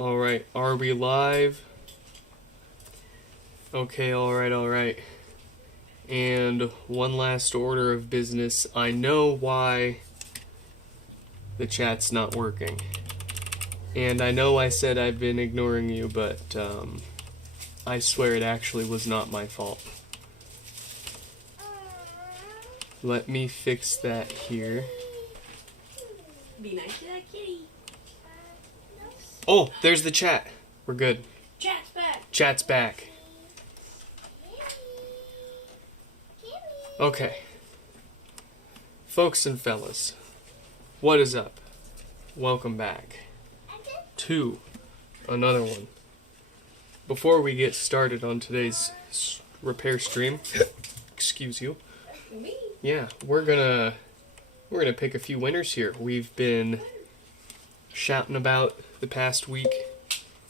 Alright, are we live? Okay, alright. And one last order of business. I know why the chat's not working. And I know I said I've been ignoring you, but I swear it actually was not my fault. Let me fix that here. Be nice to that kitty. Oh, there's the chat. We're good. Chat's back. Chat's back. Okay. Folks and fellas, what is up? Welcome back to another one. Before we get started on today's repair stream, excuse you. Me? Yeah, we're gonna pick a few winners here. We've been shouting about the past week,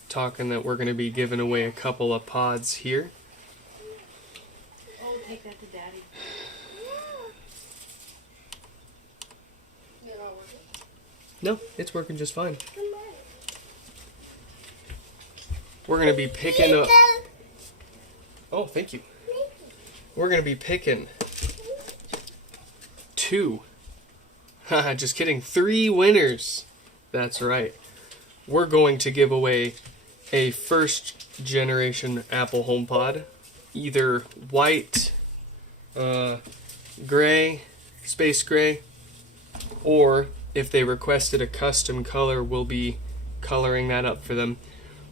talking that we're gonna be giving away a couple of pods here. Oh, take that to Daddy. No, it's working just fine. We're gonna be picking up. Oh, thank you. We're gonna be picking 2. Haha, just kidding. 3 winners. That's right. We're going to give away a first generation Apple HomePod, either white, gray, space gray, or if they requested a custom color, we'll be coloring that up for them.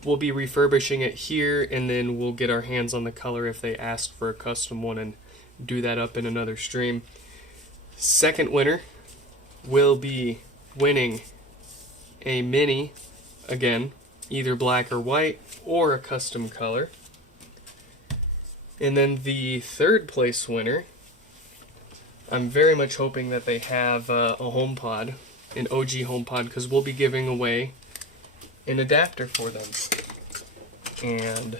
We'll be refurbishing it here, and then we'll get our hands on the color if they ask for a custom one and do that up in another stream. Second winner will be winning a mini, again, either black or white, or a custom color. And then the third place winner, I'm very much hoping that they have a HomePod, an OG HomePod, because we'll be giving away an adapter for them. And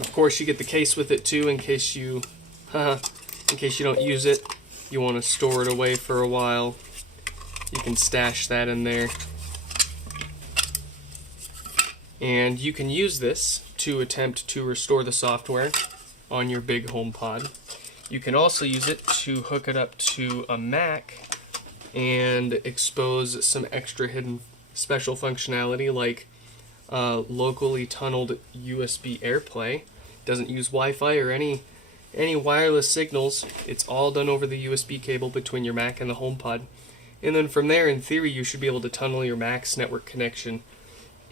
of course you get the case with it too, in case you don't use it, you want to store it away for a while. You can stash that in there. And you can use this to attempt to restore the software on your big HomePod. You can also use it to hook it up to a Mac and expose some extra hidden special functionality like locally tunneled USB AirPlay. Doesn't use Wi-Fi or any wireless signals. It's all done over the USB cable between your Mac and the HomePod. And then from there, in theory, you should be able to tunnel your Mac's network connection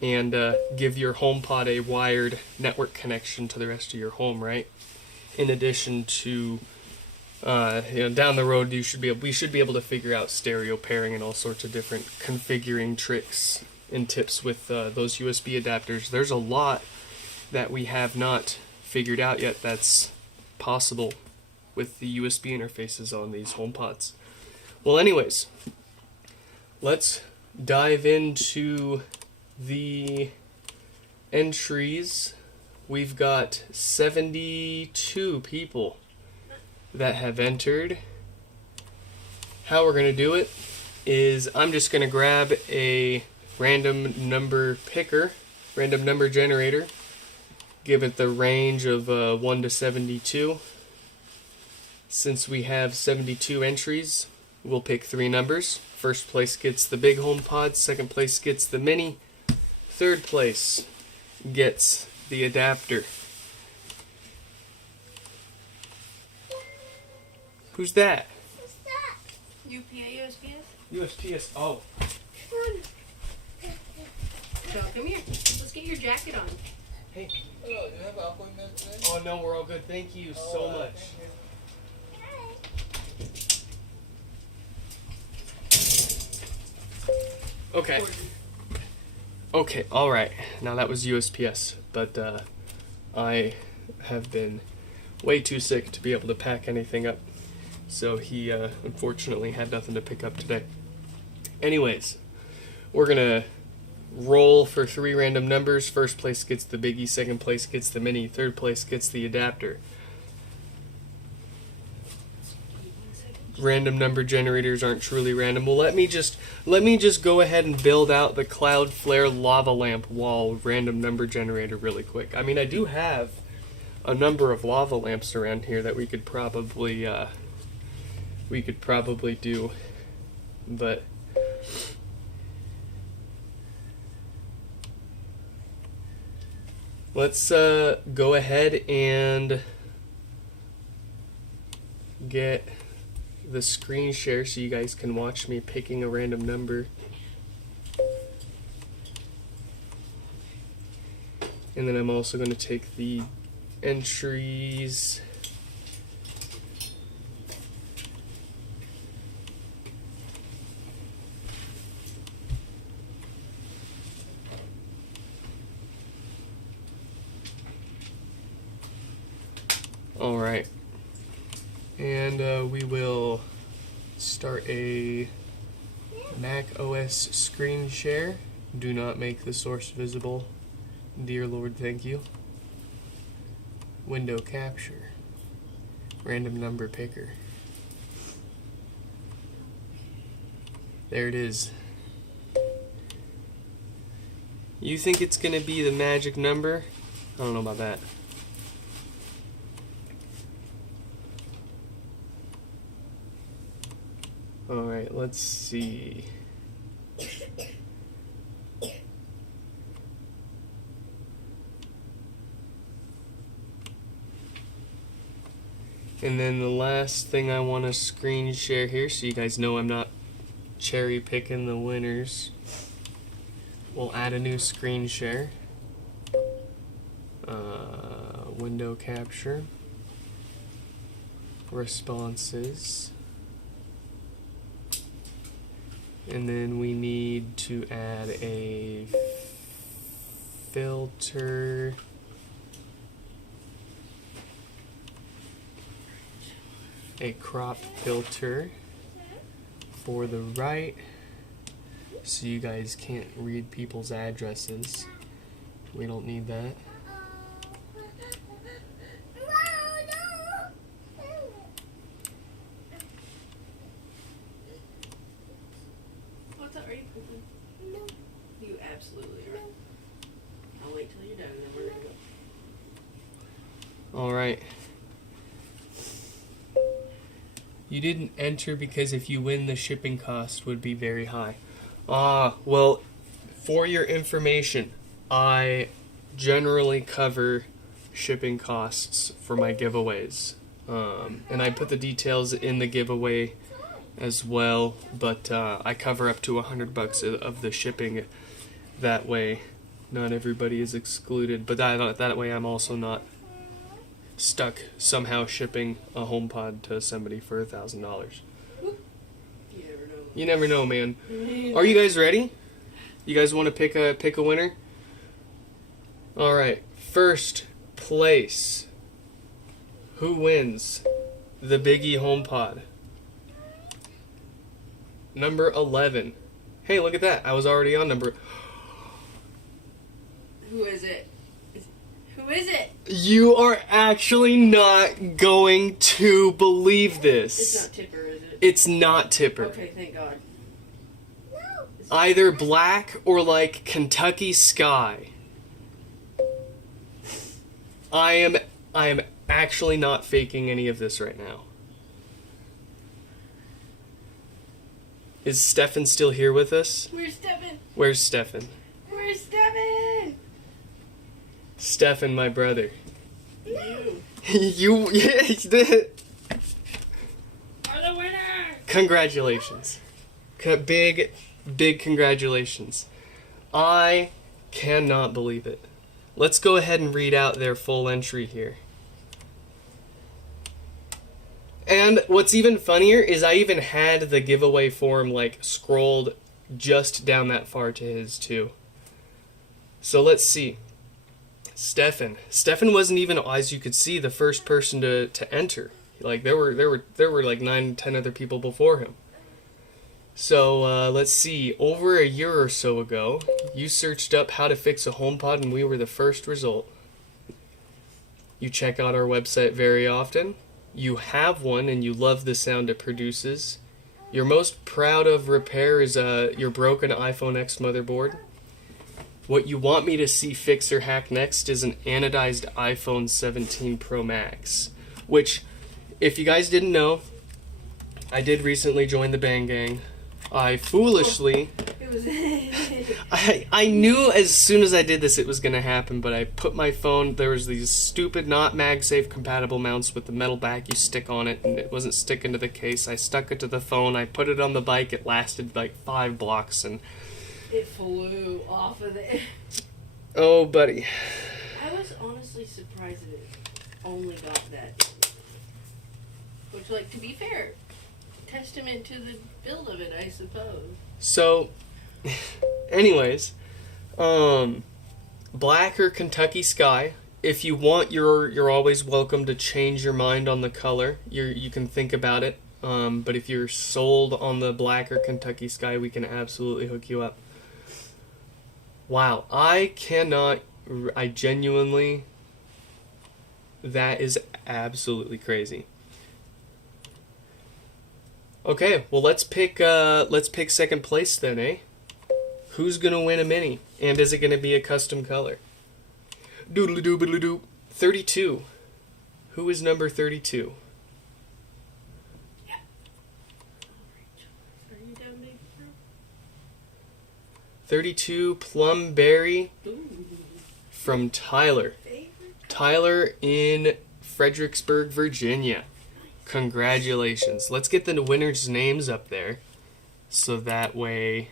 and give your HomePod a wired network connection to the rest of your home, right? In addition to, down the road, we should be able to figure out stereo pairing and all sorts of different configuring tricks and tips with those USB adapters. There's a lot that we have not figured out yet that's possible with the USB interfaces on these HomePods. Well, anyways, let's dive into the entries. We've got 72 people that have entered. How we're going to do it is I'm just going to grab a random number generator, give it the range of 1 to 72. Since we have 72 entries, we'll pick 3 numbers. First place gets the big HomePod, second place gets the mini, third place gets the adapter. Who's that? What's that? USPS? USPS, oh. So, come here. Let's get your jacket on. Hey. Hello, do you have an appointment today? Oh no, we're all good. Thank you so much. Okay. Okay, alright. Now that was USPS, but I have been way too sick to be able to pack anything up. So he unfortunately had nothing to pick up today. Anyways, we're gonna roll for 3 random numbers. First place gets the biggie, second place gets the mini, third place gets the adapter. random number generators aren't truly random. Well, let me just go ahead and build out the Cloudflare lava lamp wall random number generator really quick. I mean, I do have a number of lava lamps around here that we could probably do, but let's go ahead and get the screen share so you guys can watch me picking a random number. And then I'm also going to take the entries. All right. And we will start a Mac OS screen share. Do not make the source visible. Dear Lord, thank you. Window capture. Random number picker. There it is. You think it's gonna be the magic number? I don't know about that. Alright, let's see. And then the last thing I want to screen share here, so you guys know I'm not cherry picking the winners. We'll add a new screen share. Window capture. Responses. And then we need to add a filter. A crop filter for the right, so you guys can't read people's addresses. We don't need that. What's up? Are you pooping? No. You absolutely are. I'll wait till you're done and then we're gonna go. All right. You didn't enter because if you win, the shipping cost would be very high. Well, for your information, I generally cover shipping costs for my giveaways. And I put the details in the giveaway as well, but I cover up to $100 of the shipping. That way, not everybody is excluded, but that way I'm also not stuck somehow shipping a HomePod to somebody for $1,000. You never know. You never know, man. Are you guys ready? You guys want to pick a winner? All right. First place. Who wins the Biggie HomePod? Number 11. Hey, look at that. I was already on number. Who is it? Who is it? You are actually not going to believe this. It's not Tipper, is it? It's not Tipper. Okay, thank God. Either black or like Kentucky Sky. I am actually not faking any of this right now. Is Stefan still here with us? Where's Stefan? Where's Stefan? Where's Stefan? Stefan, my brother. You You, yes, are the winner! congratulations. Big congratulations. I cannot believe it. Let's go ahead and read out their full entry here. And what's even funnier is I even had the giveaway form like scrolled just down that far to his too. So let's see. Stefan wasn't even, as you could see, the first person to enter. Like there were like 9-10 other people before him. So let's see. Over a year or so ago, you searched up how to fix a HomePod, and we were the first result. You check out our website very often. you have one and you love the sound it produces, you're most proud of repair is your broken iPhone X motherboard. What you want me to see fix or hack next is an anodized iPhone 17 Pro Max, which, if you guys didn't know, I did recently join the Bang Gang. I foolishly... It was. I knew as soon as I did this it was going to happen, but I put my phone, there was these stupid not MagSafe compatible mounts with the metal back you stick on it, and it wasn't sticking to the case. I stuck it to the phone, I put it on the bike, it lasted like 5 blocks, and... It flew off of it. Oh, buddy. I was honestly surprised that it only got that. Which, like, to be fair, testament to the build of it, I suppose. So, anyways, black or Kentucky Sky. If you want, you're always welcome to change your mind on the color. You can think about it. But if you're sold on the black or Kentucky Sky, we can absolutely hook you up. Wow, I genuinely, that is absolutely crazy. Okay, well let's pick second place then, eh? Who's gonna win a mini? And is it gonna be a custom color? Doodly doo biddly doo. 32. Who is number 32? Yeah. Are you done, big girl? 32 Plum Berry Ooh. from Tyler. Favorite? Tyler in Fredericksburg, Virginia. Congratulations. Let's get the winners' names up there so that way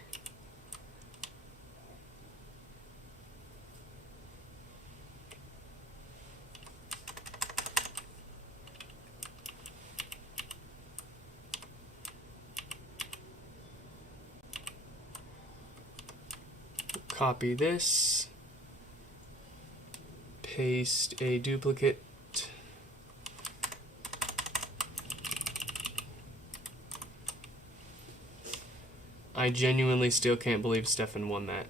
copy this, paste a duplicate. I genuinely still can't believe Stefan won that.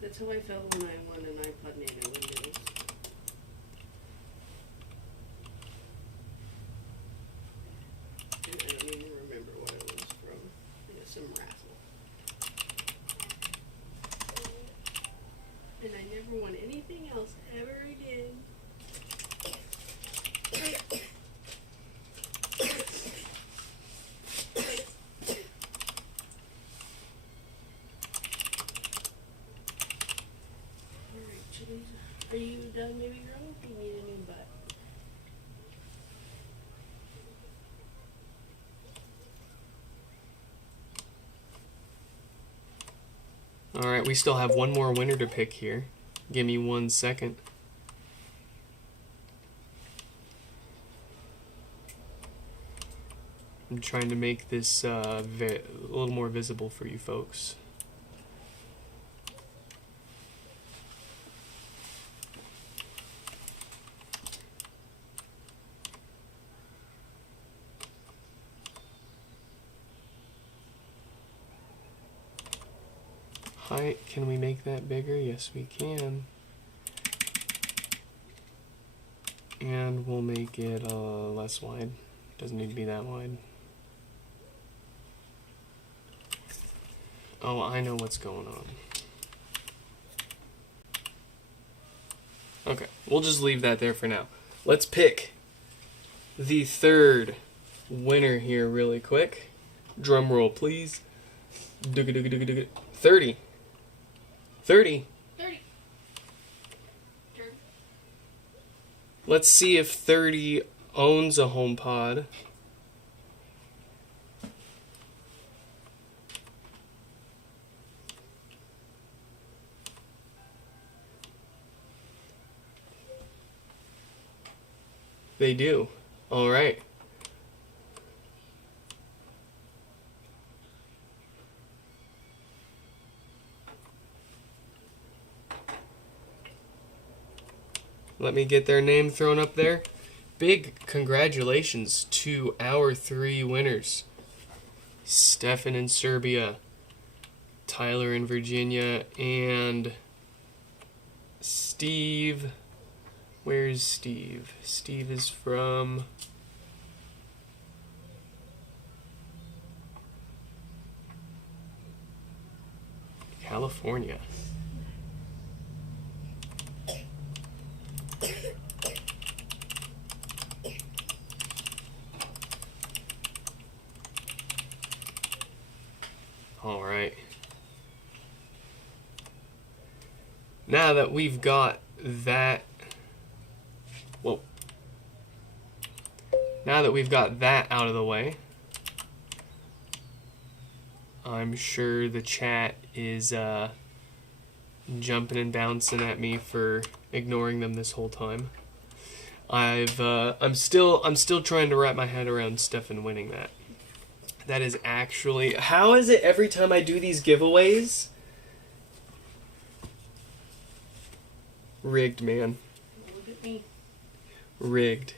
That's how I felt when I won an iPod Nano Windows. And I don't even remember what it was from. It was some raffle. And I never won anything else ever again. Alright, Chili's. Are you done, baby girl? Do you need a new butt? Alright, we still have one more winner to pick here. Give me 1 second. I'm trying to make this a little more visible for you folks. Hi, can we make that bigger? Yes, we can. And we'll make it less wide. Doesn't need to be that wide. Oh, I know what's going on. Okay, we'll just leave that there for now. Let's pick the third winner here really quick. Drum roll, please. 30. 30. 30. Let's see if 30 owns a HomePod. They do. All right. Let me get their name thrown up there. big congratulations to our 3 winners. Stefan in Serbia, Tyler in Virginia, and Steve. Where's Steve? Steve is from California. All right. Now that we've got that, well, now that we've got that out of the way, I'm sure the chat is jumping and bouncing at me for ignoring them this whole time. I'm still trying to wrap my head around Stefan winning that. That is actually, how is it every time I do these giveaways? Rigged, man. Look at me. Rigged.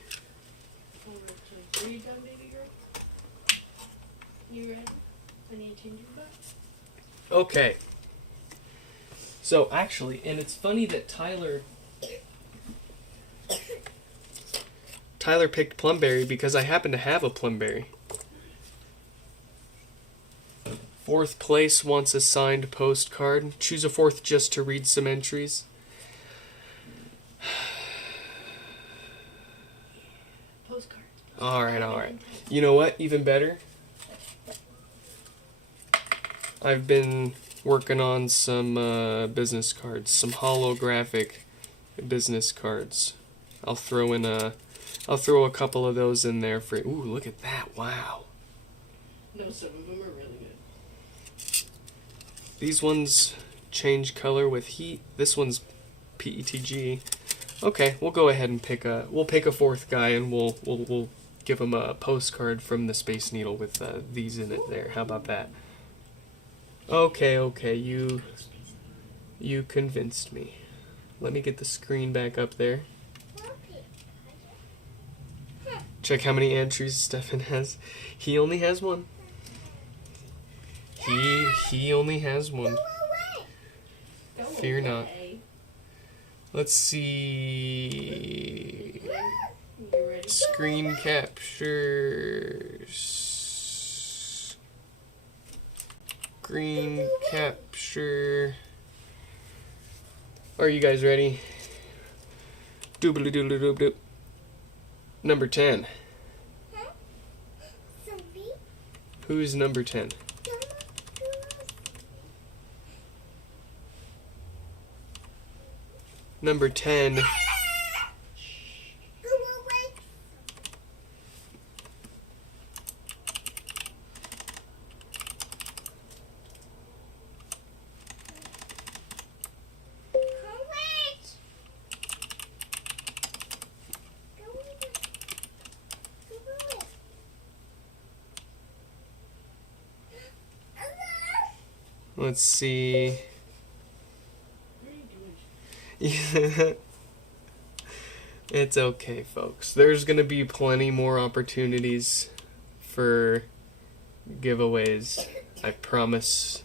Are you done, baby girl? You ready? I need to change your butt. Okay. So actually, and it's funny that Tyler picked Plumberry because I happen to have a Plumberry. 4th place wants a signed postcard. Choose a 4th just to read some entries. Postcard. Alright. You know what? Even better. I've been working on some business cards. Some holographic business cards. I'll throw a couple of those in there for... Ooh, look at that. Wow. No, some of them are really good. These ones change color with heat. This one's PETG. Okay, we'll go ahead and pick a 4th guy, and we'll give him a postcard from the Space Needle with these in it there. How about that? Okay, you convinced me. Let me get the screen back up there. Check how many entries Stefan has. He only has 1. He only has 1. Fear not. Let's see. You ready? Screen captures. Screen capture. Are you guys ready? Doobly doobly doob doop. Number 10. Who's number 10? Number 10. Let's see. It's okay, folks. There's going to be plenty more opportunities for giveaways. I promise.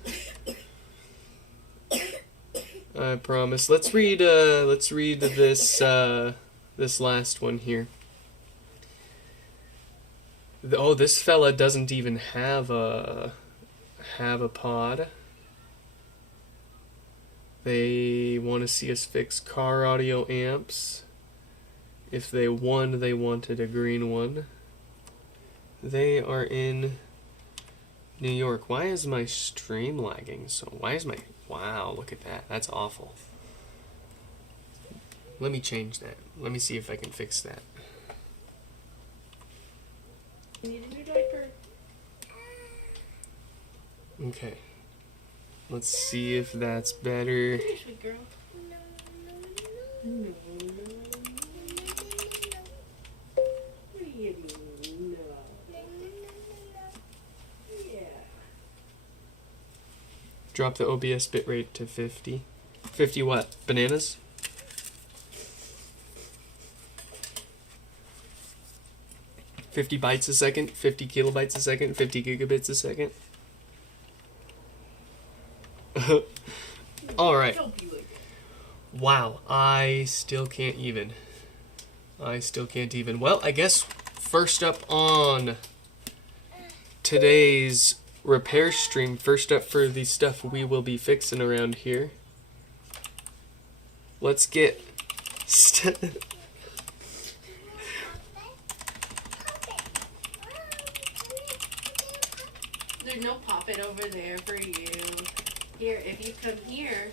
I promise. Let's read this this last one here. Oh, this fella doesn't even have a pod. They want to see us fix car audio amps. If they won, they wanted a green one. They are in New York. Why is my stream lagging? Wow, look at that. That's awful. Let me change that. Let me see if I can fix that. You need a new diaper. Okay. Let's see if that's better. Come here, sweet girl. No. Yeah. Drop the OBS bitrate to 50. 50 what? Bananas? 50 bytes a second, 50 kilobytes a second, 50 gigabits a second. Alright. Don't be like that. Wow, I still can't even. Well, I guess first up on today's repair stream, first up for the stuff we will be fixing around here. Let's get There's no poppet over there for you. Here, if you come here,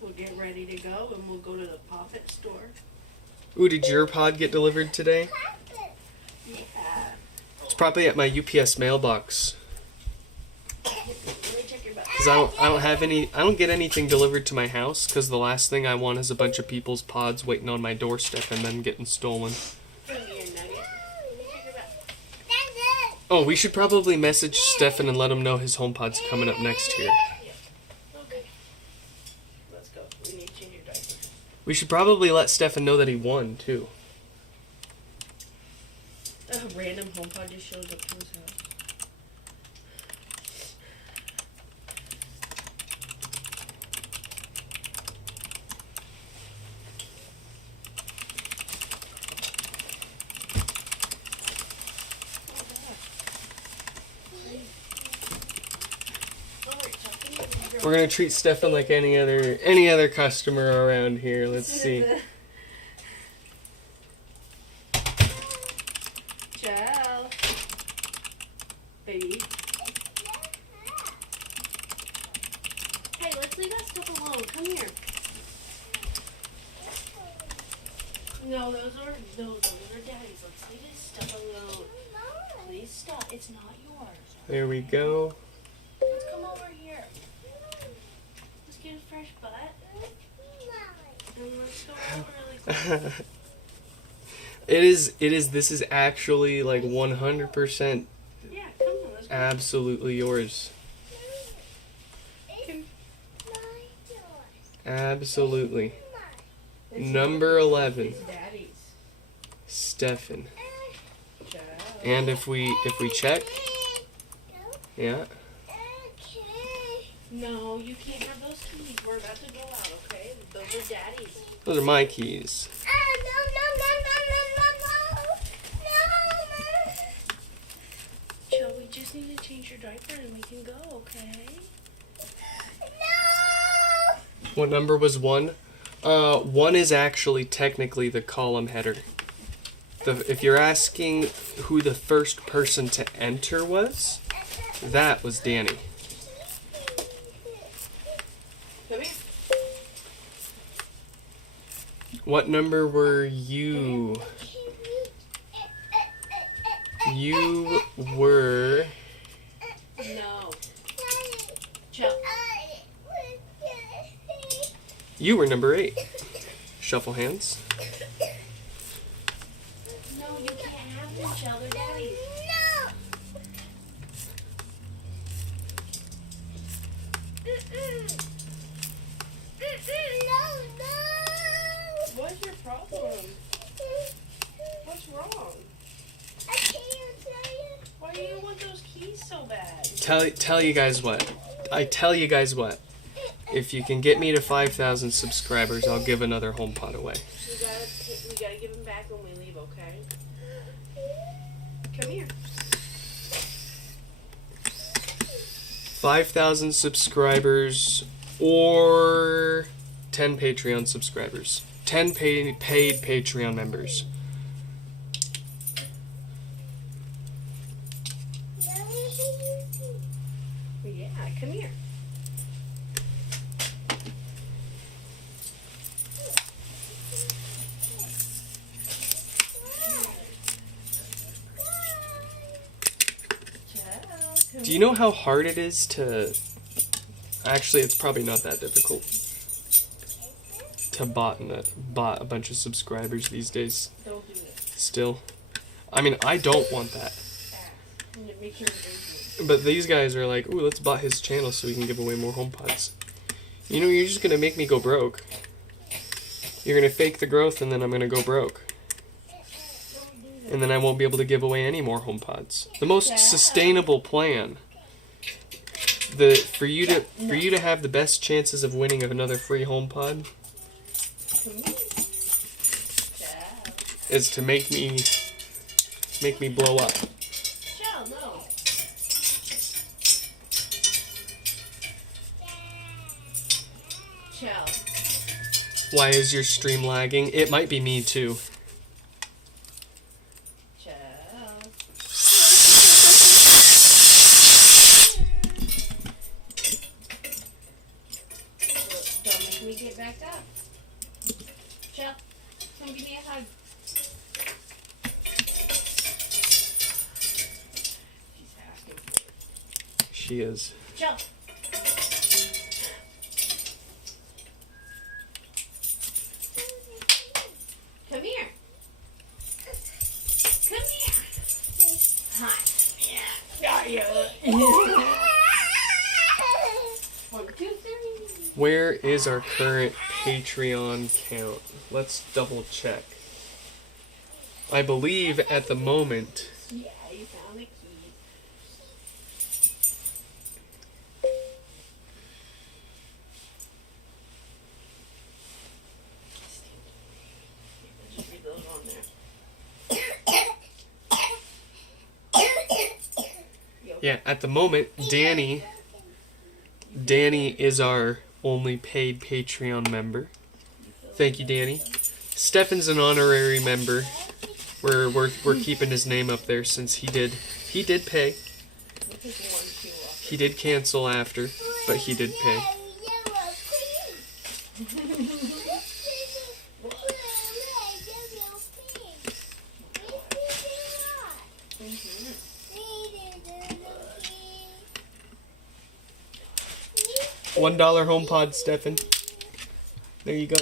we'll get ready to go and we'll go to the poppet store. Ooh, did your pod get delivered today? Yeah. It's probably at my UPS mailbox. Let me check your box. Cause I don't get anything delivered to my house. Cause the last thing I want is a bunch of people's pods waiting on my doorstep and then getting stolen. Come here, Nugget. Check your box. Oh, we should probably message Stefan and let him know his HomePod's coming up next here. Okay. Let's go. We need to change your diaper. We should probably let Stefan know that he won too. A random HomePod just shows up to his house. We're gonna treat Stefan like any other customer around here. Let's see. Ciao. Baby. Hey, let's leave that stuff alone. Come here. No, those are daddy's. Let's leave this stuff alone. Please stop. It's not yours. There we go. Let's come over here. Let's get a fresh butt. And let's go over really quick. This is actually like 100% Yeah, come on. Let's go. absolutely yours. Absolutely. Number 11, It's daddy's. Stefan. Ciao. And if we check, yeah. No, you can't have those keys. We're about to go out, okay? Those are daddy's. Those are my keys. Chill, we just need to change your diaper and we can go, okay? What number was 1? 1 is actually technically the column header. If you're asking who the first person to enter was, that was Danny. Come here. What number were you? You were... No. Chill. You were number 8. Shuffle hands. No, you can't have them, Chill. They're daddy's. What's your problem? What's wrong? Why do you want those keys so bad? Tell you guys what. I tell you guys what. If you can get me to 5,000 subscribers, I'll give another HomePod away. We gotta give them back when we leave, okay? Come here. 5,000 subscribers or 10 Patreon subscribers. 10 paid Patreon members. Yeah, come here. Do you know how hard it is to... Actually, it's probably not that difficult to bot a bunch of subscribers these days. Don't do it. Still. I mean, I don't want that. Make him crazy. But these guys are like, ooh, let's bot his channel so we can give away more HomePods. You know, you're just going to make me go broke. You're going to fake the growth and then I'm going to go broke. Don't do and then I won't be able to give away any more HomePods. The most sustainable plan. For you to have the best chances of winning of another free HomePod is to make me blow up. Child, no. Child. Why is your stream lagging? It might be me too. Child. Don't make me get back up. Child, come give me a hug. She's asking for it. She is. Child. Come here. Come here. Hi. Yeah. 1, 2, 3. Where is our current Patreon count? Let's double check. I believe at the moment Yeah, you found the key. Just read those on there. yeah, at the moment Danny is our only paid Patreon member. Thank you, Danny. Stefan's an honorary member. We're keeping his name up there since he did pay. He did cancel after, but he did pay. $1 HomePod, Stefan. There you go.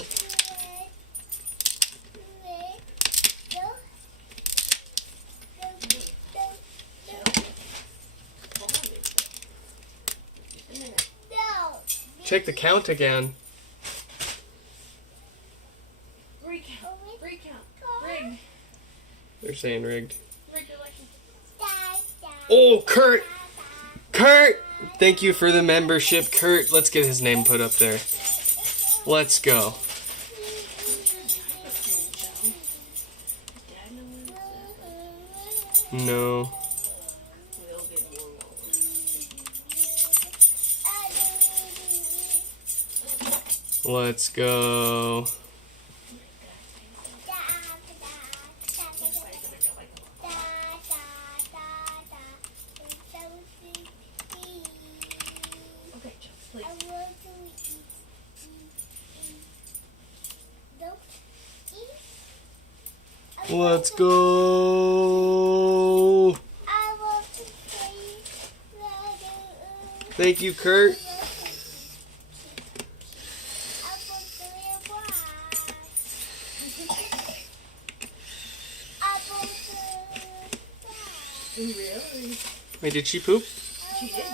Check the count again. Recount. Rigged. They're saying rigged. Rigged election. Oh, Kurt! Kurt! Thank you for the membership, Kurt. Let's get his name put up there. Let's go. No. We'll get more. Let's go. Okay, Chuck, please. Let's go. Thank you, Kurt. Really? Wait, did she poop? She did.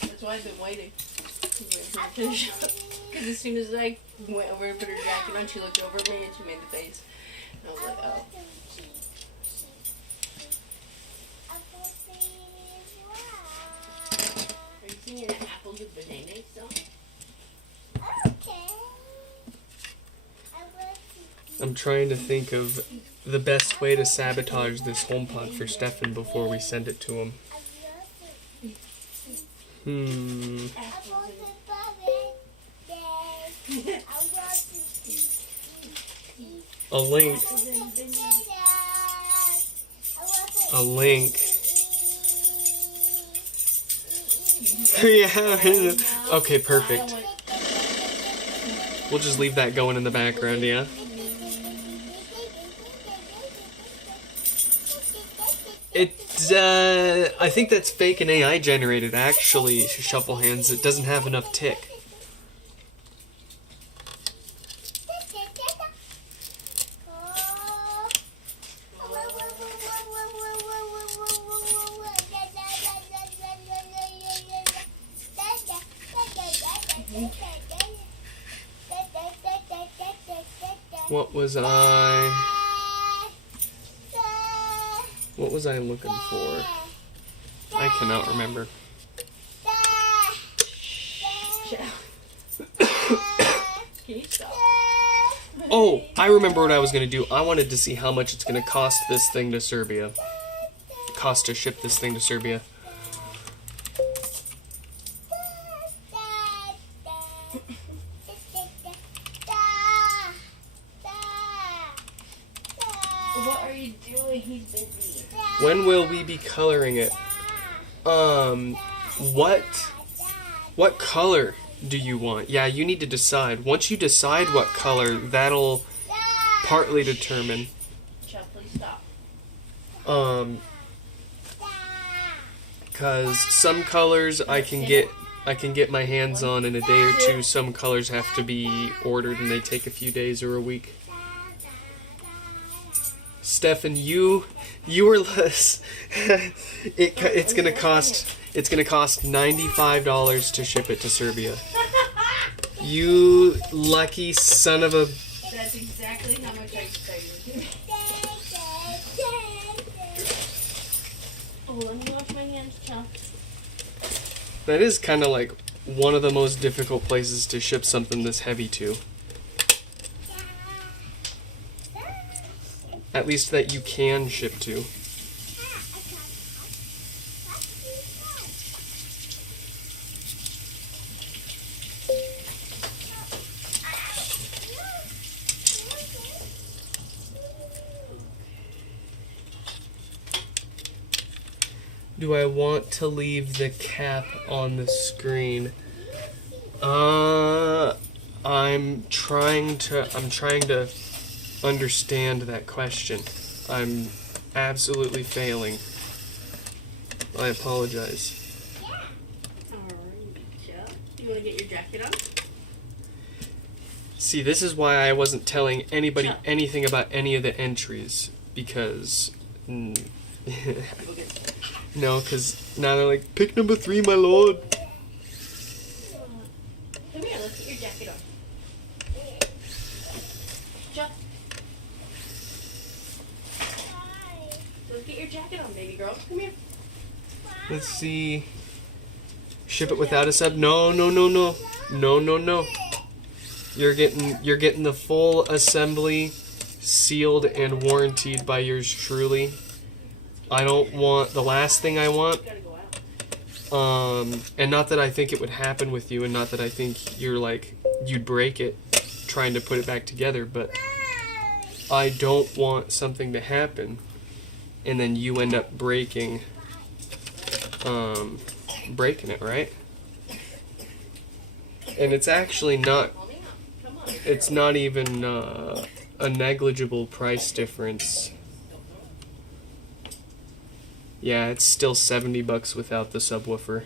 That's why I've been waiting. Waiting for her to finish up. Because as soon as I went over and put her jacket on, she looked over at me and she made the face. And I was like, oh. Are you singing an apples with bananas song? I'm trying to think of the best way to sabotage this HomePod for Stefan before we send it to him. A link. Yeah. Okay, perfect. We'll just leave that going in the background, yeah? It's, I think that's fake and AI generated, actually, Shuffle Hands. It doesn't have enough tick. What was I? What was I looking for? I cannot remember. Can you stop? Oh, I remember what I was going to do. I wanted to see how much it's going to cost this thing to Serbia. Cost to ship this thing to Serbia. What are you doing? He's busy. When will we be coloring it? What color do you want? Yeah, you need to decide. Once you decide what color, that'll partly determine. Chuck, please stop. Cause some colors I can get my hands on in a day or two. Some colors have to be ordered and they take a few days or a week. Stefan, you were less. It's gonna cost $95 to ship it to Serbia. You lucky son of a. That's exactly how much I expected. Oh, let me wash my hands, Chuck. That is kind of like one of the most difficult places to ship something this heavy to. At least that you can ship to. Do I want to leave the cap on the screen? I'm trying to understand that question. I'm absolutely failing. I apologize. Alright, Chuck. You want to get your jacket on? See, this is why I wasn't telling anybody anything about any of the entries, because no, because now they're like, pick number 3, my lord. Come here, let's get your jacket on. Chuck. Let's get your jacket on, baby girl. Come here. Let's see. Ship it without a sub? No. No. You're getting the full assembly, sealed and warranted by yours truly. I don't want the last thing I want. Gotta go out. And not that I think it would happen with you, and not that I think you'd break it trying to put it back together, but I don't want something to happen and then you end up breaking it, right? And it's actually not, it's not even a negligible price difference. Yeah, it's still $70 without the subwoofer.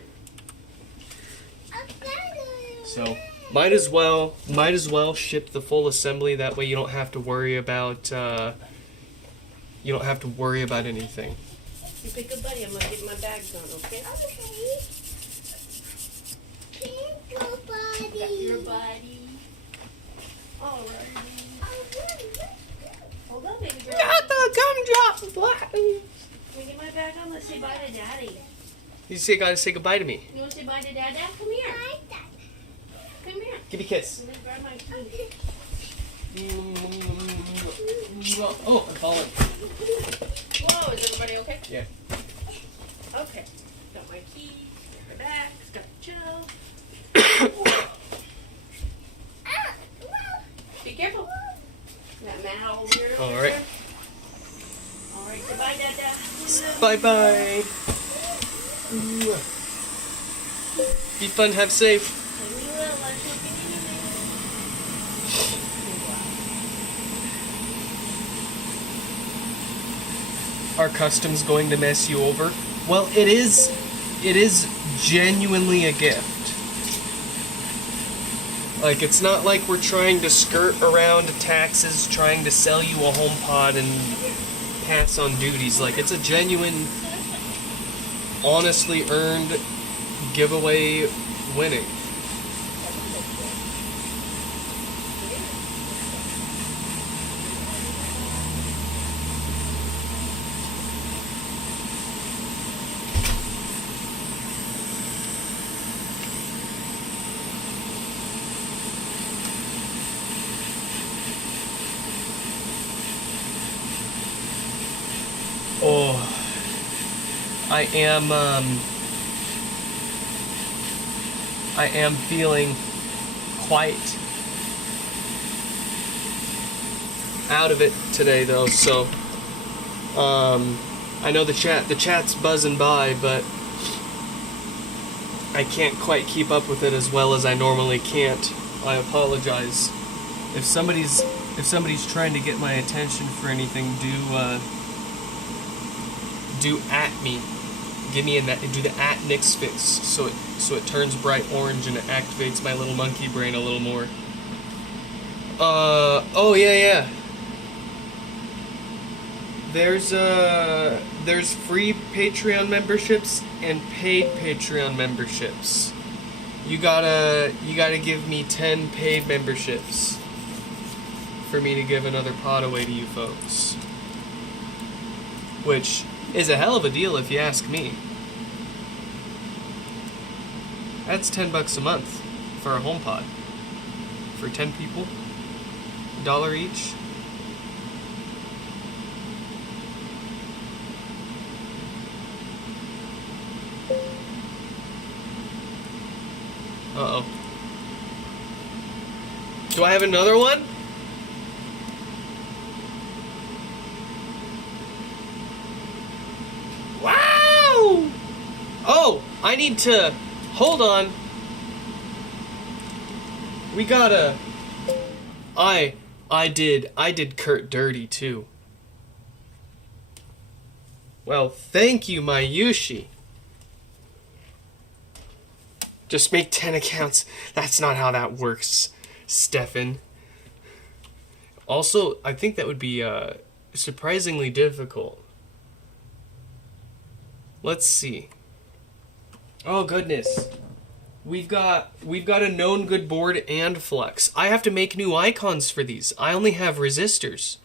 So might as well ship the full assembly. That way you don't have to worry about anything. You pick a buddy. I'm gonna get my bags on, okay? Got your buddy. Alright. Hold on, baby girl. Got the gumdrop. Can we get my bag on? Let's say bye to Daddy. You gotta say goodbye to me. You want to say bye to Dad? Dad, come here. Come here. Give me a kiss. And then grab my key. Oh, I'm falling. Whoa, is everybody okay? Yeah. Okay. Got my keys, got my bags, got the chill. Be careful. That mat over here. All right. Alright, goodbye, Dada. Bye-bye. Be fun, have safe. And we will. Let's look at Are customs going to mess you over? Well, it is genuinely a gift. Like, it's not like we're trying to skirt around taxes, trying to sell you a HomePod and pass on duties. Like, it's a genuine, honestly earned giveaway winning. I am feeling quite out of it today, though. So I know the chat's buzzing by, but I can't quite keep up with it as well as I normally can't. I apologize. If somebody's trying to get my attention for anything, do at me. Give me do the at Nix fix so it turns bright orange and it activates my little monkey brain a little more. Oh yeah. There's free Patreon memberships and paid Patreon memberships. You gotta give me 10 paid memberships for me to give another pod away to you folks. Which is a hell of a deal if you ask me. That's $10 a month for a HomePod. For 10 people, $1 each. Uh-oh. Do I have another one? Wow! Oh, I need to... Hold on. We gotta... I did Kurt dirty, too. Well, thank you, Mayushi. Just make 10 accounts. That's not how that works, Stefan. Also, I think that would be surprisingly difficult. Let's see. Oh goodness. We've got a known good board and flux. I have to make new icons for these. I only have resistors.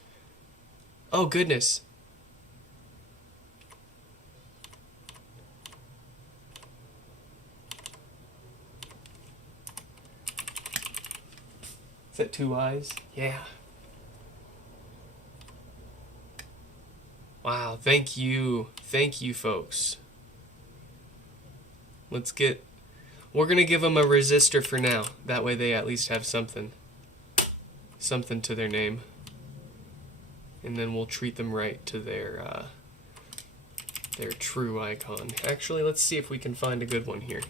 Oh goodness. Is that 2 eyes? Yeah. Wow, thank you. Thank you, folks. We're gonna give them a resistor for now. That way they at least have something to their name. And then we'll treat them right to their true icon. Actually, let's see if we can find a good one here.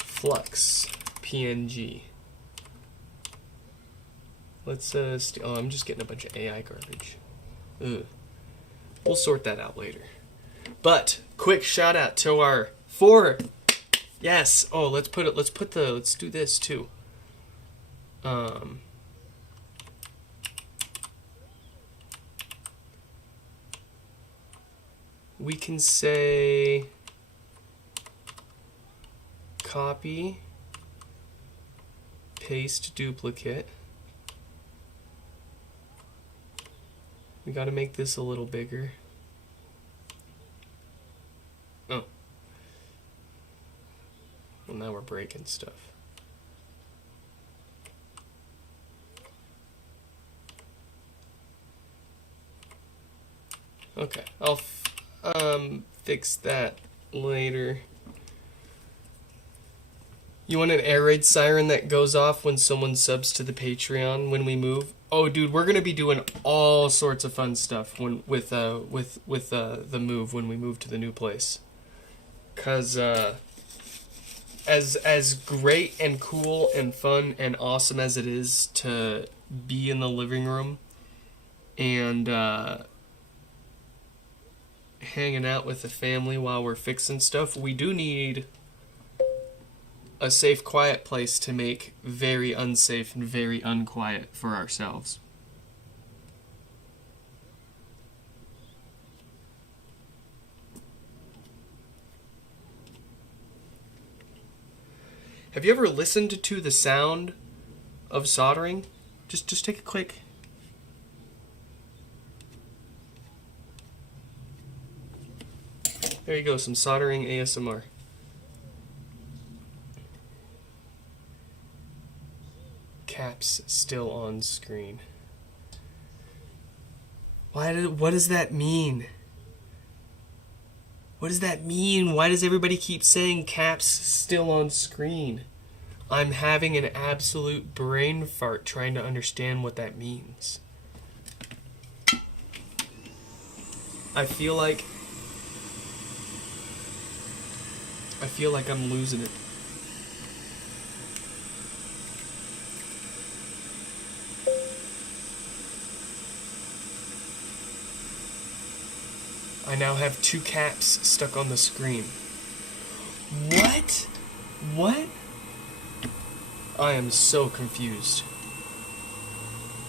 Flux, PNG. Let's, oh, I'm just getting a bunch of AI garbage. Ugh. We'll sort that out later. But, quick shout out to our 4... Yes! Oh, let's do this too. We can say... Copy. Paste duplicate. We gotta make this a little bigger. Oh. Well, now we're breaking stuff. Okay, I'll fix that later. You want an air raid siren that goes off when someone subs to the Patreon when we move? Oh, dude, we're gonna be doing all sorts of fun stuff with the move when we move to the new place. 'Cause as great and cool and fun and awesome as it is to be in the living room and hanging out with the family while we're fixing stuff, we do need a safe, quiet place to make very unsafe and very unquiet for ourselves. Have you ever listened to the sound of soldering? Just take a quick... There you go, some soldering ASMR. Caps still on screen. What does that mean? What does that mean? Why does everybody keep saying caps still on screen? I'm having an absolute brain fart trying to understand what that means. I feel like I'm losing it. I now have 2 caps stuck on the screen. What? What? I am so confused.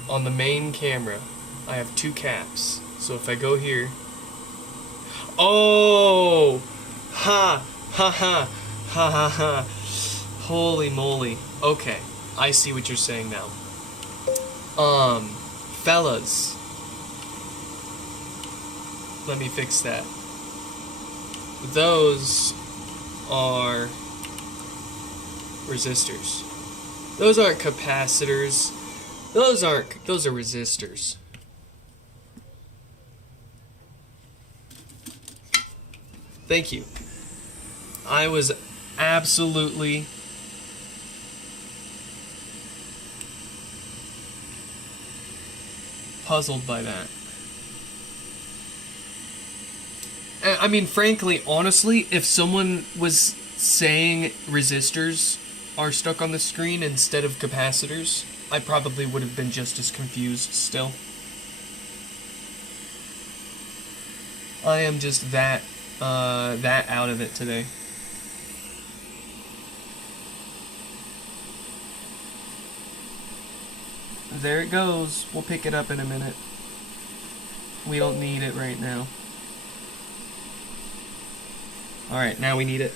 On the main camera, I have 2 caps. So if I go here... Oh! Ha! Ha ha! Ha ha ha! Holy moly. Okay, I see what you're saying now. Fellas. Let me fix that. Those are resistors. Those aren't capacitors. Those are resistors. Thank you. I was absolutely puzzled by that. I mean, frankly, honestly, if someone was saying resistors are stuck on the screen instead of capacitors, I probably would have been just as confused still. I am just that out of it today. There it goes. We'll pick it up in a minute. We don't need it right now. Alright, now we need it.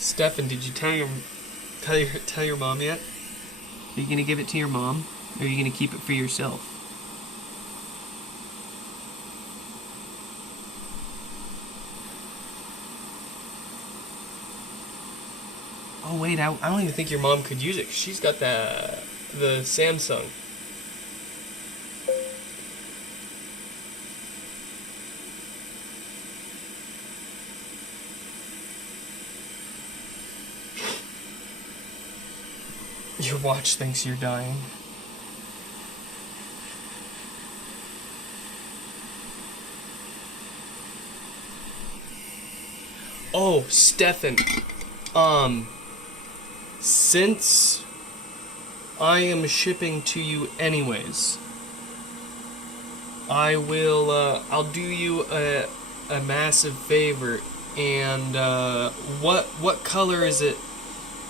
Stefan, did you tell your mom yet? Are you gonna give it to your mom, or are you gonna keep it for yourself? Oh wait, I don't even think your mom could use it. 'Cause she's got the Samsung. Your watch thinks you're dying. Oh, Stefan. Since I am shipping to you anyways, I'll do you a massive favor, and what color is it?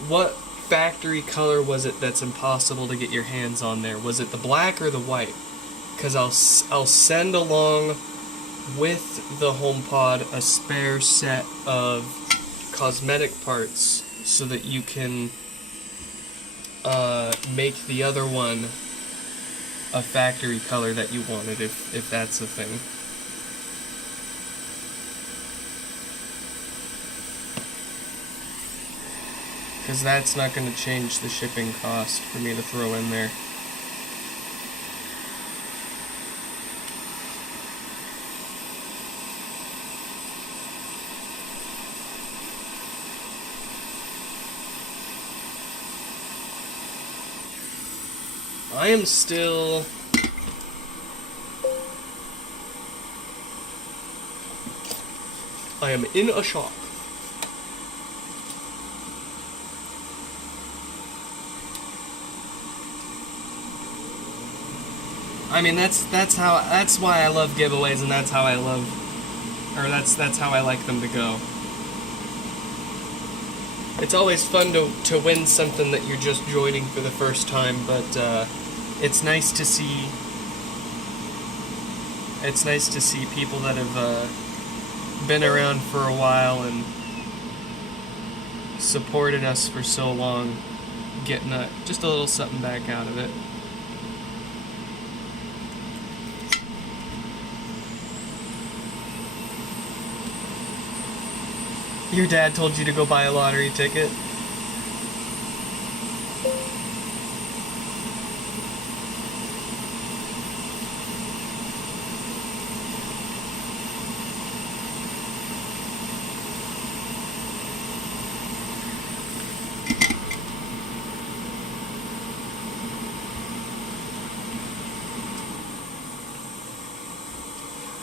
What factory color was it that's impossible to get your hands on there? Was it the black or the white? Because I'll send along with the HomePod a spare set of cosmetic parts so that you can make the other one a factory color that you wanted, if that's a thing. Because that's not going to change the shipping cost for me to throw in there. I am still... I am in a shock. I mean, that's why I love giveaways, and that's how I love, or that's how I like them to go. It's always fun to win something that you're just joining for the first time, but it's nice to see. It's nice to see people that have been around for a while and supported us for so long, getting just a little something back out of it. Your dad told you to go buy a lottery ticket?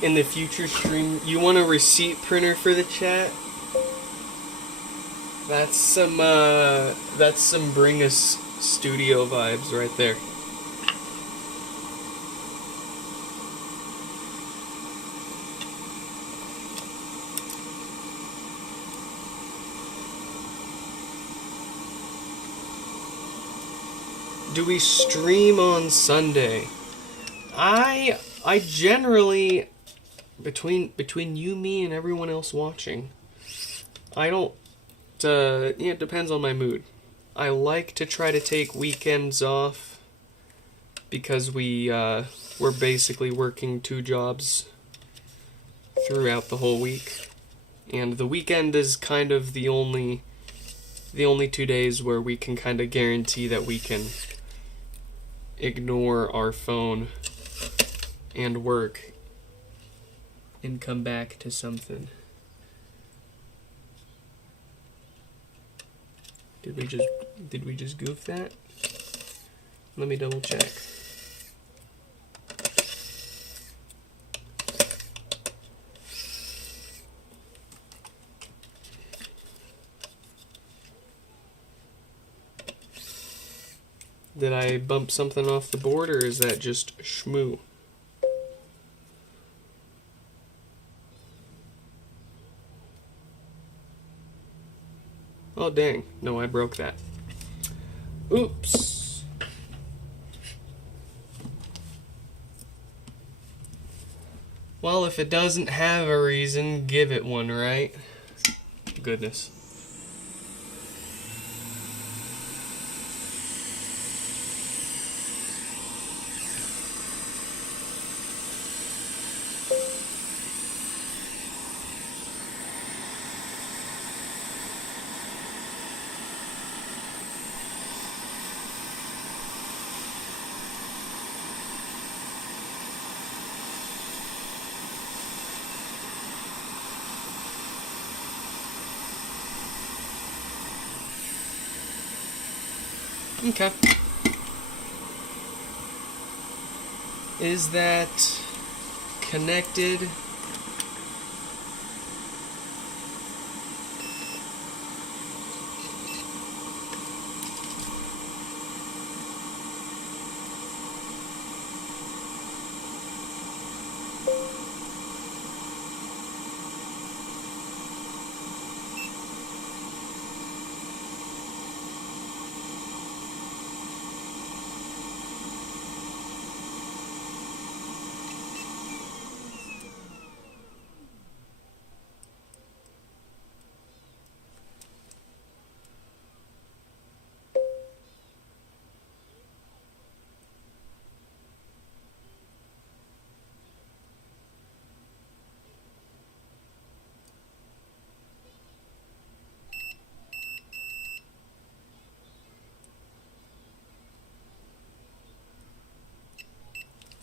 In the future stream, you want a receipt printer for the chat? That's some Bring Us Studio vibes right there. Do we stream on Sunday? I generally, between you, me, and everyone else watching, I don't. It depends on my mood. I like to try to take weekends off because we're basically working 2 jobs throughout the whole week, and the weekend is kind of the only 2 days where we can kind of guarantee that we can ignore our phone and work and come back to something. Did we just goof that? Let me double check. Did I bump something off the board, or is that just shmoo? Oh dang, no, I broke that. Oops. Well, if it doesn't have a reason, give it one, right? Goodness. Okay. Is that connected?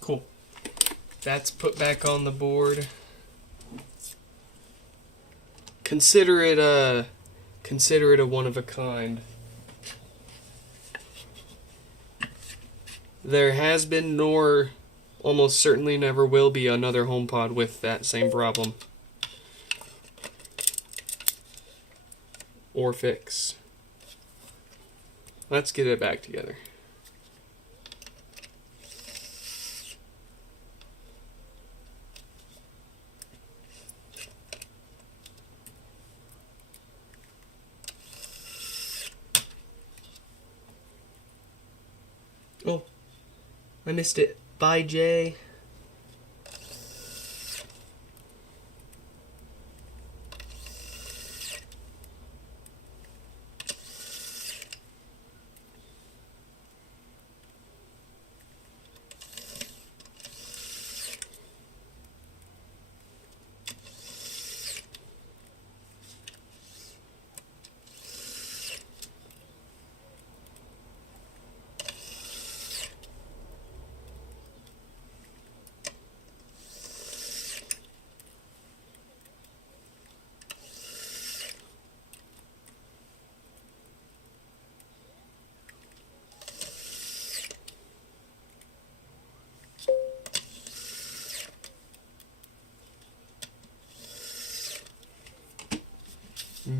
Cool. That's put back on the board. Consider it a one of a kind. There has been, nor almost certainly never will be, another HomePod with that same problem. Or fix. Let's get it back together. Oh, I missed it. Bye, Jay.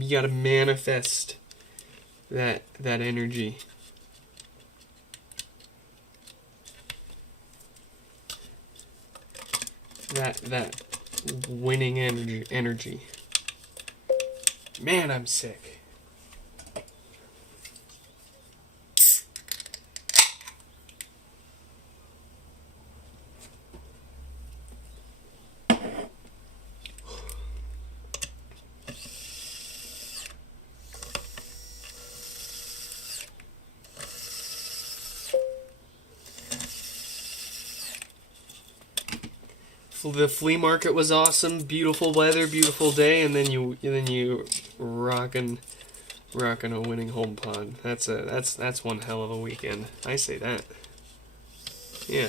You gotta manifest that energy. That winning energy. Man, I'm sick. The flea market was awesome, beautiful weather, beautiful day, and then you rockin' a winning HomePod. That's one hell of a weekend. I say that. Yeah.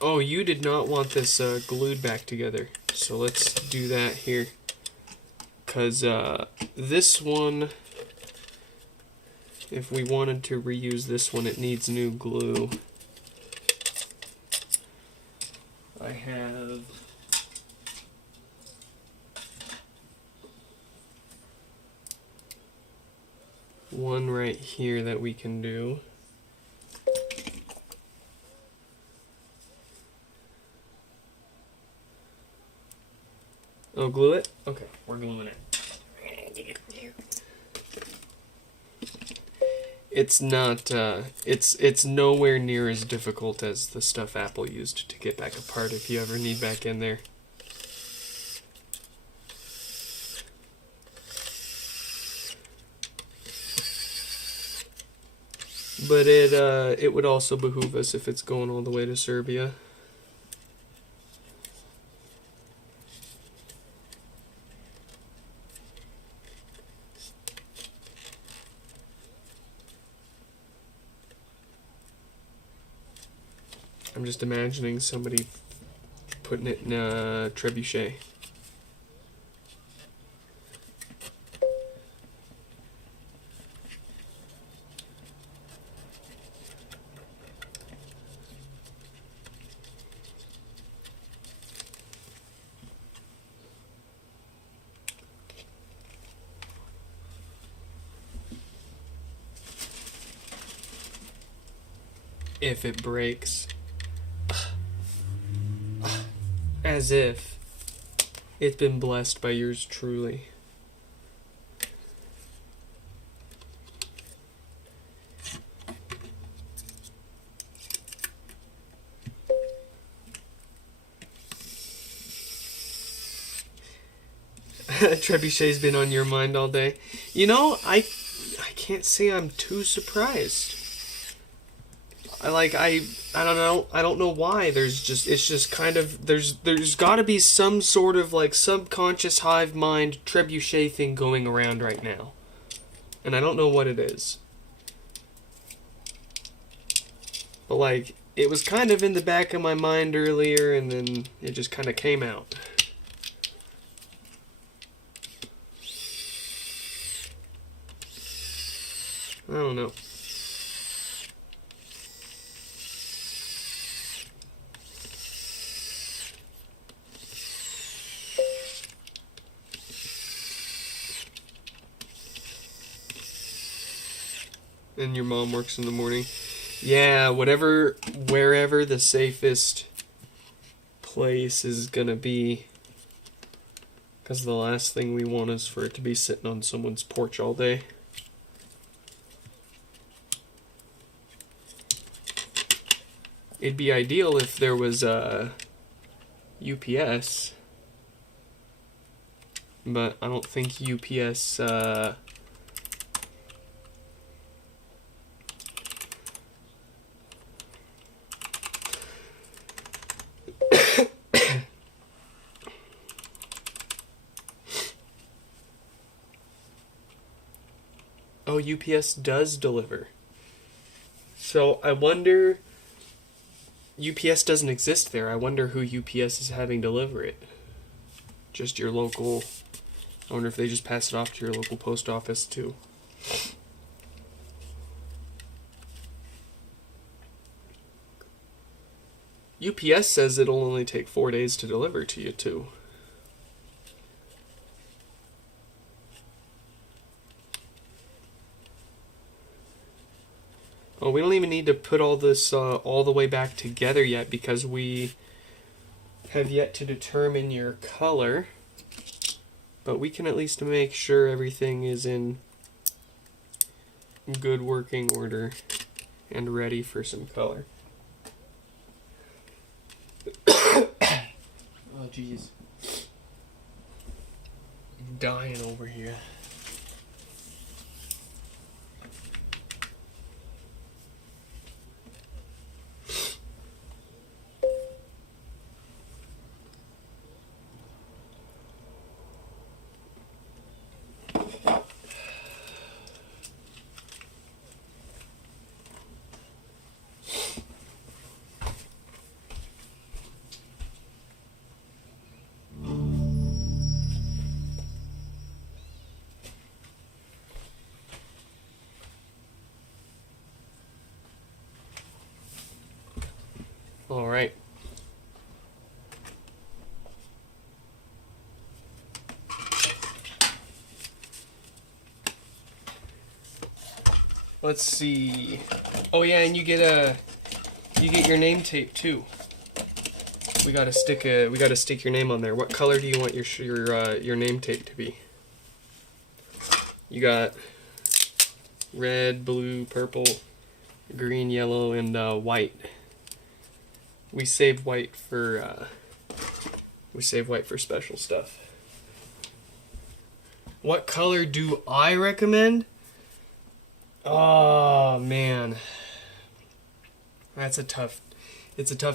Oh, you did not want this glued back together, so let's do that here. 'Cause this one, if we wanted to reuse this one, it needs new glue. I have one right here that we can do. Oh, glue it? Okay, we're gluing it. It's not, it's nowhere near as difficult as the stuff Apple used to get back apart if you ever need back in there. But it would also behoove us if it's going all the way to Serbia. I'm just imagining somebody putting it in a trebuchet. If it breaks. As if it's been blessed by yours truly. Trebuchet's been on your mind all day. You know, I can't say I'm too surprised. I don't know why. It's just kind of, there's got to be some sort of like subconscious hive mind trebuchet thing going around right now, and I don't know what it is. But like, it was kind of in the back of my mind earlier, and then it just kind of came out. I don't know. And your mom works in the morning. Yeah, wherever the safest place is gonna be. Because the last thing we want is for it to be sitting on someone's porch all day. It'd be ideal if there was a UPS. But I don't think UPS... Oh, UPS does deliver. So I wonder... UPS doesn't exist there. I wonder who UPS is having deliver it. Just your local... I wonder if they just pass it off to your local post office too. UPS says it'll only take 4 days to deliver to you, too. Oh, we don't even need to put all this all the way back together yet because we have yet to determine your color. But we can at least make sure everything is in good working order and ready for some color. Oh, jeez. I'm dying over here. All right. Let's see. Oh yeah, and you get your name tape too. We gotta stick your name on there. What color do you want your name tape to be? You got red, blue, purple, green, yellow, and white. We save white for special stuff. What color do I recommend? Oh man, it's a tough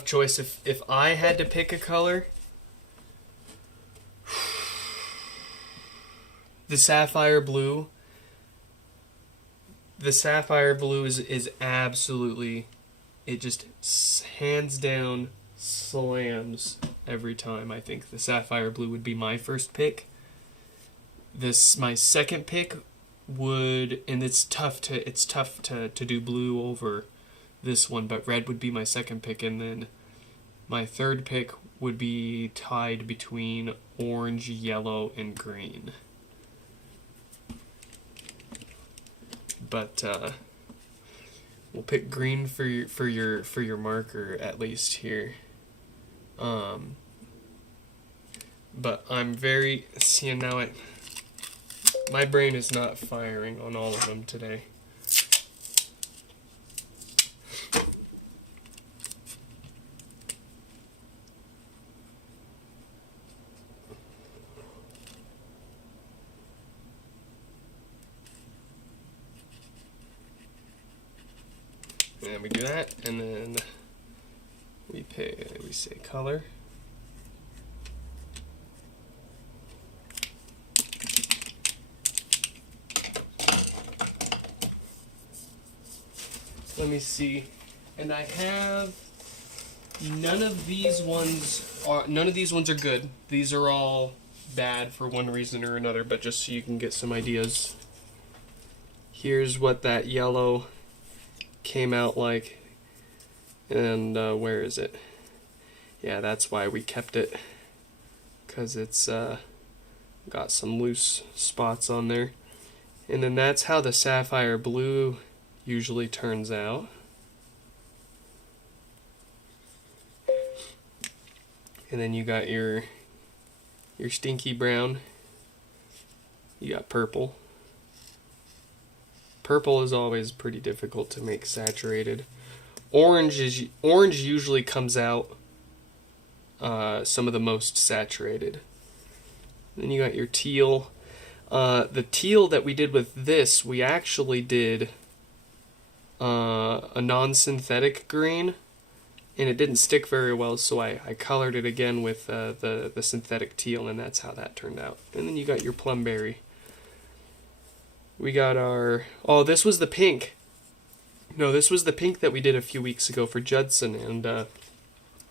choice. If I had to pick a color, the sapphire blue. The sapphire blue is absolutely, it just hands down slams every time. I think the sapphire blue would be my first pick. My second pick would, and it's tough to do blue over this one, but red would be my second pick, and then my third pick would be tied between orange, yellow, and green. But we'll pick green for your marker at least here. But I'm very now my brain is not firing on all of them today. And we do that, and then we say color. Let me see, and I have none of these ones are good. These are all bad for one reason or another, but just so you can get some ideas. Here's what that yellow came out like, and where is it? Yeah, that's why we kept it, because it's got some loose spots on there. And then that's how the sapphire blue usually turns out. And then you got your stinky brown. You got purple. Purple is always pretty difficult to make saturated. Orange usually comes out some of the most saturated. Then you got your teal. The teal that we did with this, we actually did a non-synthetic green, and it didn't stick very well, so I colored it again with the synthetic teal, and that's how that turned out. And then you got your plumberry. We got our... Oh, this was the pink. No, this was the pink that we did a few weeks ago for Judson, and it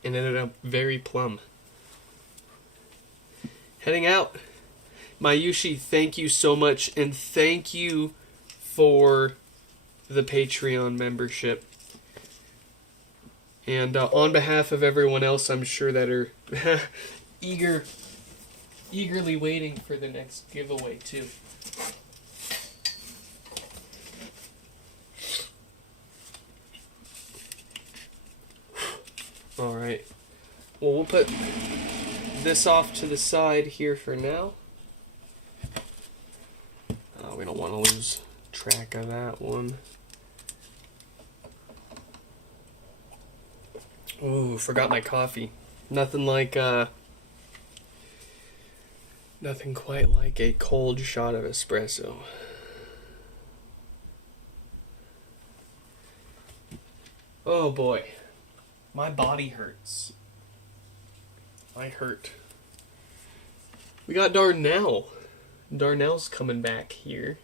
ended up very plum. Heading out. Mayushi, thank you so much, and thank you for the Patreon membership. And on behalf of everyone else, I'm sure that are eagerly waiting for the next giveaway too. All right. Well, we'll put this off to the side here for now. We don't want to lose track of that one. Ooh, forgot my coffee. Nothing quite like a cold shot of espresso. Oh boy, my body hurts. I hurt. We got Darnell. Darnell's coming back here.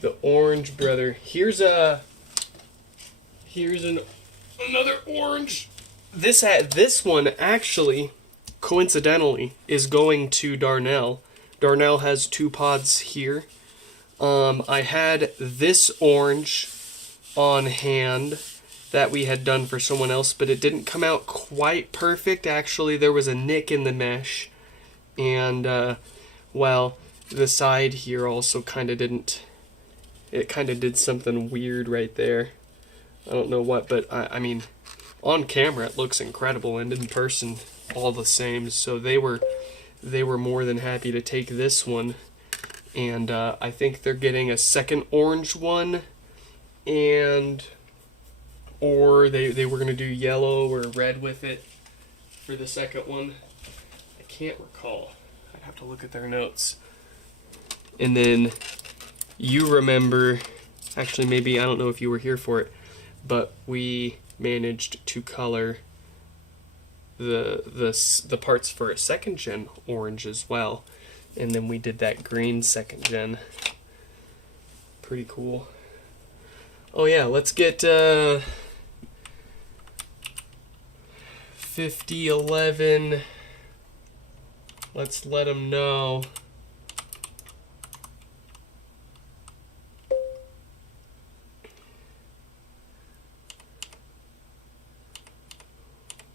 The orange brother. Here's another orange. This one actually, coincidentally, is going to Darnell. Darnell has 2 pods here. I had this orange on hand that we had done for someone else, but it didn't come out quite perfect. Actually, there was a nick in the mesh, and well, the side here also kind of didn't. It kind of did something weird right there. I don't know what, but I mean, on camera it looks incredible, and in person all the same. So they were more than happy to take this one, and I think they're getting a second orange one, or they were gonna do yellow or red with it for the second one. I can't recall. I'd have to look at their notes. And then you remember, actually maybe, I don't know if you were here for it, but we managed to color the parts for a 2nd gen orange as well, and then we did that green 2nd gen. Pretty cool. Oh yeah, let's get 5011. Let's let them know.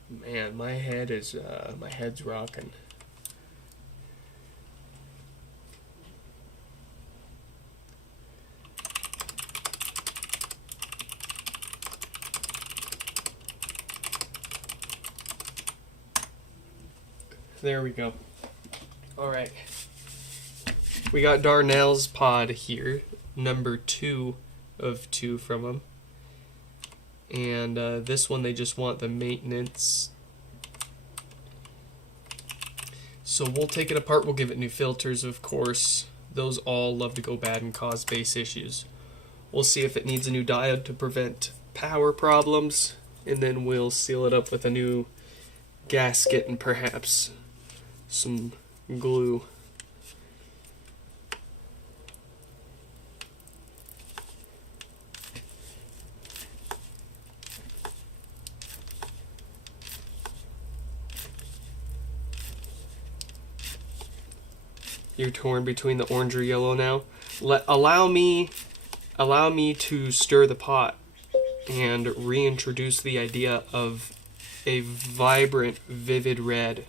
Man, my head's rocking. There we go. All right. We got Darnell's pod here, number 2 of 2 from him. And this one, they just want the maintenance. So we'll take it apart. We'll give it new filters, of course. Those all love to go bad and cause base issues. We'll see if it needs a new diode to prevent power problems, and then we'll seal it up with a new gasket and perhaps some glue. You're torn between the orange or yellow now. Allow me to stir the pot and reintroduce the idea of a vibrant, vivid red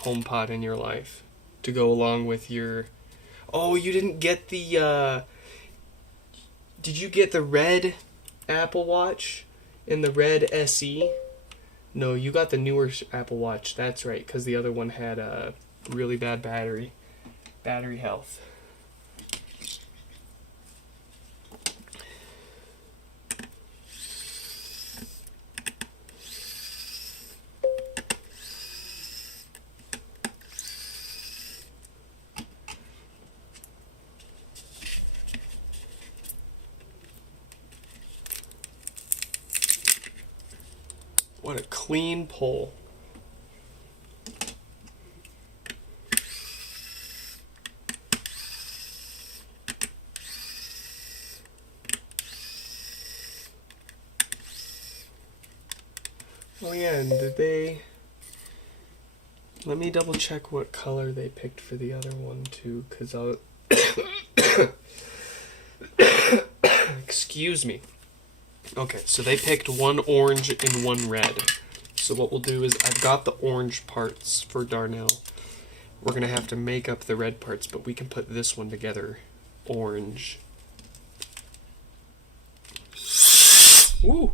HomePod in your life to go along with your. Oh, you didn't get the. Did you get the red Apple Watch and the red SE? No, you got the newer Apple Watch. That's right, because the other one had a really bad battery health. What a clean pull. Oh yeah, and did they... Let me double check what color they picked for the other one too, because I'll... Excuse me. Okay, so they picked one orange and one red. So what we'll do is, I've got the orange parts for Darnell. We're going to have to make up the red parts, but we can put this one together. Orange. Woo!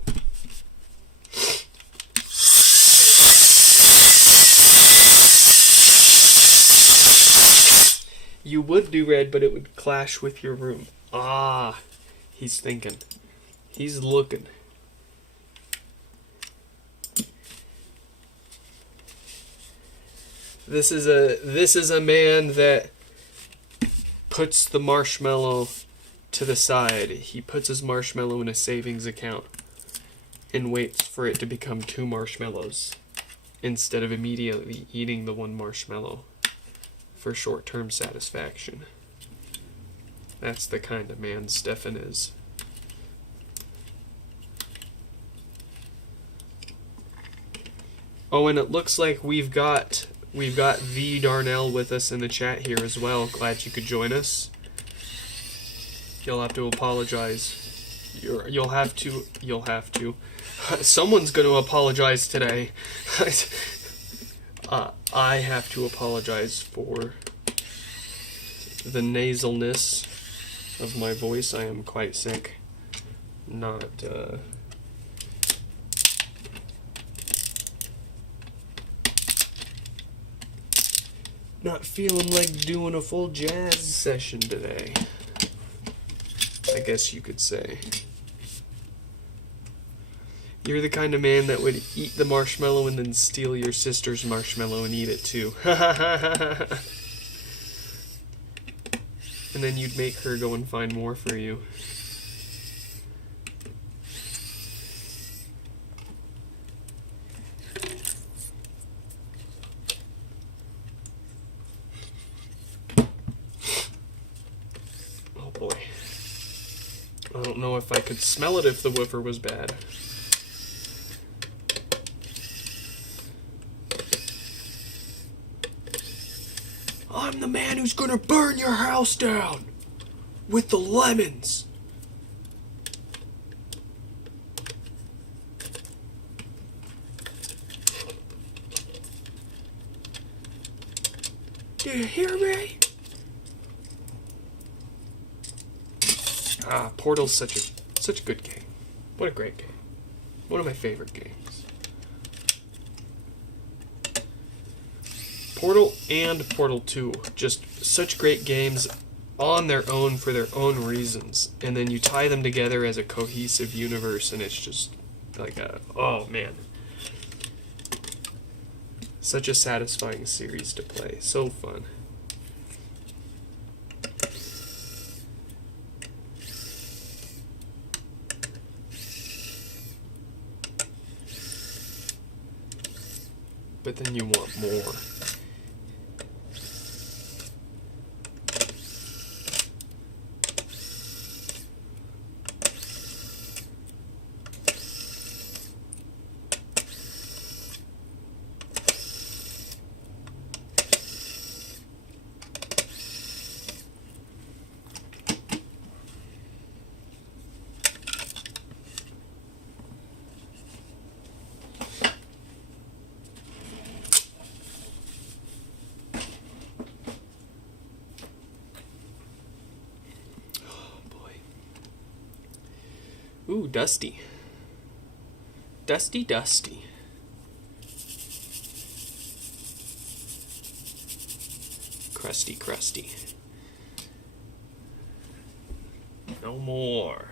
You would do red, but it would clash with your room. Ah, he's thinking. He's looking. This is a man that puts the marshmallow to the side. He puts his marshmallow in a savings account and waits for it to become 2 marshmallows instead of immediately eating the 1 marshmallow for short-term satisfaction. That's the kind of man Stefan is. Oh, and it looks like we've got the Darnell with us in the chat here as well. Glad you could join us. You'll have to apologize. You'll have to. Someone's going to apologize today. I have to apologize for the nasalness of my voice. I am quite sick. Not feeling like doing a full jazz session today, I guess you could say. You're the kind of man that would eat the marshmallow and then steal your sister's marshmallow and eat it too. And then you'd make her go and find more for you. Oh boy. I don't know if I could smell it if the woofer was bad. I'm the man who's gonna burn your house down with the lemons. Do you hear me? Portal's such a good game. What a great game. One of my favorite games. Portal and Portal 2, just such great games on their own for their own reasons, and then you tie them together as a cohesive universe, and it's just like oh man, such a satisfying series to play, so fun. But then you want more. Ooh, dusty. Dusty, dusty. Crusty, crusty. No more.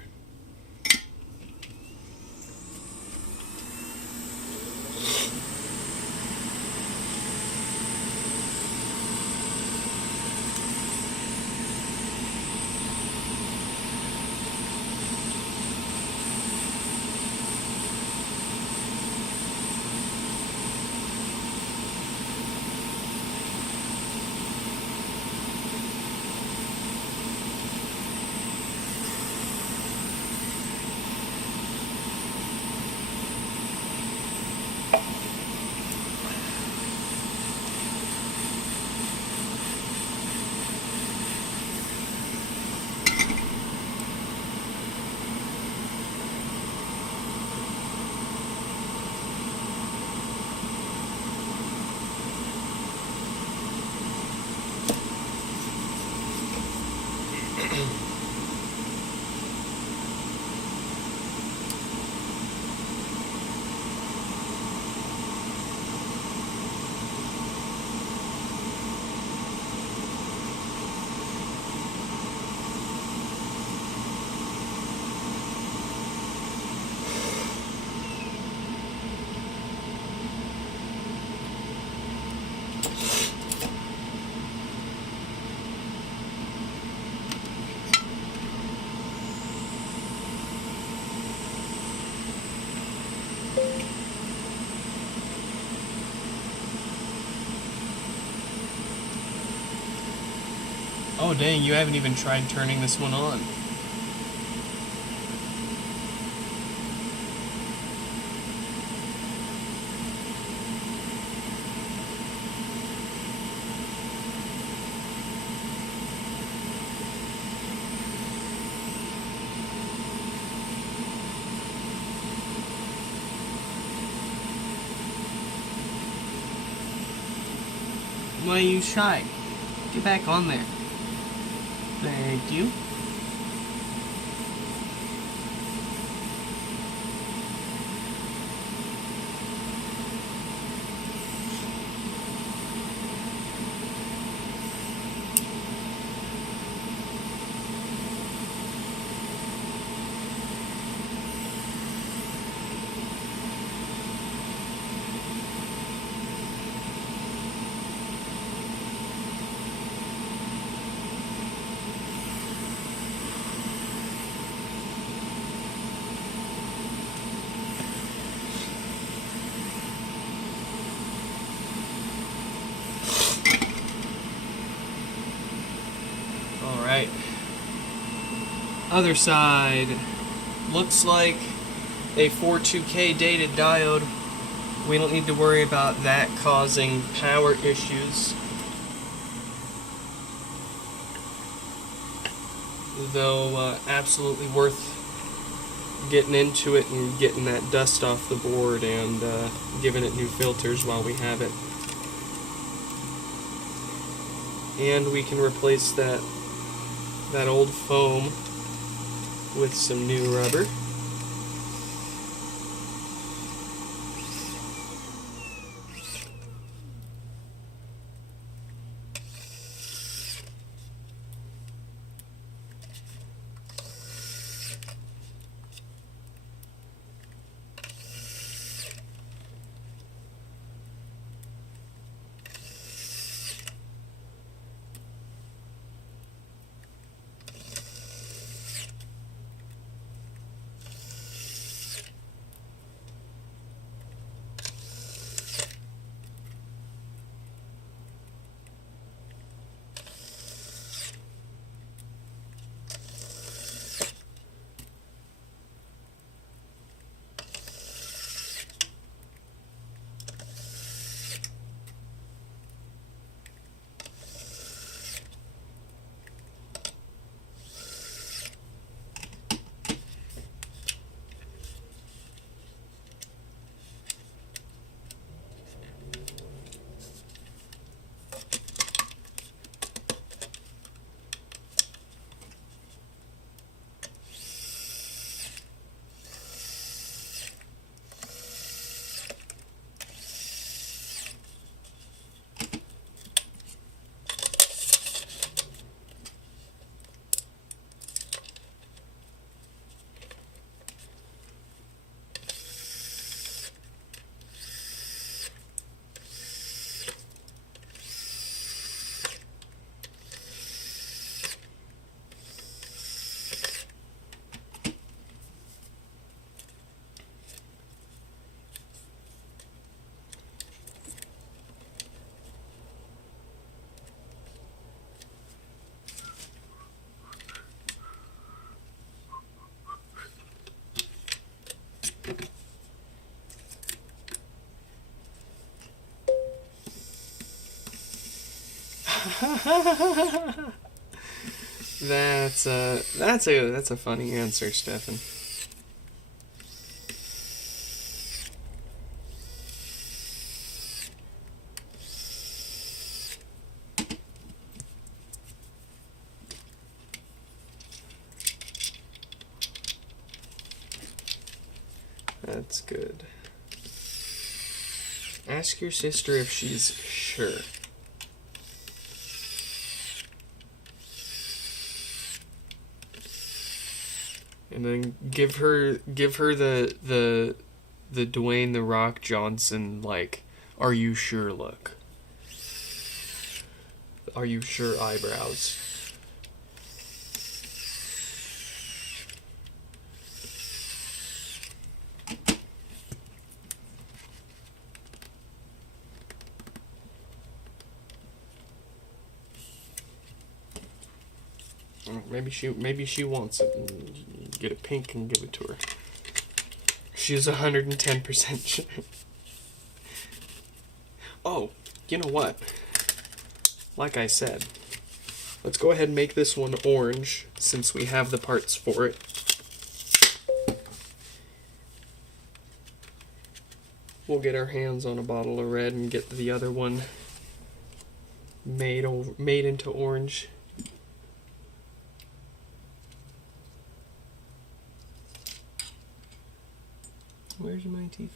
Oh dang, you haven't even tried turning this one on. Why are you shy? Get back on there. Thank you. Alright. Other side. Looks like a 42K dated diode. We don't need to worry about that causing power issues. Though absolutely worth getting into it and getting that dust off the board and giving it new filters while we have it. And we can replace that old foam with some new rubber. That's a funny answer, Stefan. That's good. Ask your sister if she's sure. And then give her the Dwayne the Rock Johnson, like, are you sure look. Are you sure eyebrows. Maybe she wants it. And you get it pink and give it to her. She's 110% sure. Oh, you know what? Like I said, let's go ahead and make this one orange since we have the parts for it. We'll get our hands on a bottle of red and get the other one made into orange. Where's my T5?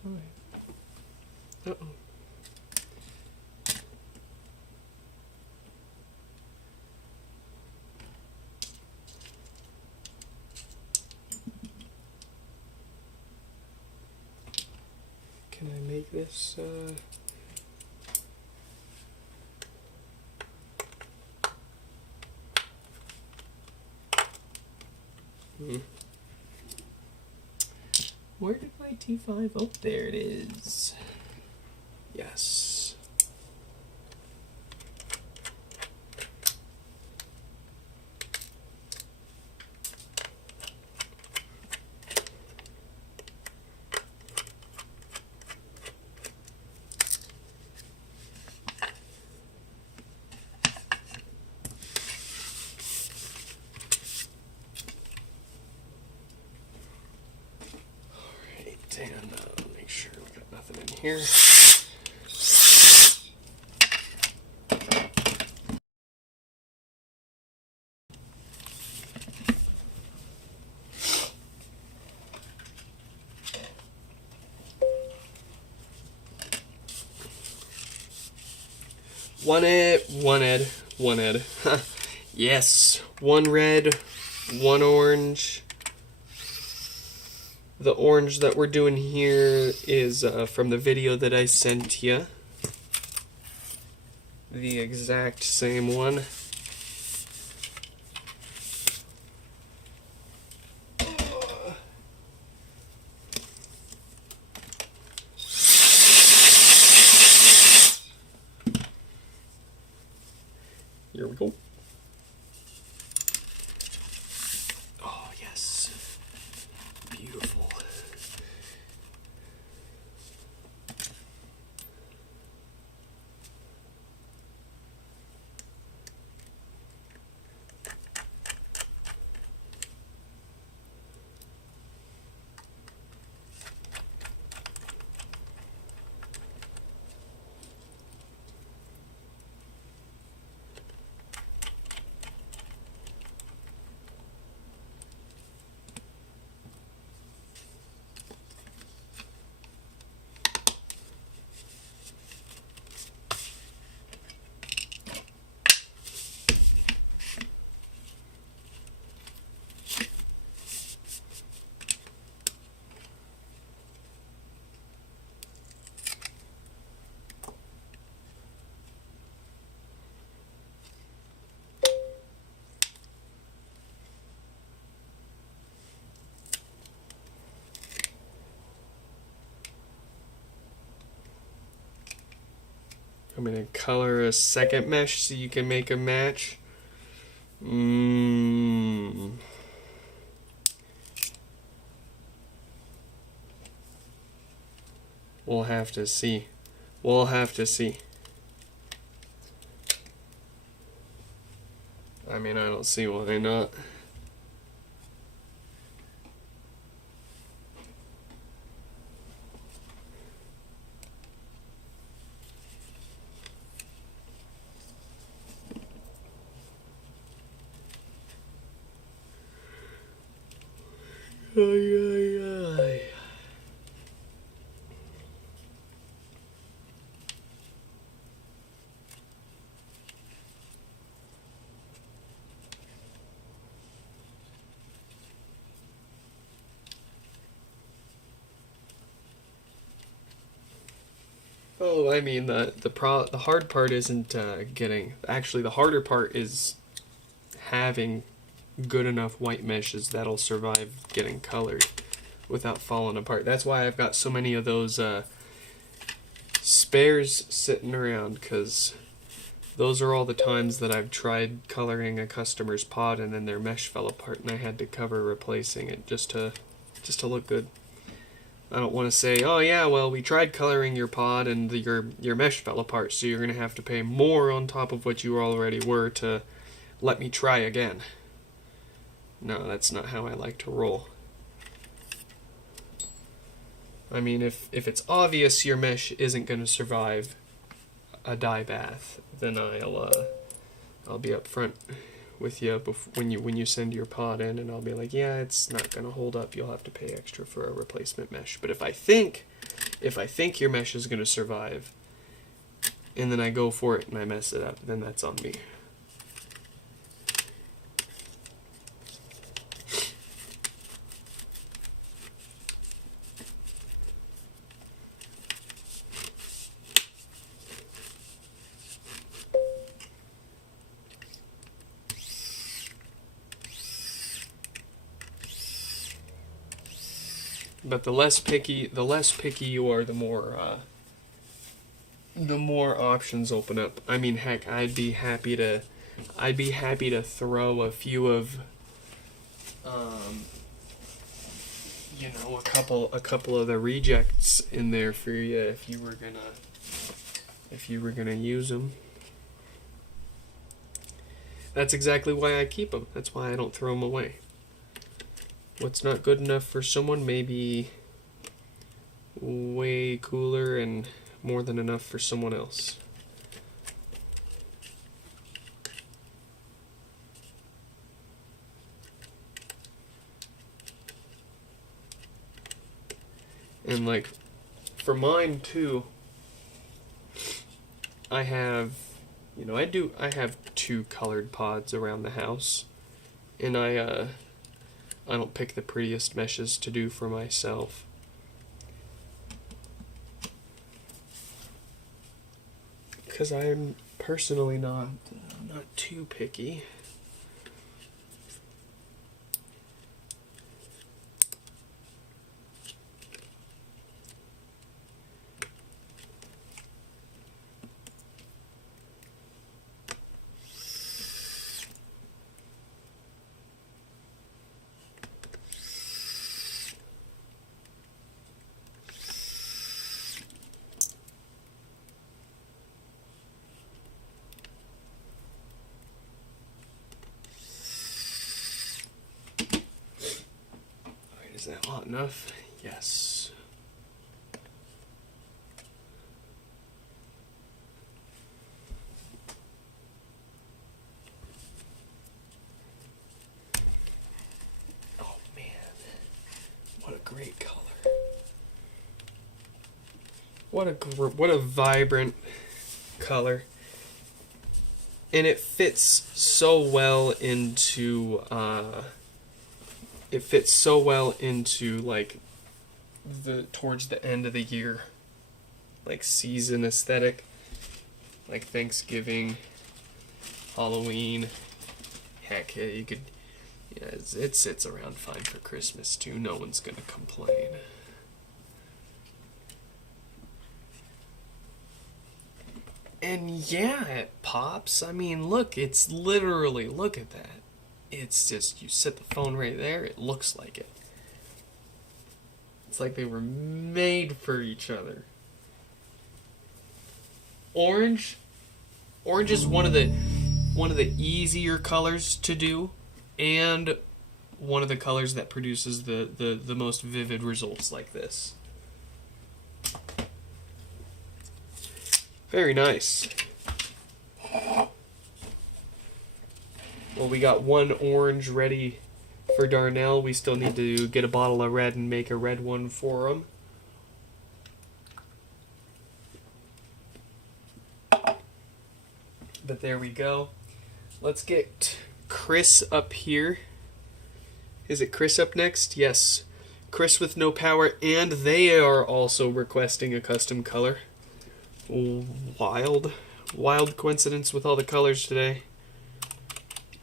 Uh-oh. Can I make this, Where did my T5? Oh, there it is. Yes. And make sure we got nothing in here. One Ed. Yes, one red, one orange. The orange that we're doing here is from the video that I sent you. The exact same one. Here we go. Oh, yes. Beautiful. I'm going to color a second mesh so you can make a match. We'll have to see. We'll have to see. I mean, I don't see why not. Ay, ay, ay. Oh, I mean the hard part isn't getting. Actually, the harder part is having good enough white meshes that'll survive getting colored without falling apart. That's why I've got so many of those spares sitting around, because those are all the times that I've tried coloring a customer's pod and then their mesh fell apart and I had to cover replacing it just to look good. I don't want to say, oh yeah, well we tried coloring your pod and your mesh fell apart, so you're going to have to pay more on top of what you already were to let me try again. No, that's not how I like to roll. I mean, if it's obvious your mesh isn't going to survive a dye bath, then I'll be upfront with you when you send your pod in, and I'll be like, yeah, it's not going to hold up. You'll have to pay extra for a replacement mesh. But if I think your mesh is going to survive, and then I go for it and I mess it up, then that's on me. But the less picky you are, the more options open up. I mean, heck, I'd be happy to throw a few of, a couple of the rejects in there for you if you were gonna use them. That's exactly why I keep them. That's why I don't throw them away. What's not good enough for someone may be way cooler and more than enough for someone else. And like for mine too, I have two colored pods around the house, and I don't pick the prettiest meshes to do for myself. Because I'm personally not too picky. Is that hot enough? Yes. Oh man, what a great color! What a vibrant color, and it fits so well into. It fits so well into like towards the end of the year, like season aesthetic, like Thanksgiving, Halloween. Heck, yeah, it sits around fine for Christmas too. No one's gonna complain. And yeah, it pops. I mean, look, it's literally, look at that. It's just, you set the phone right there, it looks like it. It's like they were made for each other. Orange is one of the easier colors to do, and one of the colors that produces the most vivid results like this. Very nice. Well, we got one orange ready for Darnell. We still need to get a bottle of red and make a red one for him. But there we go. Let's get Chris up here. Is it Chris up next? Yes. Chris with no power, and they are also requesting a custom color. Wild coincidence with all the colors today.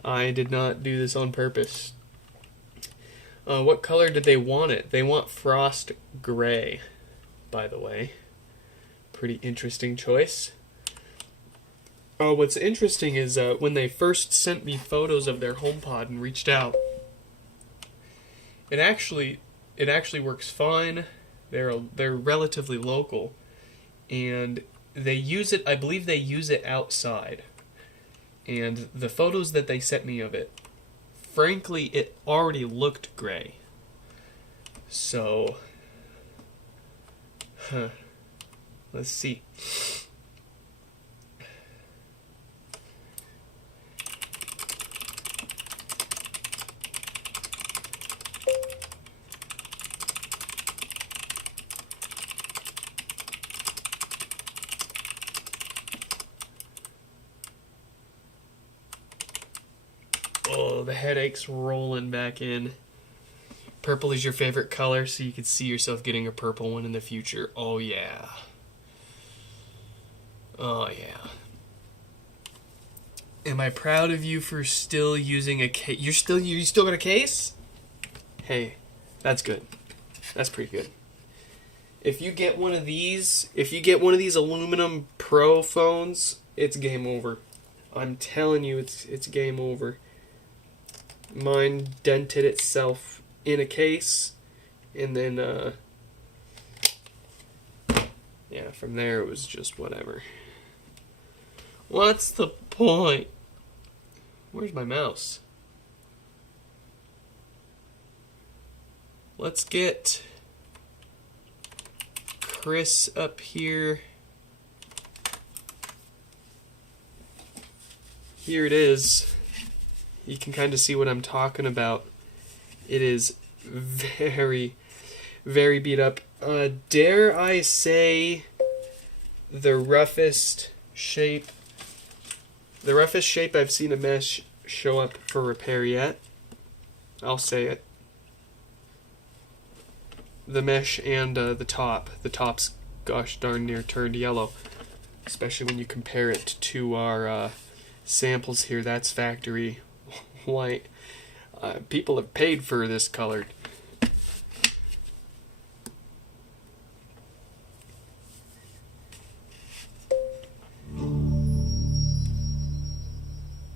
I did not do this on purpose. What color did they want it? They want frost gray, by the way. Pretty interesting choice. Oh, what's interesting is when they first sent me photos of their HomePod and reached out, it actually works fine. They're relatively local, and they use it. I believe they use it outside. And the photos that they sent me of it, frankly, it already looked gray. So, let's see. Oh, the headache's rolling back in. Purple is your favorite color, so you could see yourself getting a purple one in the future. Oh, yeah. Oh, yeah. Am I proud of you for still using a case? You still got a case? Hey, that's good. That's pretty good. If you get one of these aluminum Pro phones, it's game over. I'm telling you, it's game over. Mine dented itself in a case, and then yeah, from there it was just whatever. What's the point? Where's my mouse? Let's get Chris up here. Here it is. You can kind of see what I'm talking about. It is very, very beat up. Dare I say the roughest shape I've seen a mesh show up for repair yet. I'll say it. The mesh and the top. The top's gosh darn near turned yellow. Especially when you compare it to our samples here. That's factory white. People have paid for this colored.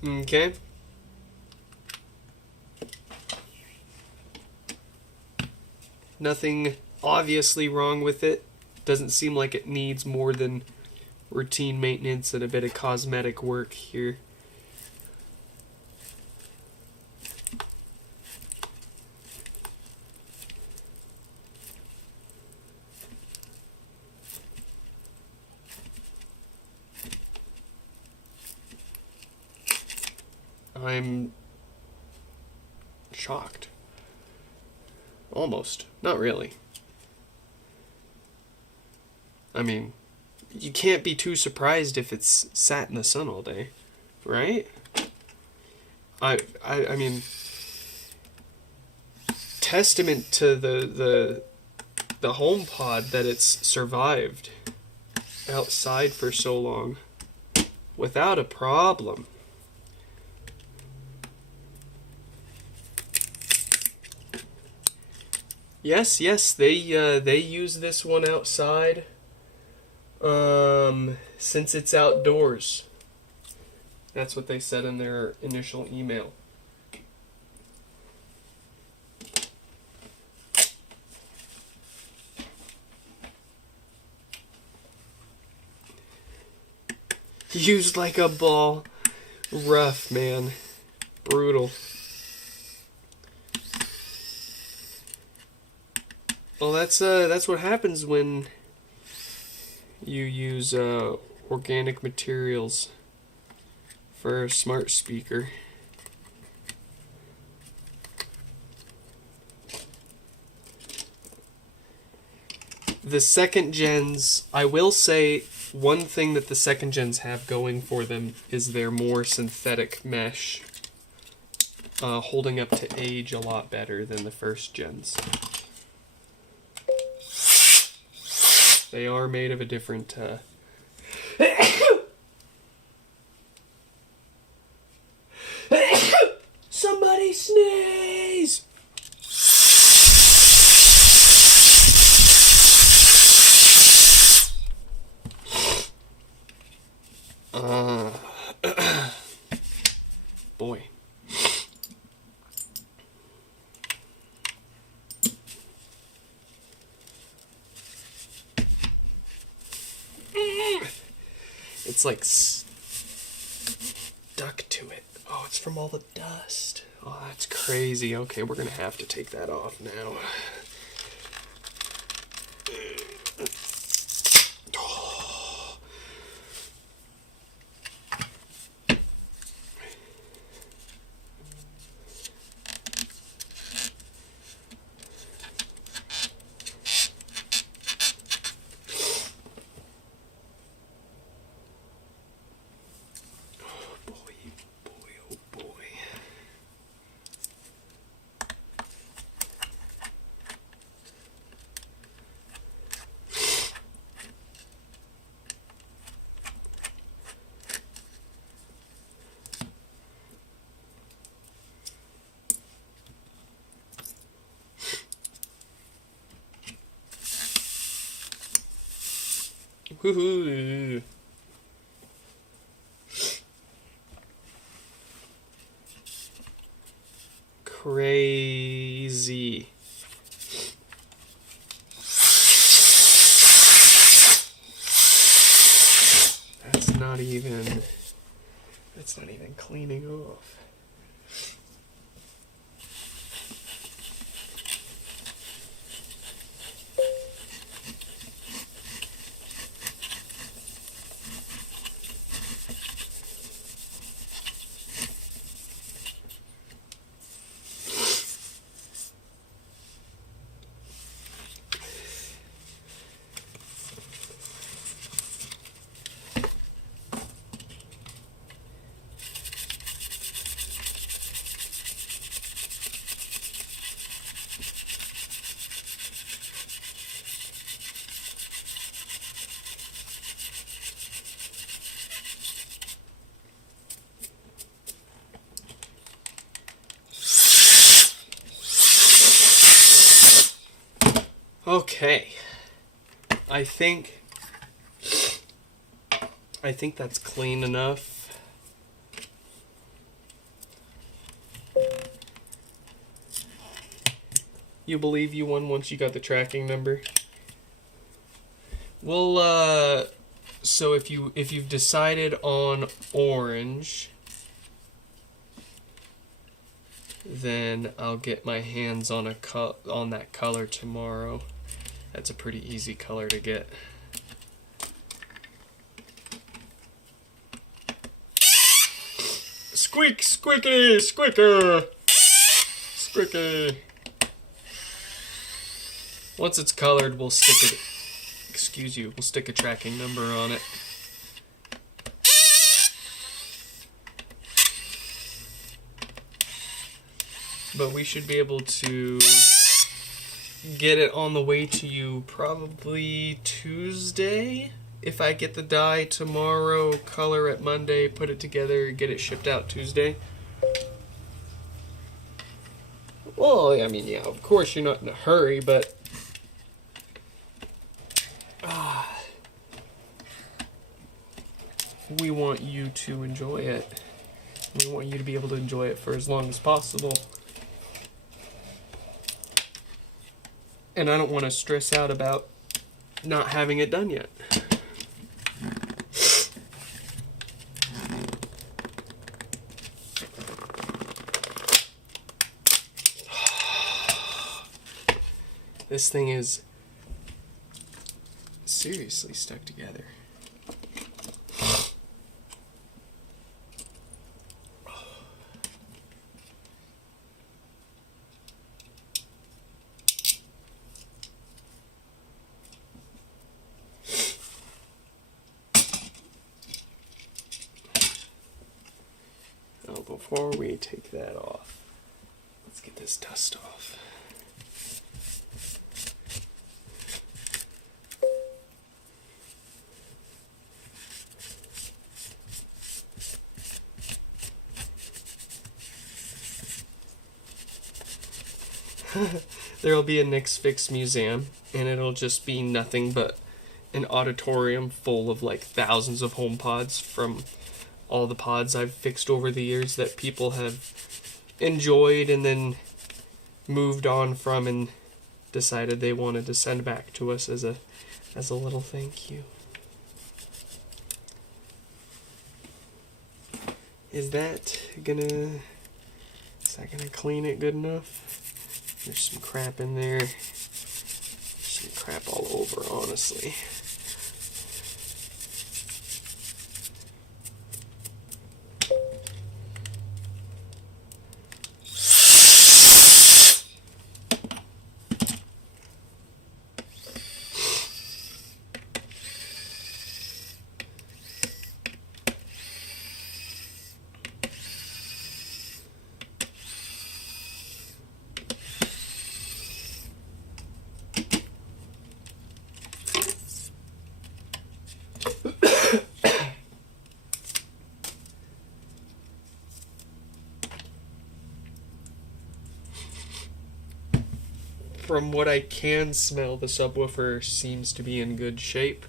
Okay. Nothing obviously wrong with it. Doesn't seem like it needs more than routine maintenance and a bit of cosmetic work here. I'm shocked. Almost. Not really. I mean, you can't be too surprised if it's sat in the sun all day, right? I mean, testament to the HomePod that it's survived outside for so long without a problem. Yes, they use this one outside, since it's outdoors. That's what they said in their initial email. Used like a ball. Rough, man. Brutal. Well, that's what happens when you use organic materials for a smart speaker. The second gens, I will say one thing that the second gens have going for them is their more synthetic mesh, holding up to age a lot better than the first gens. They are made of a different somebody sneeze! it's like stuck to it. Oh, it's from all the dust. Oh, that's crazy. Okay, we're gonna have to take that off now. Woohoo! Crazy. That's not even cleaning off. Okay, I think that's clean enough. You believe you won once you got the tracking number? Well, so if you've decided on orange, then I'll get my hands on that color tomorrow. That's a pretty easy color to get. Squeak, squeaky, squeaker, squeaky. Once it's colored, we'll stick it. Excuse you. We'll stick a tracking number on it. But we should be able to get it on the way to you probably Tuesday. If I get the dye tomorrow, color it Monday, put it together, get it shipped out Tuesday. Well, I mean, yeah, of course you're not in a hurry, but we want you to enjoy it. We want you to be able to enjoy it for as long as possible. And I don't want to stress out about not having it done yet. This thing is seriously stuck together. Now, before we take that off, let's get this dust off. There'll be a Nix Fix museum, and it'll just be nothing but an auditorium full of like thousands of HomePods from all the pods I've fixed over the years that people have enjoyed and then moved on from and decided they wanted to send back to us as a little thank you. Is that gonna clean it good enough? There's some crap in there. There's some crap all over, honestly. From what I can smell, the subwoofer seems to be in good shape.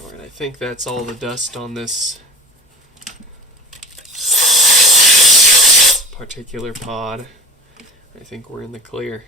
Alright, I think that's all the dust on this particular pod. I think we're in the clear.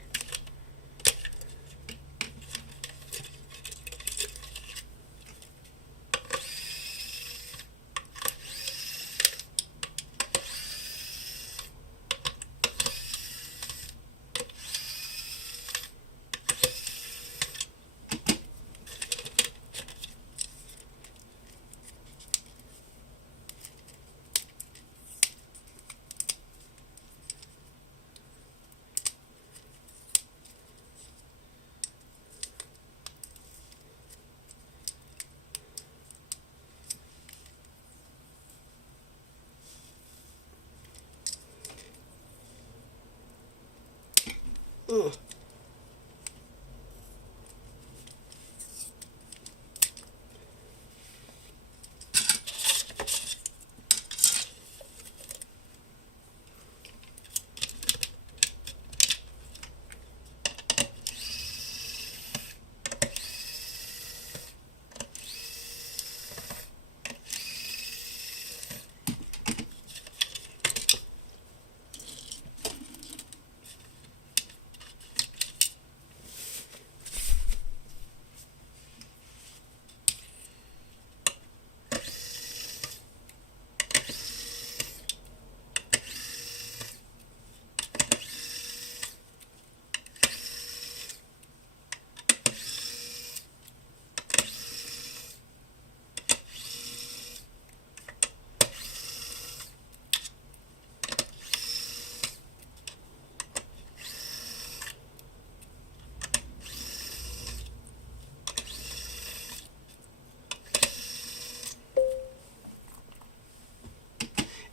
Ugh.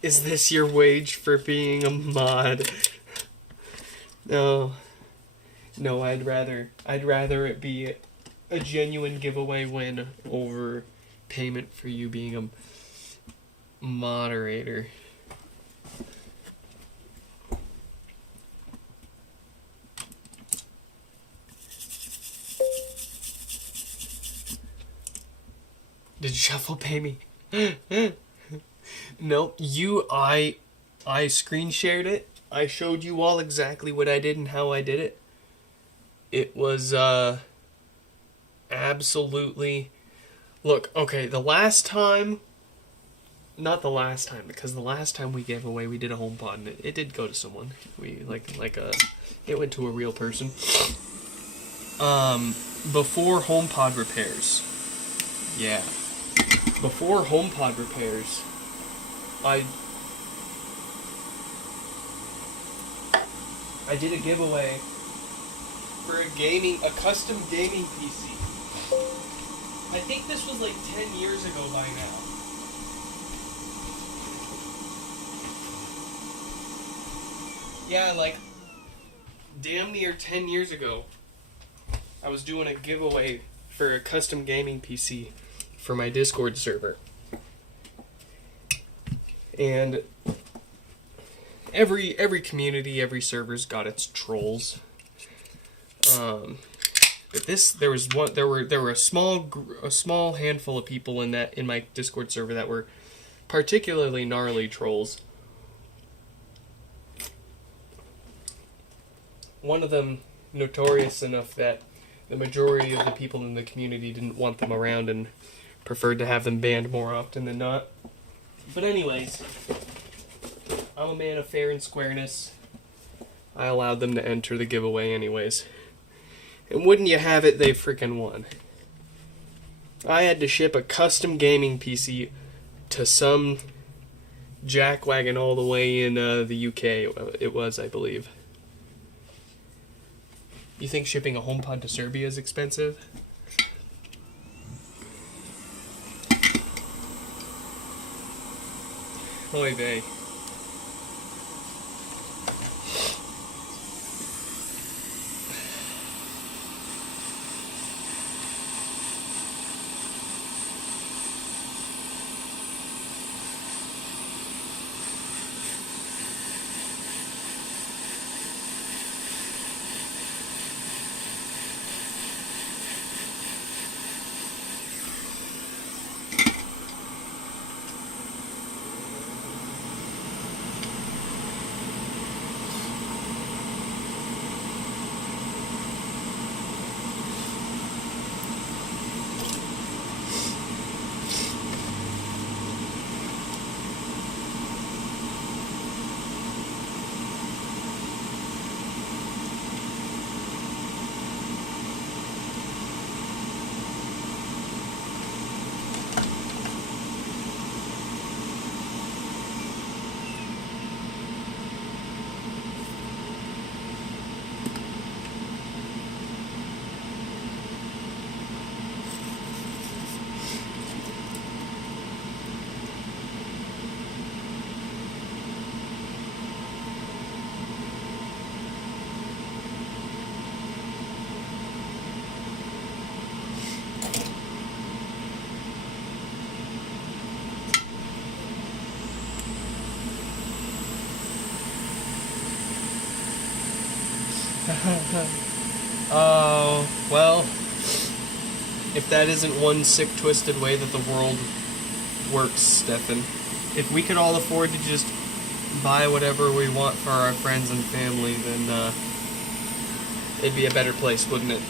Is this your wage for being a mod? No. No, I'd rather it be a genuine giveaway win over payment for you being a moderator. Did Shuffle pay me? No, I screen shared it. I showed you all exactly what I did and how I did it. It was absolutely... Look, okay, the last time... Not the last time, because the last time we gave away, we did a HomePod, and it did go to someone. It went to a real person. Before HomePod repairs. Yeah. Before HomePod repairs, I did a giveaway for a custom gaming PC. I think this was like 10 years ago by now. Yeah, like damn near 10 years ago, I was doing a giveaway for a custom gaming PC for my Discord server. And every community, every server's got its trolls. But there were a small handful of people in my Discord server that were particularly gnarly trolls. One of them notorious enough that the majority of the people in the community didn't want them around and preferred to have them banned more often than not. But anyways, I'm a man of fair and squareness. I allowed them to enter the giveaway anyways. And wouldn't you have it, they freaking won. I had to ship a custom gaming PC to some jackwagon all the way in the UK, it was, I believe. You think shipping a HomePod to Serbia is expensive? Oy vey. Oh, well, if that isn't one sick, twisted way that the world works, Stefan. If we could all afford to just buy whatever we want for our friends and family, then it'd be a better place, wouldn't it?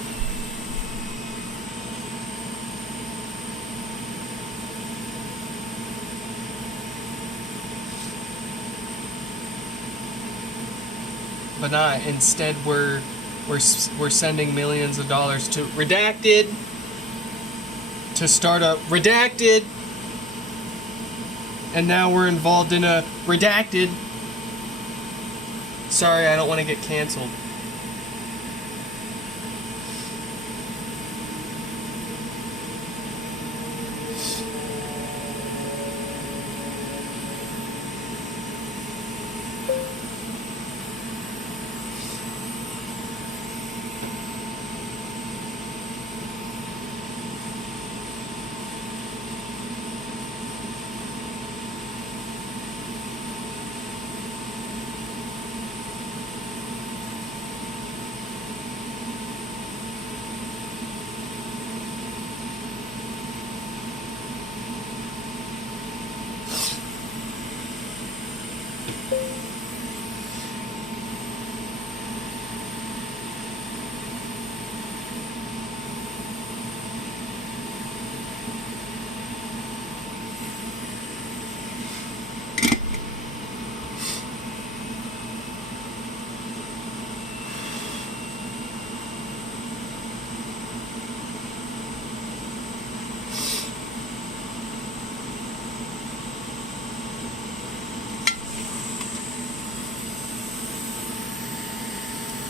But not. Instead, we're sending millions of dollars to Redacted to start a Redacted, and now we're involved in a Redacted. Sorry, I don't want to get canceled.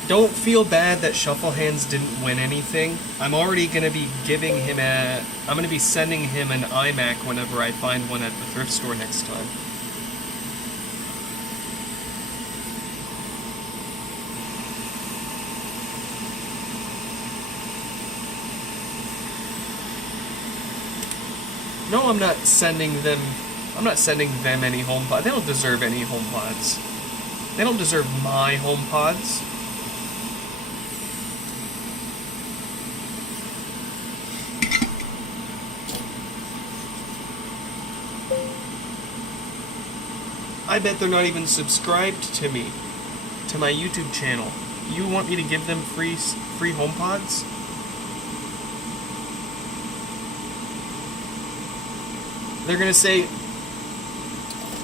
Don't feel bad that Shufflehands didn't win anything. I'm already going to be giving him I'm going to be sending him an iMac whenever I find one at the thrift store next time. No, I'm not sending them any HomePods. They don't deserve any HomePods. They don't deserve my HomePods. I bet they're not even subscribed to me, to my YouTube channel. You want me to give them free HomePods? They're gonna say,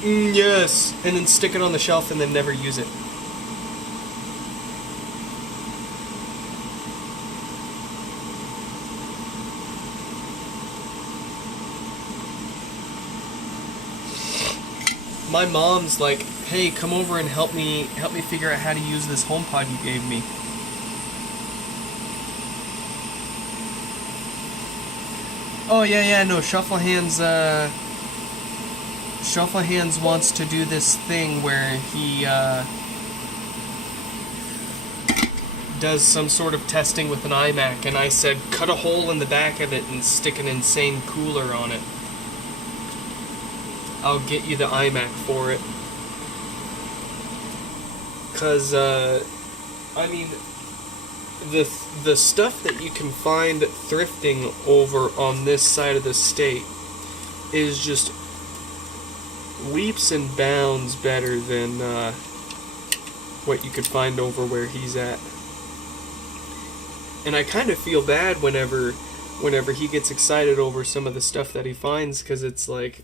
yes, and then stick it on the shelf and then never use it. My mom's like, hey, come over and help me figure out how to use this HomePod you gave me. Oh yeah, no, Shuffle Hands wants to do this thing where he does some sort of testing with an iMac, and I said, cut a hole in the back of it and stick an insane cooler on it. I'll get you the iMac for it. 'Cause, I mean, the stuff that you can find thrifting over on this side of the state is just leaps and bounds better than what you could find over where he's at. And I kind of feel bad whenever he gets excited over some of the stuff that he finds, because it's like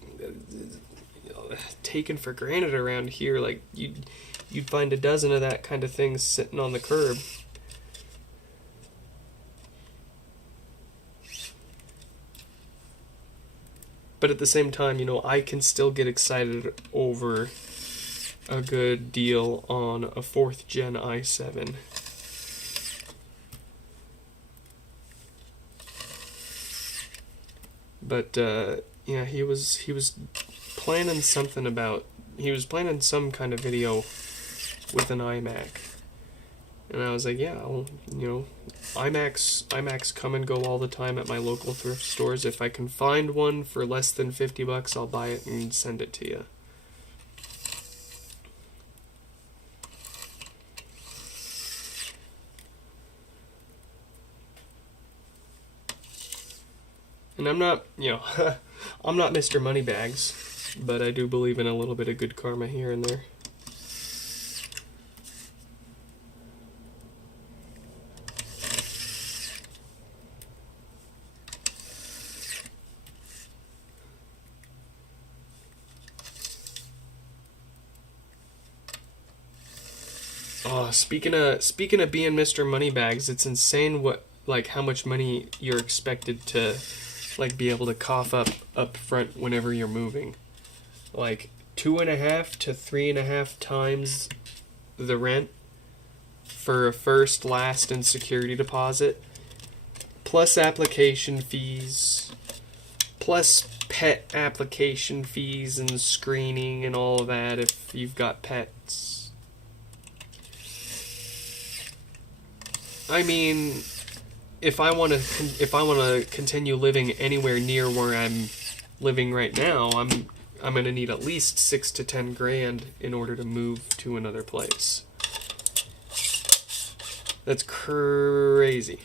taken for granted around here. Like you'd find a dozen of that kind of things sitting on the curb. But at the same time, you know, I can still get excited over a good deal on a 4th gen i7. But yeah, he was planning something about, he was planning some kind of video with an iMac, and I was like, yeah, I'll, you know, iMacs come and go all the time at my local thrift stores. If I can find one for less than $50, I'll buy it and send it to you. And I'm not, you know, I'm not Mr. Moneybags, but I do believe in a little bit of good karma here and there. Oh, speaking of being Mr. Moneybags, it's insane how much money you're expected to be able to cough up front whenever you're moving. Like 2.5 to 3.5 times the rent for a first, last, and security deposit, plus application fees, plus pet application fees and screening and all of that if you've got pets. I mean, if I want to continue living anywhere near where I'm living right now, I'm going to need at least 6 to 10 grand in order to move to another place. That's crazy.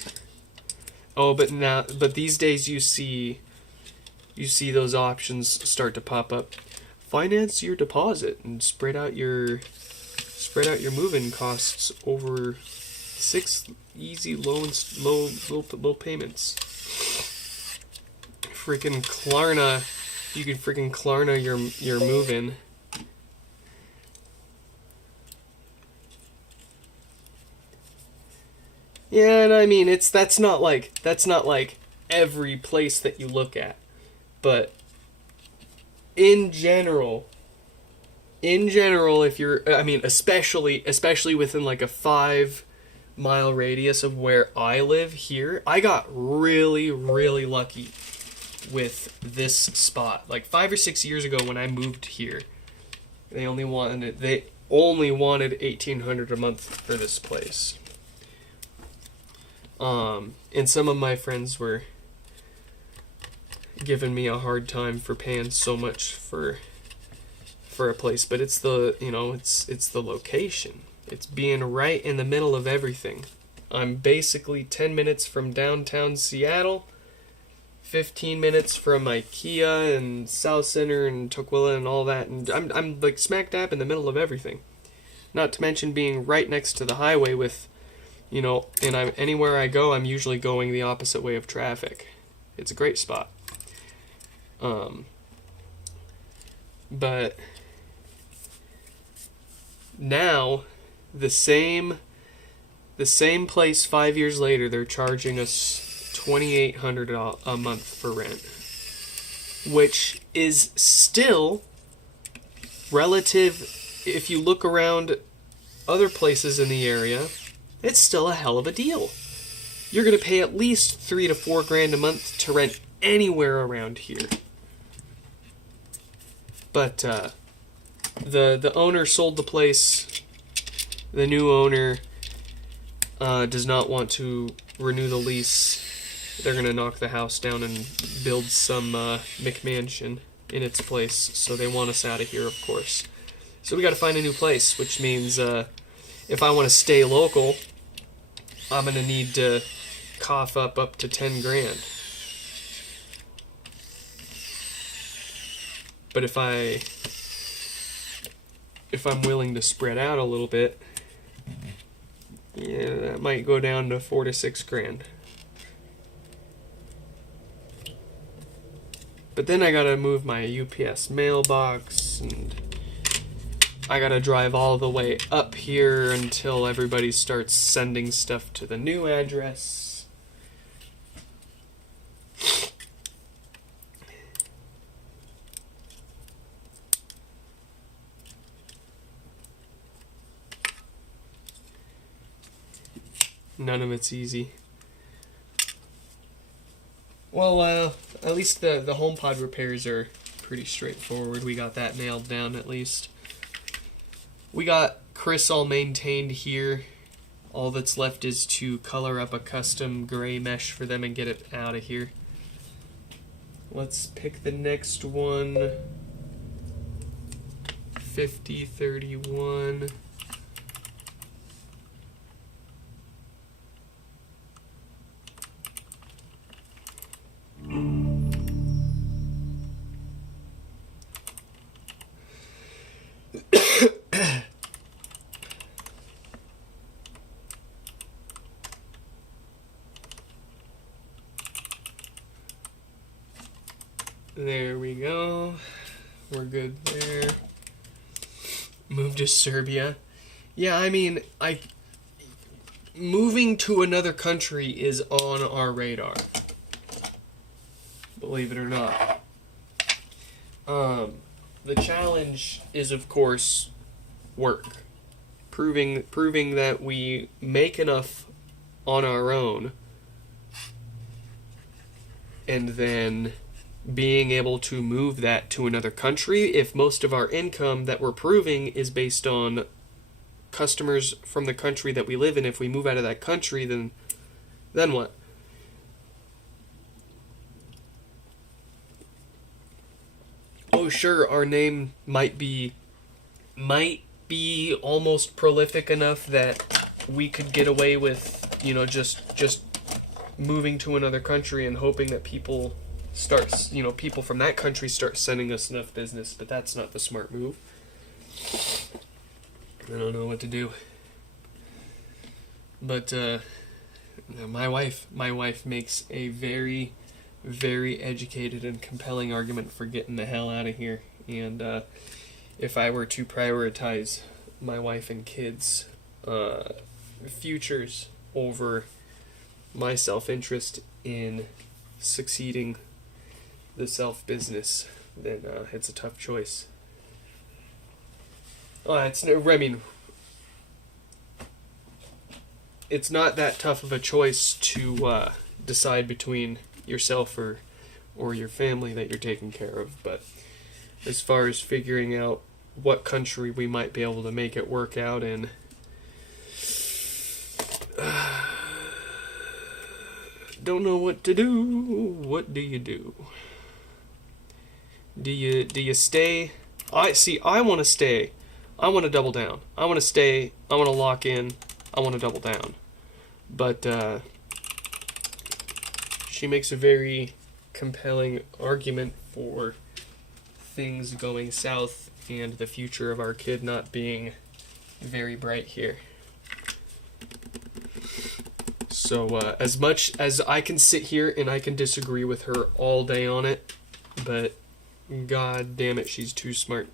Oh, but these days you see those options start to pop up. Finance your deposit and spread out your move-in costs over 6 easy low payments. Freaking Klarna, you can freaking Klarna your move-in. Yeah, and I mean that's not like every place that you look at, but in general, if you're, I mean, especially within like a 5-mile radius of where I live here, I got really, really lucky with this spot. Like 5 or 6 years ago when I moved here, they only wanted $1,800 a month for this place. And some of my friends were giving me a hard time for paying so much for a place, but it's the, you know, it's the location. It's being right in the middle of everything. I'm basically 10 minutes from downtown Seattle, 15 minutes from IKEA and South Center and Tukwila and all that, and I'm like smack dab in the middle of everything. Not to mention being right next to the highway with, you know, and anywhere I go, I'm usually going the opposite way of traffic. It's a great spot. But now the same place 5 years later, they're charging us $2,800 a month for rent, which is still relative. If you look around other places in the area, it's still a hell of a deal. You're going to pay at least $3,000 to $4,000 a month to rent anywhere around here. But the owner sold the place. The new owner does not want to renew the lease. They're going to knock the house down and build some McMansion in its place. So they want us out of here, of course. So we got to find a new place, which means if I want to stay local, I'm going to need to cough up to $10,000. But if I'm willing to spread out a little bit, yeah, that might go down to $4,000 to $6,000. But then I gotta move my UPS mailbox, and I gotta drive all the way up here until everybody starts sending stuff to the new address. None of it's easy. Well, at least the HomePod repairs are pretty straightforward. We got that nailed down at least. We got Chris all maintained here. All that's left is to color up a custom gray mesh for them and get it out of here. Let's pick the next one. 5031. There we go. We're good there. Move to Serbia. Yeah, I mean, moving to another country is on our radar. Believe it or not. The challenge is, of course, work. Proving that we make enough on our own, and then being able to move that to another country. If most of our income that we're proving is based on customers from the country that we live in, if we move out of that country, then what? Oh, sure, our name might be almost prolific enough that we could get away with, you know, just moving to another country and hoping that people from that country start sending us enough business, but that's not the smart move. I don't know what to do. But my wife makes a very, very educated and compelling argument for getting the hell out of here. And if I were to prioritize my wife and kids' futures over my self-interest in succeeding the self-business, then it's a tough choice. It's not that tough of a choice to decide between yourself or your family that you're taking care of, but as far as figuring out what country we might be able to make it work out in, don't know what to do. What do you do? Do you stay? I want to stay. I want to double down. I want to stay. I want to lock in. I want to double down. But she makes a very compelling argument for things going south and the future of our kid not being very bright here. So as much as I can sit here and I can disagree with her all day on it, but god damn it, she's too smart.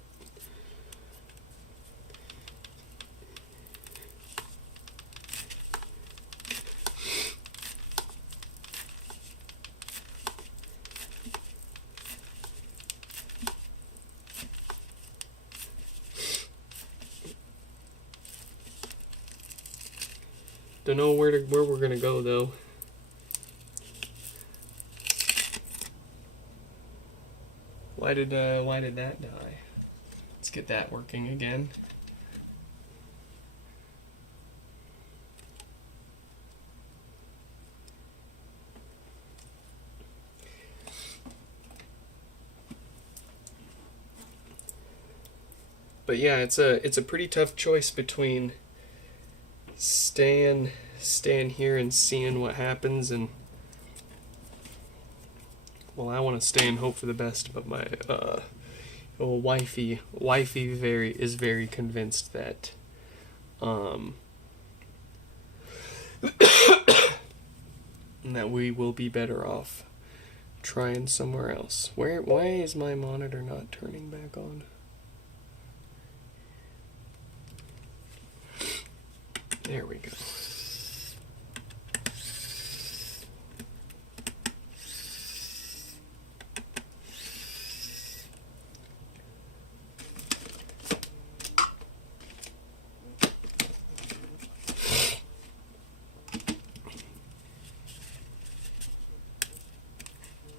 Don't know where we're gonna go though. Why did that die? Let's get that working again. But yeah, it's a pretty tough choice between staying here and seeing what happens, and well, I want to stay and hope for the best, but my wifey is very convinced that that we will be better off trying somewhere else. Why is my monitor not turning back on? There we go.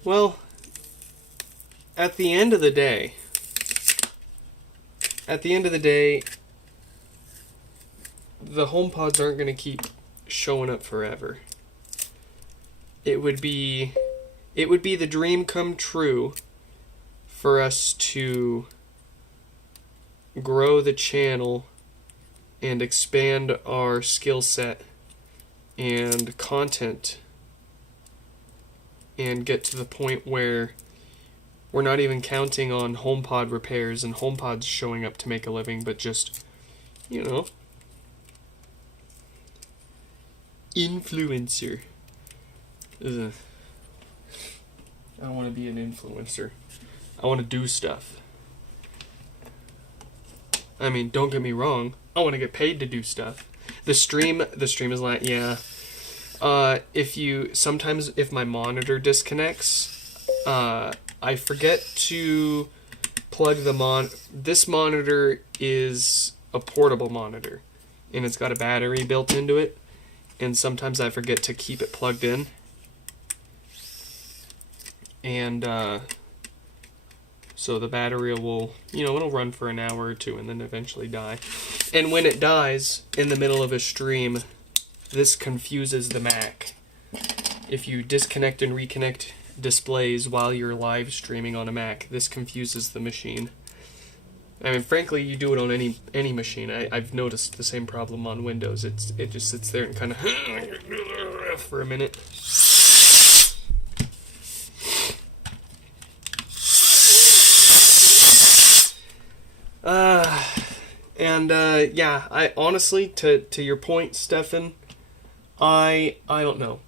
Well, at the end of the day, the HomePods aren't going to keep showing up forever. It would be the dream come true for us to grow the channel and expand our skill set and content and get to the point where we're not even counting on HomePod repairs and HomePods showing up to make a living, but just, you know, influencer. I don't want to be an influencer. I want to do stuff. I mean, don't get me wrong. I want to get paid to do stuff. The stream is like, yeah. Sometimes if my monitor disconnects, I forget to plug this monitor is a portable monitor, and it's got a battery built into it, and sometimes I forget to keep it plugged in, and so the battery will, it'll run for an hour or two and then eventually die. And when it dies in the middle of a stream, this confuses the Mac. If you disconnect and reconnect displays while you're live streaming on a Mac, this confuses the machine. I mean, frankly, you do it on any machine. I've noticed the same problem on Windows. It just sits there and kind of for a minute. Yeah, I honestly, to your point, Stefan, I don't know.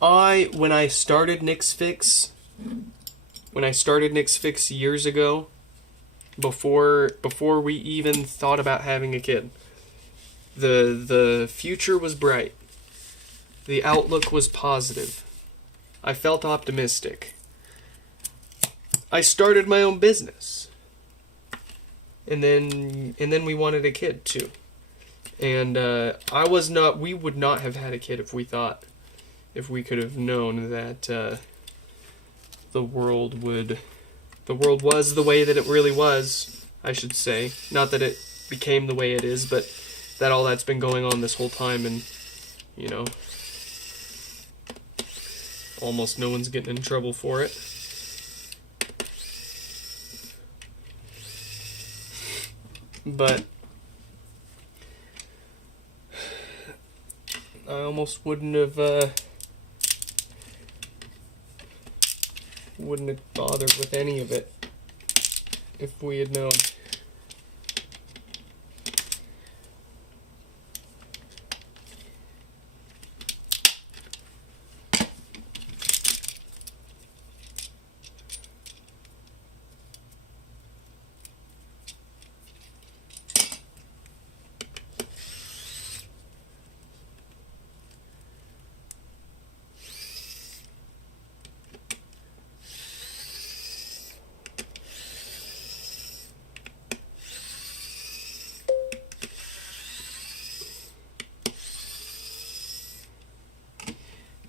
When I started Nick's Fix years ago, before we even thought about having a kid, the future was bright. The outlook was positive. I felt optimistic. I started my own business. And then we wanted a kid too. And we would not have had a kid if we could have known that the world was the way that it really was, I should say. Not that it became the way it is, but that all that's been going on this whole time, and, almost no one's getting in trouble for it. But I almost wouldn't have Wouldn't have bothered with any of it if we had known.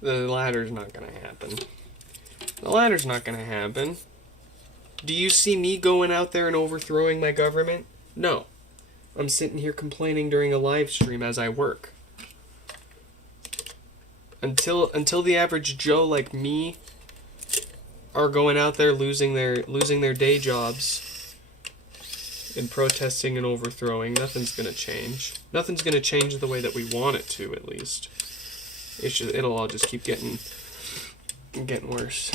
The ladder's not gonna happen. The ladder's not gonna happen. Do you see me going out there and overthrowing my government? No. I'm sitting here complaining during a live stream as I work. Until the average Joe like me are going out there losing their day jobs and protesting and overthrowing, nothing's gonna change. Nothing's gonna change the way that we want it to, at least. It'll all just keep getting worse.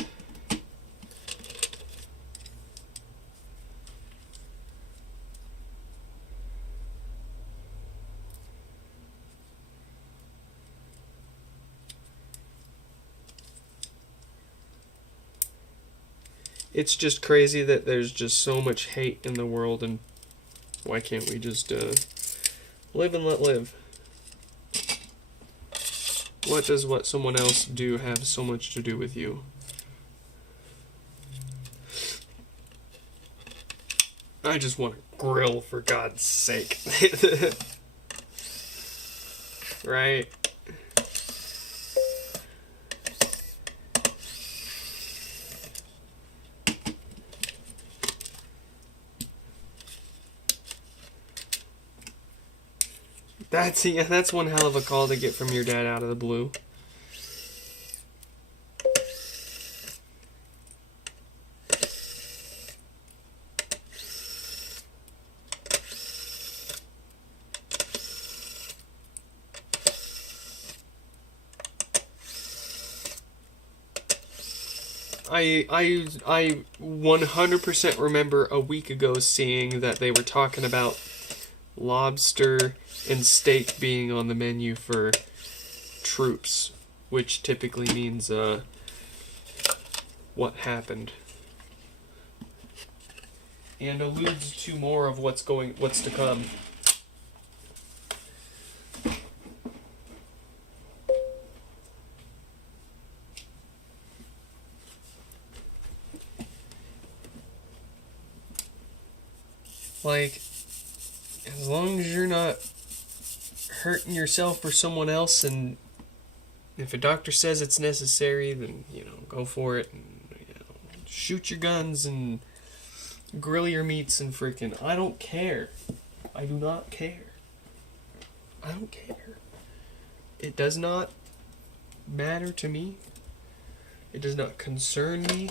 It's just crazy that there's just so much hate in the world, and why can't we just live and let live? What does what someone else do have so much to do with you? I just want to grill, for God's sake. Right? That's one hell of a call to get from your dad out of the blue. I 100% remember a week ago seeing that they were talking about lobster and steak being on the menu for troops, which typically means what happened, and alludes to more of what's to come. Like, as long as you're not hurting yourself or someone else, and if a doctor says it's necessary, then, go for it, and, shoot your guns and grill your meats and freaking, I don't care. I do not care. I don't care. It does not matter to me. It does not concern me.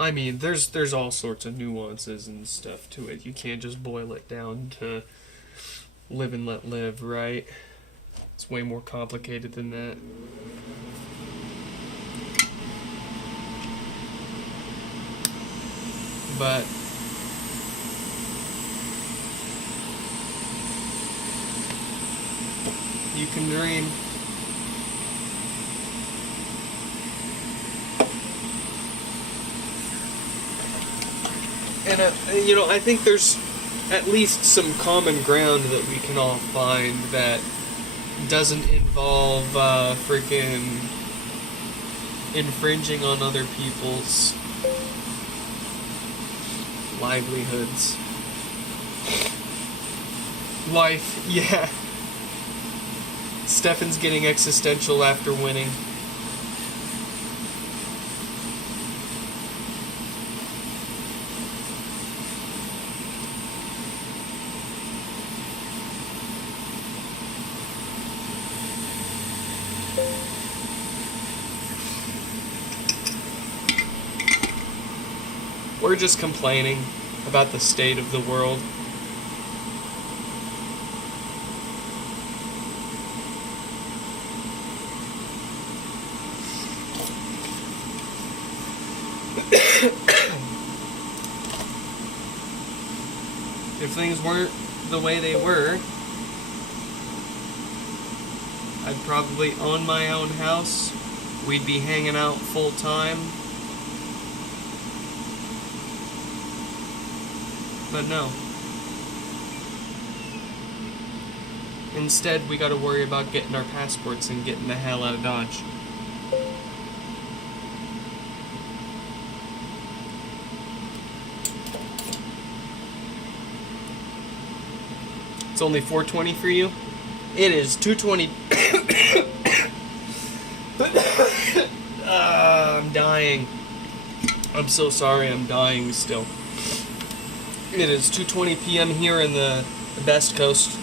I mean, there's all sorts of nuances and stuff to it. You can't just boil it down to live and let live, right? It's way more complicated than that. But you can dream. And, I think there's at least some common ground that we can all find that doesn't involve freaking infringing on other people's livelihoods. Life, yeah. Stefan's getting existential after winning. We're just complaining about the state of the world. If things weren't the way they were, I'd probably own my own house. We'd be hanging out full time. But no. Instead, we gotta worry about getting our passports and getting the hell out of Dodge. It's only 4:20 for you? It is 2:20. I'm dying. I'm so sorry, I'm dying still. It is 2:20 p.m. here in the Best Coast.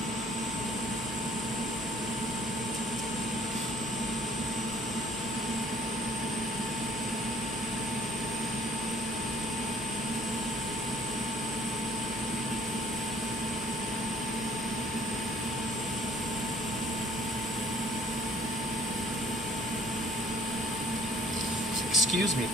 Excuse me.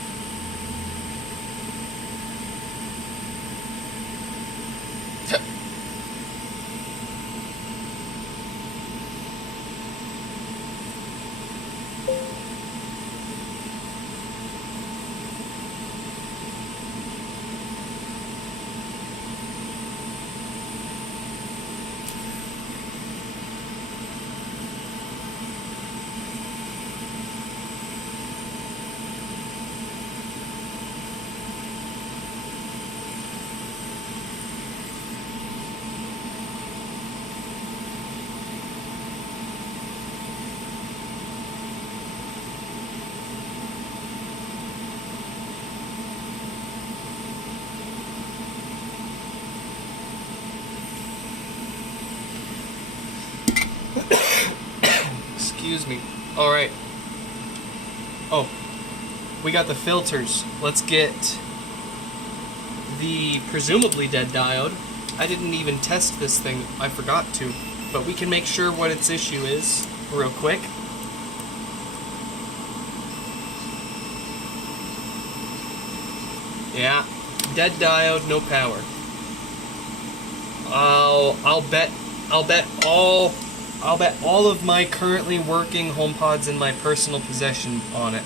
Excuse me. Alright. Oh. We got the filters. Let's get the presumably dead diode. I didn't even test this thing. I forgot to. But we can make sure what its issue is real quick. Yeah. Dead diode, no power. I'll bet all of my currently working HomePods in my personal possession on it.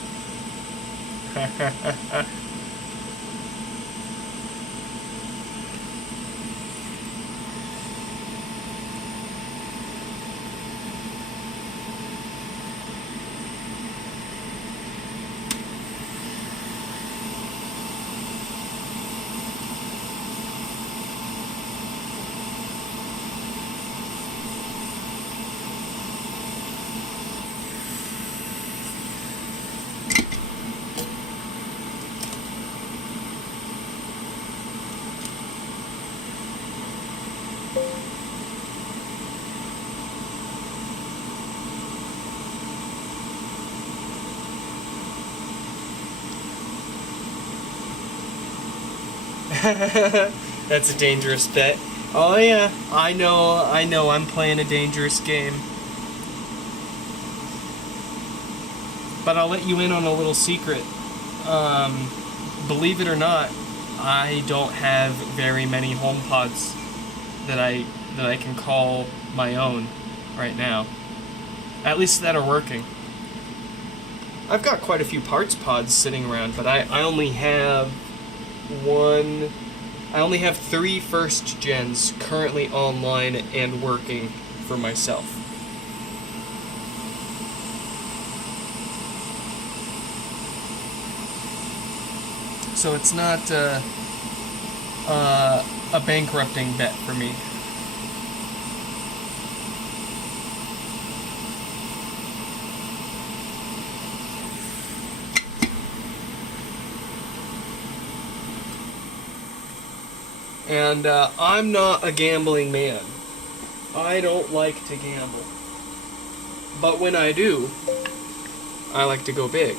That's a dangerous bet. Oh yeah, I know, I'm playing a dangerous game. But I'll let you in on a little secret. Believe it or not, I don't have very many HomePods that I can call my own right now. At least that are working. I've got quite a few parts pods sitting around, but I only have I only have 3 first gens currently online and working for myself. So it's not a bankrupting bet for me. And I'm not a gambling man. I don't like to gamble. But when I do, I like to go big.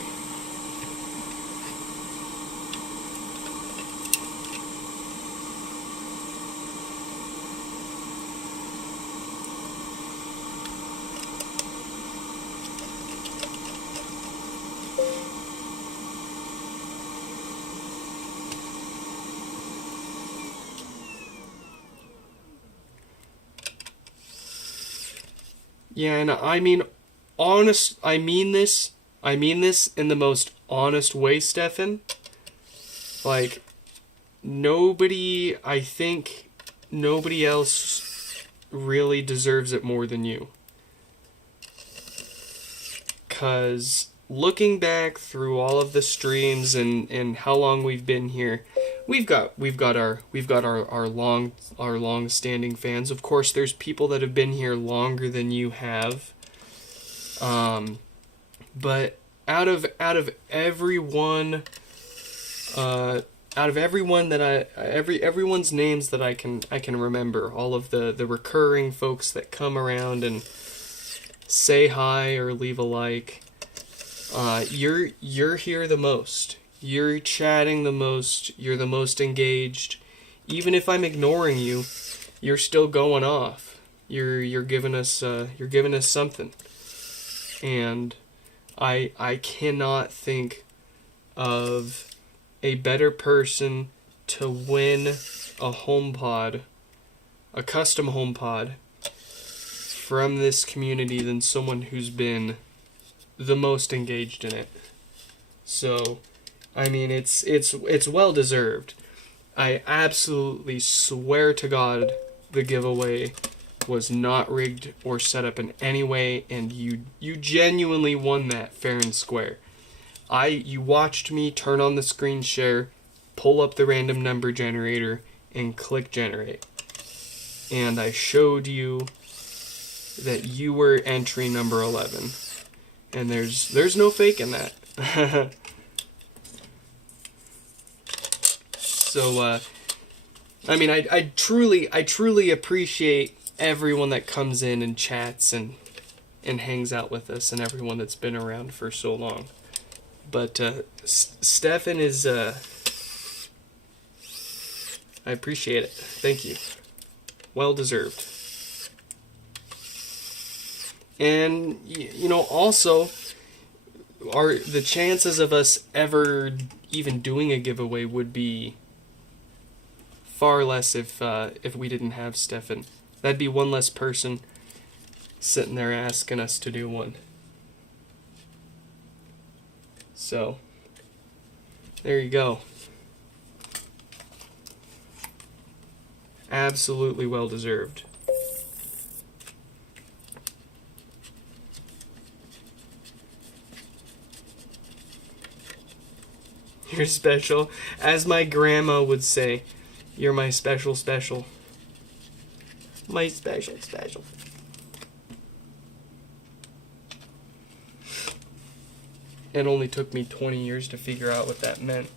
Yeah, and I mean, I mean this in the most honest way, Stefan. Like, I think nobody else really deserves it more than you. 'Cause looking back through all of the streams and how long we've been here, we've got our long standing fans. Of course, there's people that have been here longer than you have. But out of everyone that everyone's names that I can remember, all of the recurring folks that come around and say hi or leave a like, you're here the most. You're chatting the most. You're the most engaged. Even if I'm ignoring you, you're still going off. You're giving us something. And I cannot think of a better person to win a HomePod, a custom HomePod, from this community than someone who's been the most engaged in it. So, I mean, it's well deserved. I absolutely swear to God the giveaway was not rigged or set up in any way, and you genuinely won that fair and square. You watched me turn on the screen share, pull up the random number generator, and click generate. And I showed you that you were entry number 11. And there's no faking that. So, I mean, I truly appreciate everyone that comes in and chats and hangs out with us, and everyone that's been around for so long. But Stefan is, I appreciate it. Thank you. Well deserved. And, you know, also, the chances of us ever even doing a giveaway would be far less if we didn't have Stefan. That'd be one less person sitting there asking us to do one. So, there you go. Absolutely well deserved. You're special. As my grandma would say, you're my special. My special. It only took me 20 years to figure out what that meant.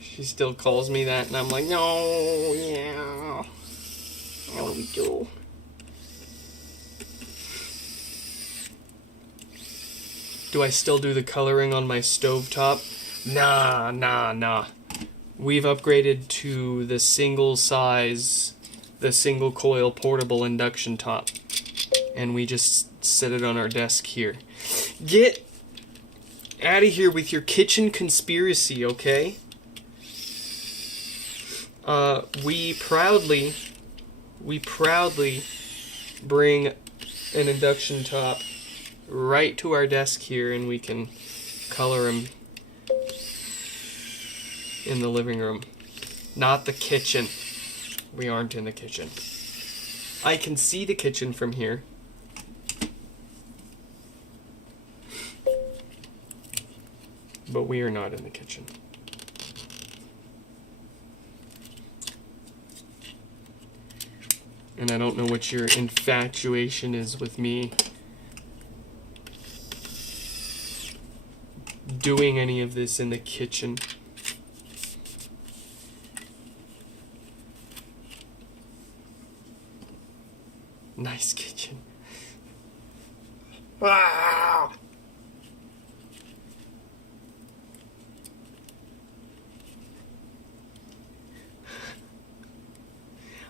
She still calls me that, and I'm like, no, yeah, oh, we do. Do I still do the coloring on my stovetop? Nah. We've upgraded to the single coil portable induction top. And we just set it on our desk here. Get out of here with your kitchen conspiracy, okay? We proudly bring an induction top right to our desk here, and we can color them in the living room. Not the kitchen. We aren't in the kitchen. I can see the kitchen from here. But we are not in the kitchen. And I don't know what your infatuation is with me doing any of this in the kitchen. Nice kitchen. Ah!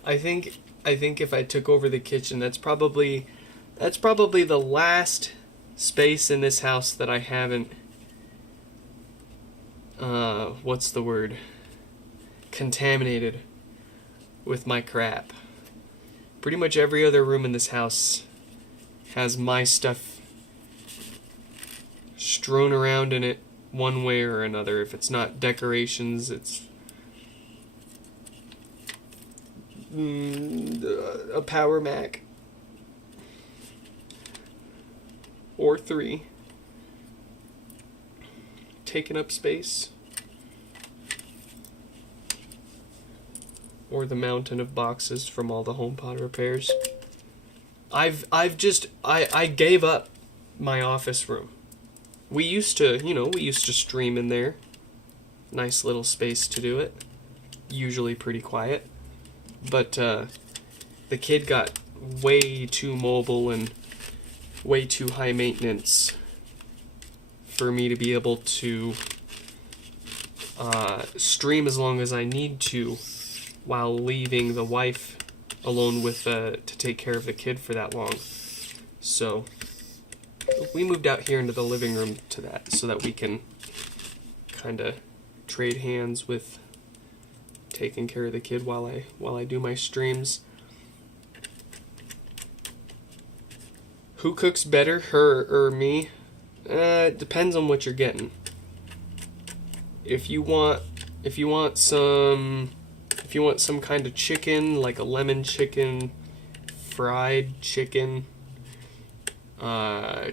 I think if I took over the kitchen, that's probably the last space in this house that I haven't what's the word? Contaminated with my crap. Pretty much every other room in this house has my stuff strewn around in it one way or another. If it's not decorations, it's a Power Mac or 3 taking up space, or the mountain of boxes from all the HomePod repairs. I gave up my office room. We used to stream in there. Nice little space to do it. Usually pretty quiet. But the kid got way too mobile and way too high maintenance for me to be able to stream as long as I need to while leaving the wife alone with to take care of the kid for that long. So we moved out here into the living room to that so that we can kind of trade hands with taking care of the kid while I do my streams. Who cooks better, her or me? It depends on what you're getting. If you want some kind of chicken, like a lemon chicken, fried chicken,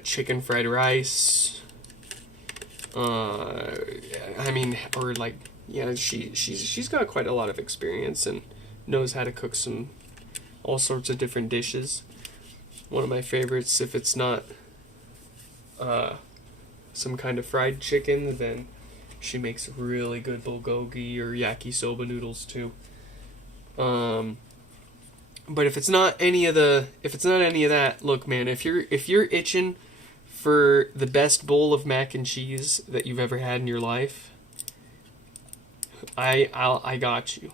chicken fried rice, she's got quite a lot of experience and knows how to cook all sorts of different dishes. One of my favorites, if it's not some kind of fried chicken, then she makes really good bulgogi or yakisoba noodles too. But if it's not any of that, look, man, if you're itching for the best bowl of mac and cheese that you've ever had in your life, I got you.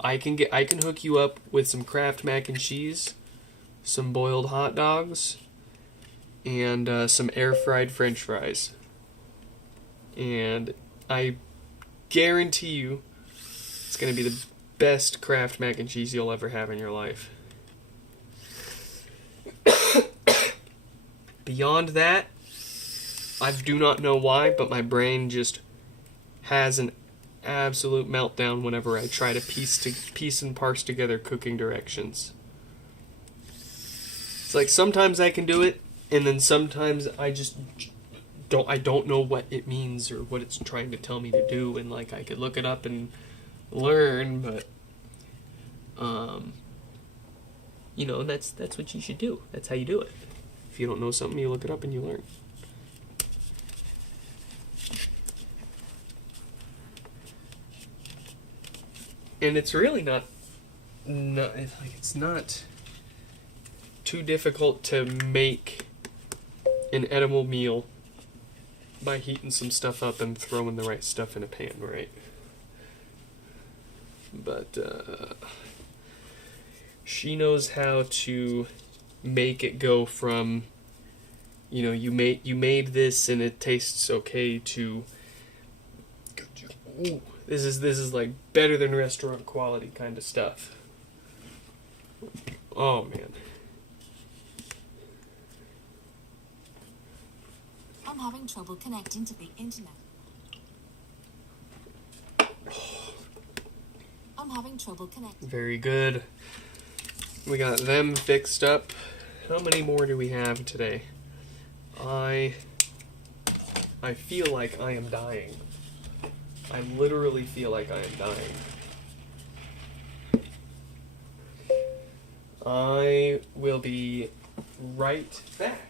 I can hook you up with some Kraft mac and cheese, some boiled hot dogs, and some air fried French fries. And I guarantee you, it's gonna be the best Kraft mac and cheese you'll ever have in your life. Beyond that, I do not know why, but my brain just has an absolute meltdown whenever I try to piece and parse together cooking directions. It's like sometimes I can do it, and then sometimes I just don't know what it means or what it's trying to tell me to do, and like I could look it up and learn, but that's what you should do. That's how you do it. If you don't know something, you look it up and you learn. And it's really it's not too difficult to make an edible meal by heating some stuff up and throwing the right stuff in a pan, right? But she knows how to make it go from, you made this and it tastes okay, to ooh, this is like better than restaurant quality kind of stuff. Oh man. I'm having trouble connecting to the internet. I'm having trouble connecting. Very good. We got them fixed up. How many more do we have today? I feel like I am dying. I literally feel like I am dying. I will be right back.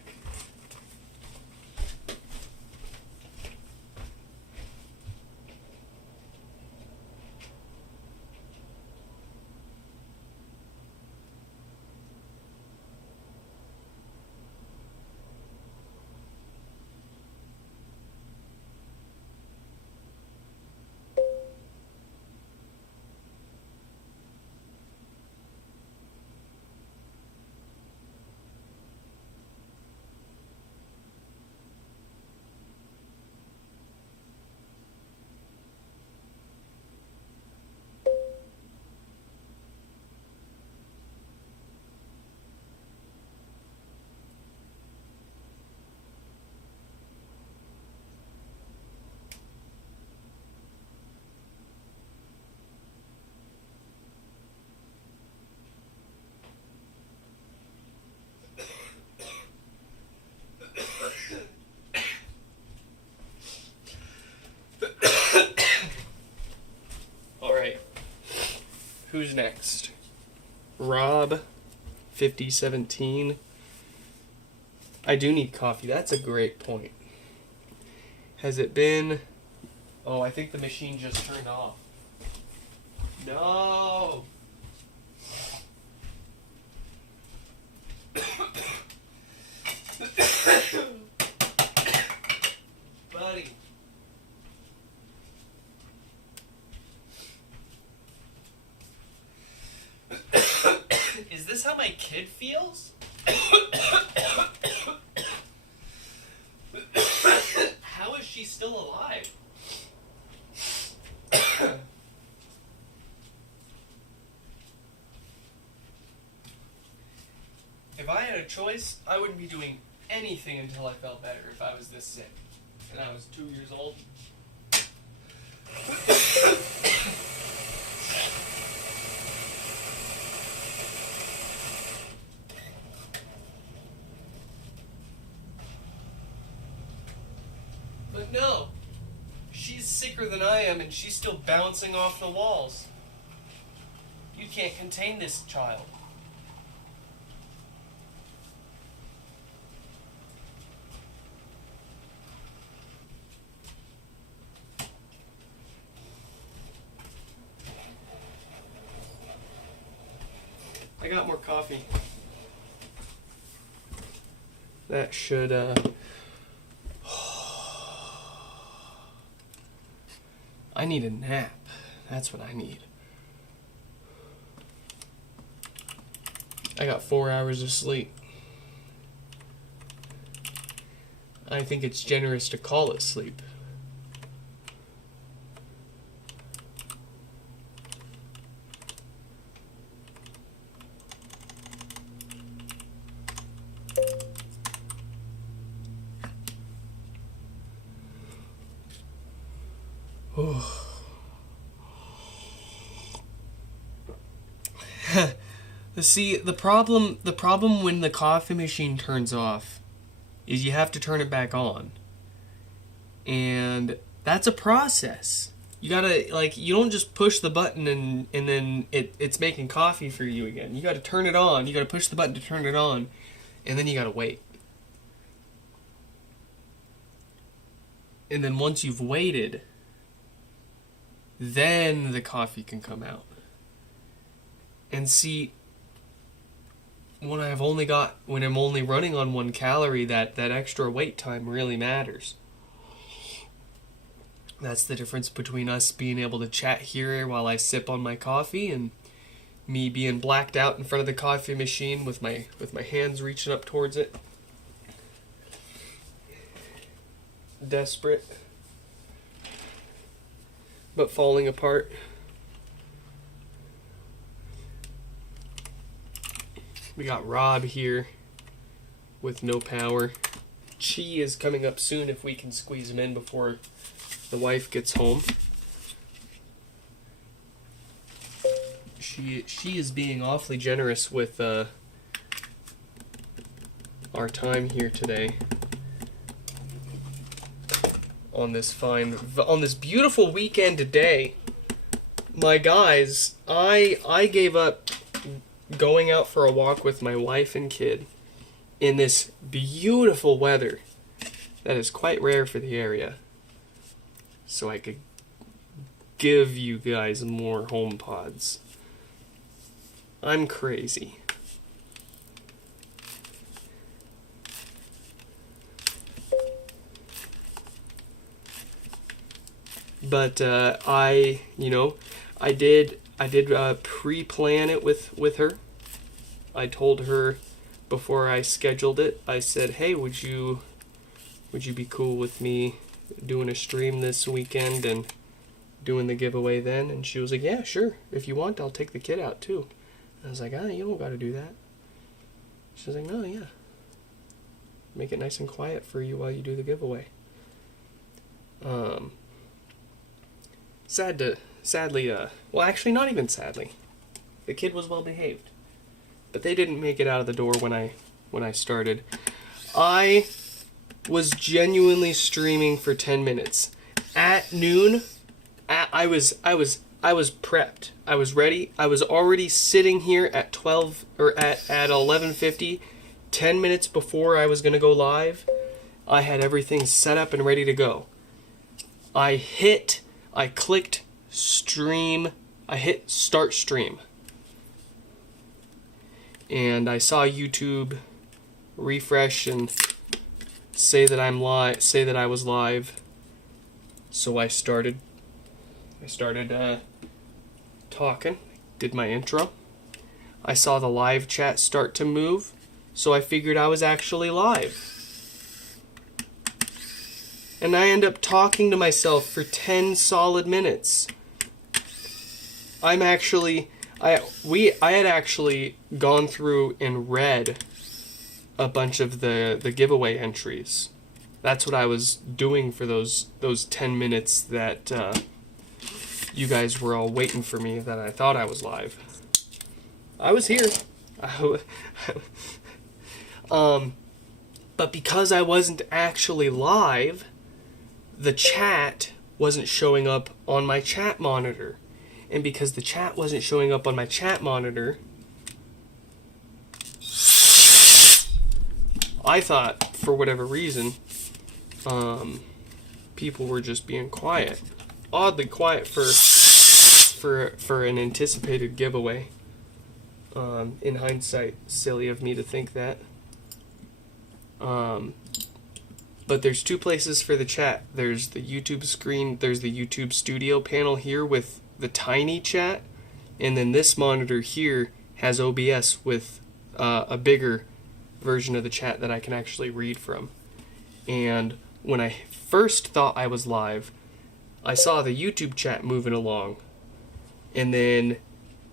Who's next? Rob, 5017. I do need coffee. That's a great point. Has it been... Oh, I think the machine just turned off. No! Buddy. Is this how my kid feels? How is she still alive? If I had a choice, I wouldn't be doing anything until I felt better if I was this sick. And I was 2 years old. But no, she's sicker than I am and she's still bouncing off the walls. You can't contain this child. I got more coffee. That should, I need a nap. That's what I need. I got 4 hours of sleep. I think it's generous to call it sleep. See, the problem when the coffee machine turns off is you have to turn it back on. And that's a process. You gotta, like, you don't just push the button and then it's making coffee for you again. You gotta turn it on, you gotta push the button to turn it on, and then you gotta wait. And then once you've waited, then the coffee can come out. And see, when I'm only running on 1 calorie, that extra wait time really matters. That's the difference between us being able to chat here while I sip on my coffee and me being blacked out in front of the coffee machine with my hands reaching up towards it. Desperate, but falling apart. We got Rob here with no power. Chi is coming up soon if we can squeeze him in before the wife gets home. She is being awfully generous with our time here today on this beautiful weekend today. My guys, I gave up going out for a walk with my wife and kid in this beautiful weather that is quite rare for the area, so I could give you guys more HomePods. I'm crazy. But I did pre-plan it with her. I told her before I scheduled it, I said, hey, would you be cool with me doing a stream this weekend and doing the giveaway then? And she was like, yeah, sure. If you want, I'll take the kid out too. And I was like, you don't got to do that. She was like, no, yeah. Make it nice and quiet for you while you do the giveaway. Sadly, well, actually, not even sadly. The kid was well behaved. But they didn't make it out of the door when I started. I was genuinely streaming for 10 minutes. At noon, I was I was prepped. I was ready. I was already sitting here at 12 or at 11:50, 10 minutes before I was going to go live. I had everything set up and ready to go. I clicked stream. I hit start stream. And I saw YouTube refresh and say that I was live. So I started talking, did my intro. I saw the live chat start to move, so I figured I was actually live. And I end up talking to myself for 10 solid minutes. I had actually gone through and read a bunch of the giveaway entries. That's what I was doing for those 10 minutes that you guys were all waiting for me, that I thought I was live. I was here. But because I wasn't actually live, the chat wasn't showing up on my chat monitor. And because the chat wasn't showing up on my chat monitor, I thought, for whatever reason, people were just being quiet. Oddly quiet for an anticipated giveaway. In hindsight, silly of me to think that. But there's two places for the chat. There's the YouTube screen, there's the YouTube studio panel here with the tiny chat, and then this monitor here has OBS with a bigger version of the chat that I can actually read from. And when I first thought I was live, I saw the YouTube chat moving along, and then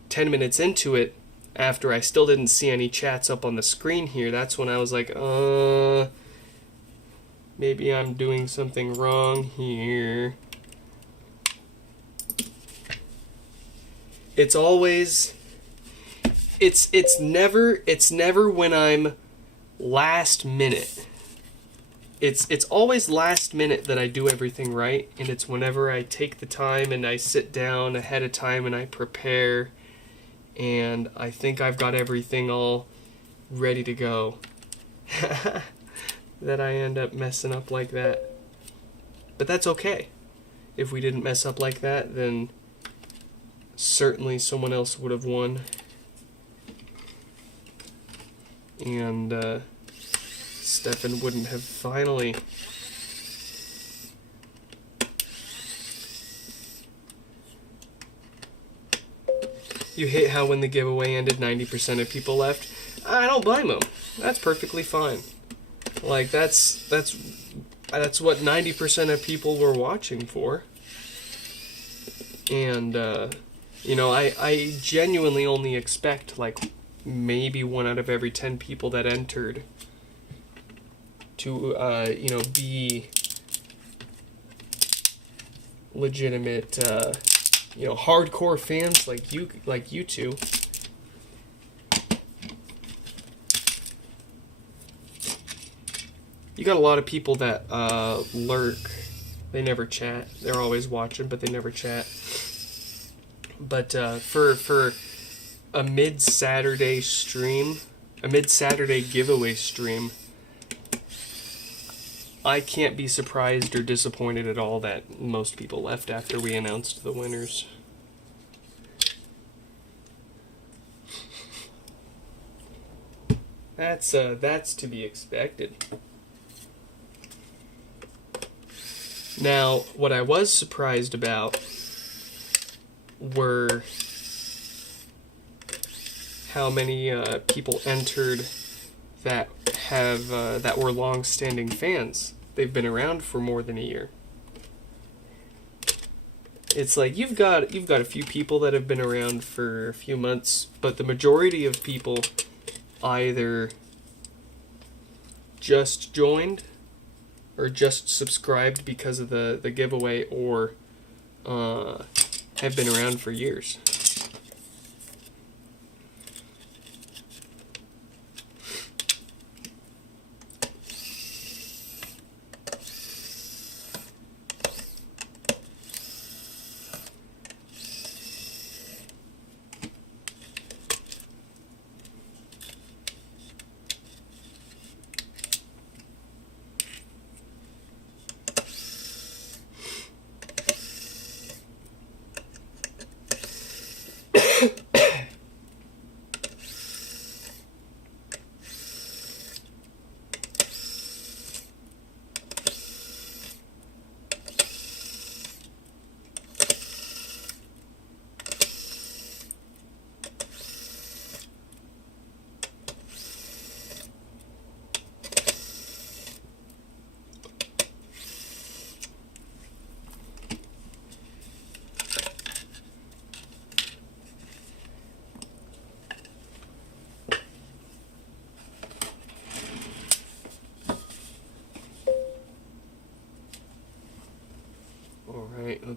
10 minutes into it, after I still didn't see any chats up on the screen here, that's when I was like, maybe I'm doing something wrong here. It's always, it's never when I'm last minute. It's always last minute that I do everything right, and it's whenever I take the time and I sit down ahead of time and I prepare, and I think I've got everything all ready to go, that I end up messing up like that. But that's okay. If we didn't mess up like that, then certainly someone else would have won. And Stefan wouldn't have finally. You hate how when the giveaway ended, 90% of people left. I don't blame them. That's perfectly fine. Like, that's what 90% of people were watching for. And you know, I genuinely only expect like maybe 1 out of every 10 people that entered to you know, be legitimate you know, hardcore fans like you two. You got a lot of people that lurk. They never chat. They're always watching, but they never chat. But for a mid-Saturday stream, a mid-Saturday giveaway stream, I can't be surprised or disappointed at all that most people left after we announced the winners. That's to be expected. Now, what I was surprised about were how many people entered that have that were long-standing fans. They've been around for more than a year. It's like you've got a few people that have been around for a few months, but the majority of people either just joined or just subscribed because of the giveaway, or have been around for years.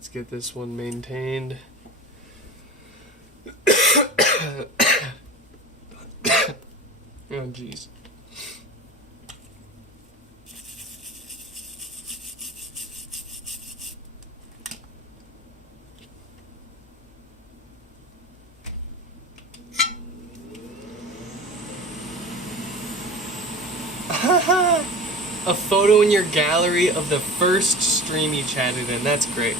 Let's get this one maintained. Oh, jeez. A photo in your gallery of the first stream you chatted in. That's great.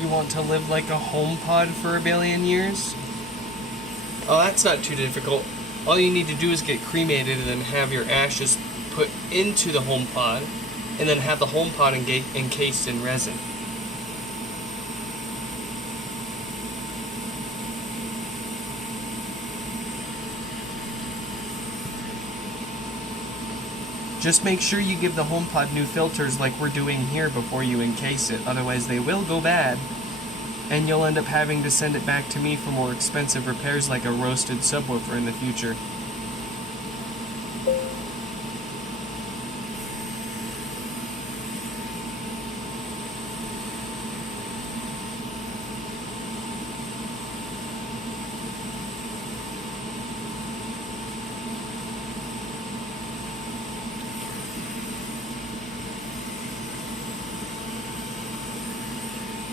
You want to live like a HomePod for a billion years? Oh, that's not too difficult. All you need to do is get cremated and then have your ashes put into the HomePod, and then have the HomePod encased in resin. Just make sure you give the HomePod new filters like we're doing here before you encase it, otherwise they will go bad, and you'll end up having to send it back to me for more expensive repairs like a roasted subwoofer in the future.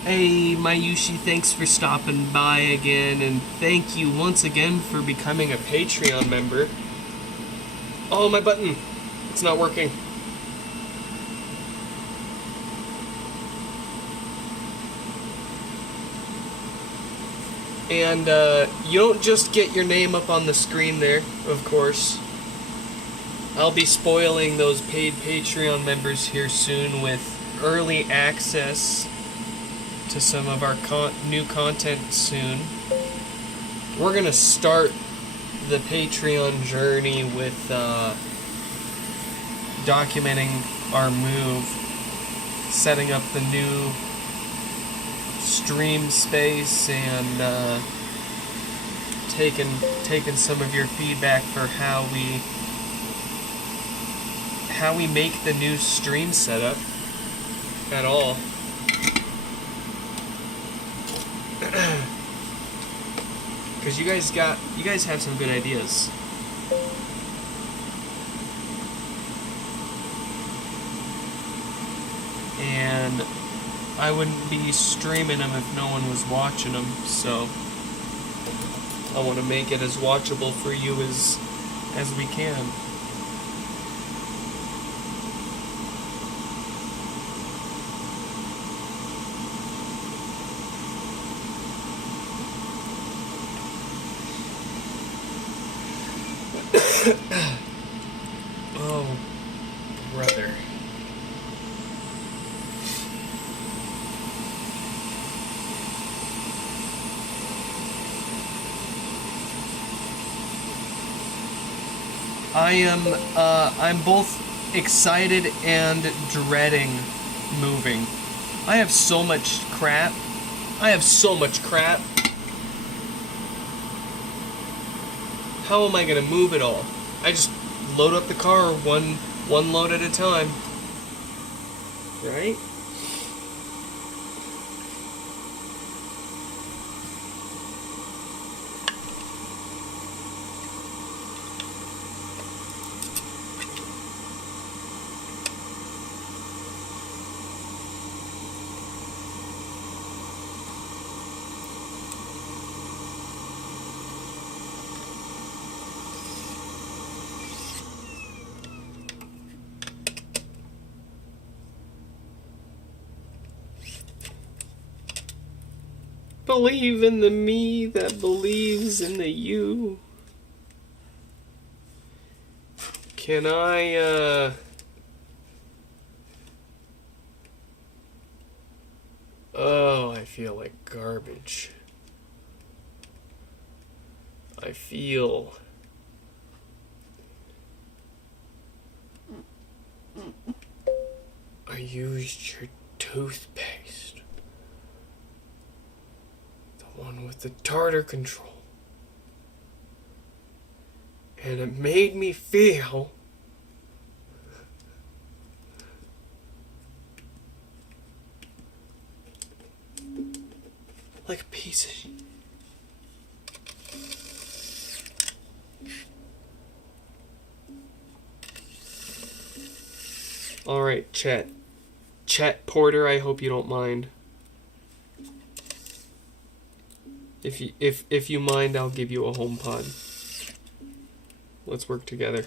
Hey, Mayushi, thanks for stopping by again, and thank you once again for becoming a Patreon member. Oh, my button. It's not working. And you don't just get your name up on the screen there, of course. I'll be spoiling those paid Patreon members here soon with early access to some of our new content soon. We're gonna start the Patreon journey with documenting our move, setting up the new stream space, and taking some of your feedback for how we make the new stream setup at all. Because you guys have some good ideas. And I wouldn't be streaming them if no one was watching them, so I want to make it as watchable for you as we can. Oh, brother. I'm both excited and dreading moving. I have so much crap. How am I gonna move it all? I just load up the car one load at a time. Right? Believe in the me that believes in the you. Can I, Oh, I feel like garbage. I feel... I used your toothpaste. The one with the tartar control. And it made me feel like a piece of shit. Alright, Chet Porter, I hope you don't mind. If you mind, I'll give you a HomePod. Let's work together.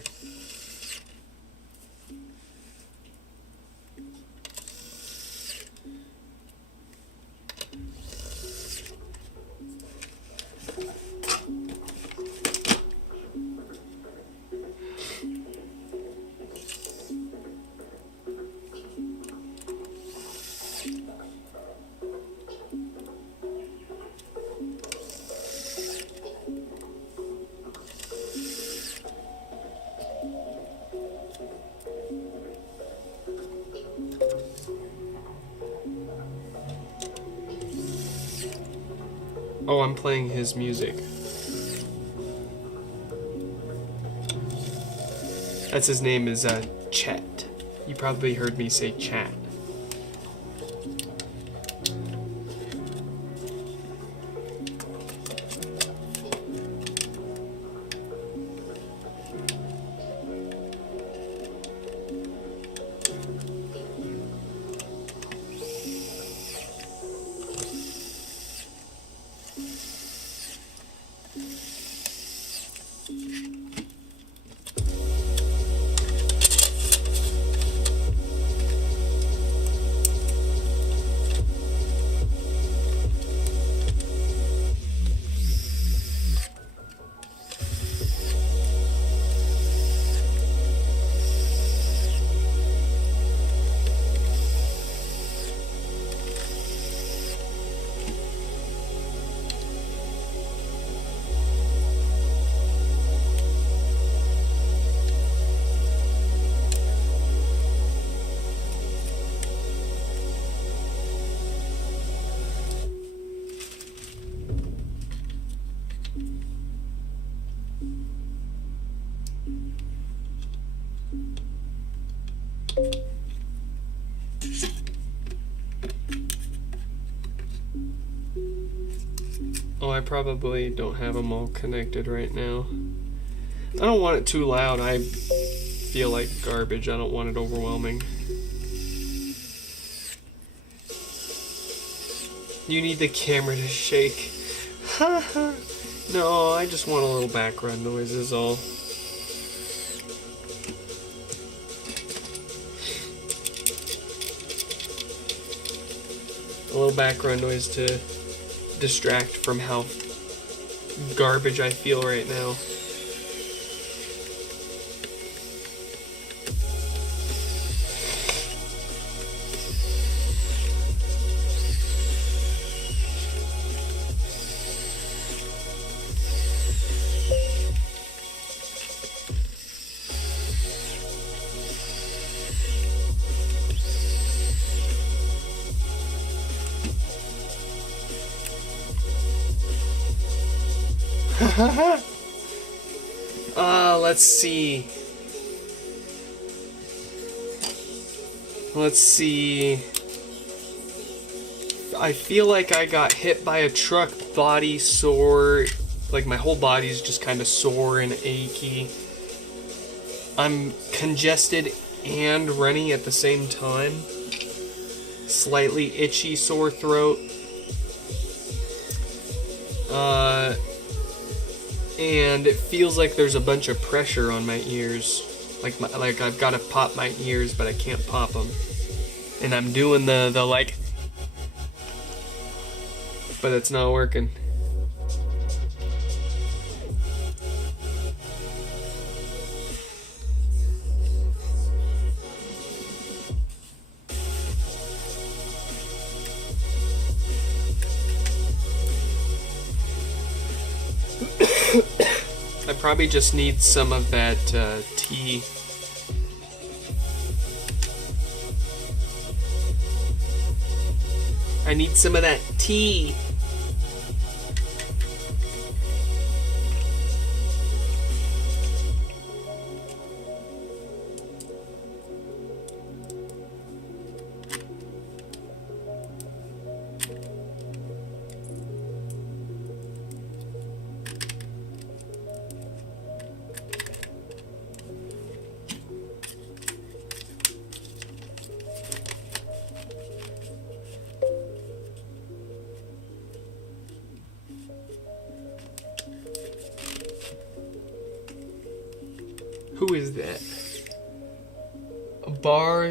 Oh, I'm playing his music. That's his name is Chet. You probably heard me say chat. Oh, I probably don't have them all connected right now. I don't want it too loud. I feel like garbage. I don't want it overwhelming. You need the camera to shake. Haha. No, I just want a little background noise is all. A little background noise to distract from how garbage I feel right now. Let's see. Let's see. I feel like I got hit by a truck, body sore. Like my whole body's just kind of sore and achy. I'm congested and runny at the same time. Slightly itchy, sore throat. And it feels like there's a bunch of pressure on my ears. Like I've got to pop my ears, but I can't pop them. And I'm doing the like, but it's not working. I probably just need some of that tea. I need some of that tea. Who is that? Bartholomew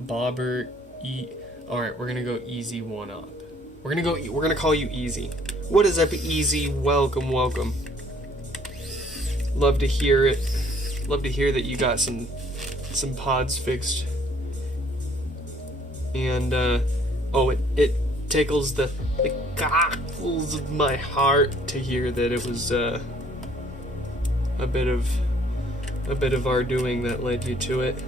Bobbert E. Alright, we're gonna go easy one up. We're gonna call you Easy. What is up, Easy? Welcome, welcome. Love to hear it. Love to hear that you got some pods fixed. And it tickles the cockles of my heart to hear that it was a bit of our doing that led you to it.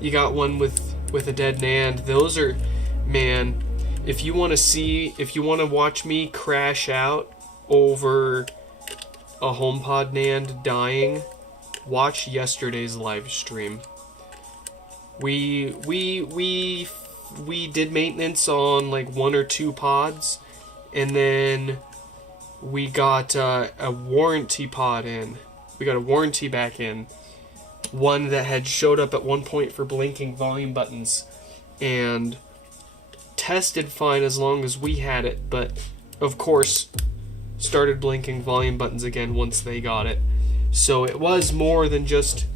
You got one with a dead NAND. Those are, man, if you want to watch me crash out over a HomePod NAND dying, watch yesterday's live stream. We did maintenance on like 1 or 2 pods, and then we got a warranty pod in. We got a warranty back in. One that had showed up at one point for blinking volume buttons and tested fine as long as we had it, but of course started blinking volume buttons again once they got it. So it was more than just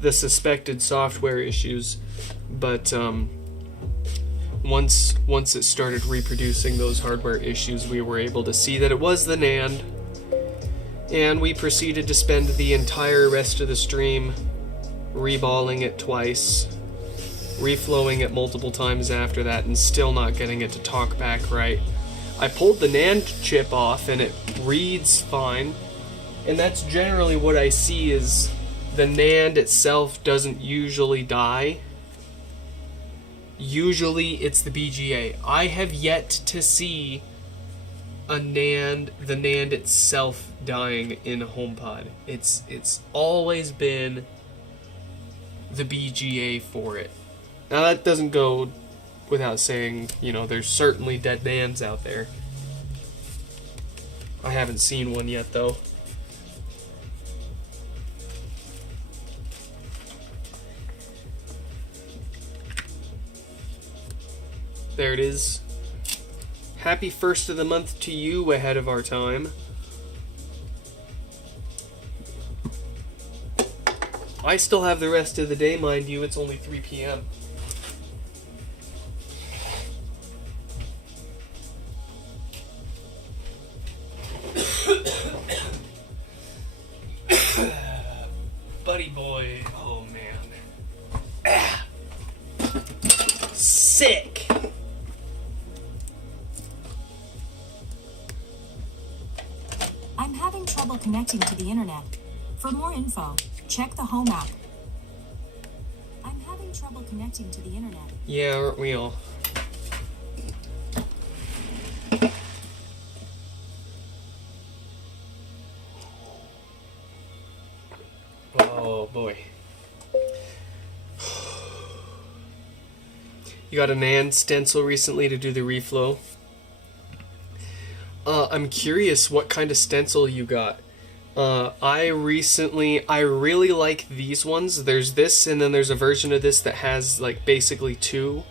the suspected software issues, but once it started reproducing those hardware issues, we were able to see that it was the NAND, and we proceeded to spend the entire rest of the stream reballing it twice, reflowing it multiple times after that, and still not getting it to talk back right. I pulled the NAND chip off and it reads fine, and that's generally what I see is the NAND itself doesn't usually die. Usually it's the BGA. I have yet to see the NAND itself dying in a HomePod. It's always been the BGA for it. Now that doesn't go without saying, there's certainly dead NANDs out there. I haven't seen one yet though. There it is. Happy first of the month to you ahead of our time. I still have the rest of the day, mind you, it's only 3 p.m. Buddy boy, oh man. Sick! I'm having trouble connecting to the internet. For more info, check the Home app. I'm having trouble trouble connecting to the internet. Yeah, aren't we all? Oh boy. You got an AND stencil recently to do the reflow. I'm curious what kind of stencil you got. I really like these ones. There's this, and then there's a version of this that has like basically two.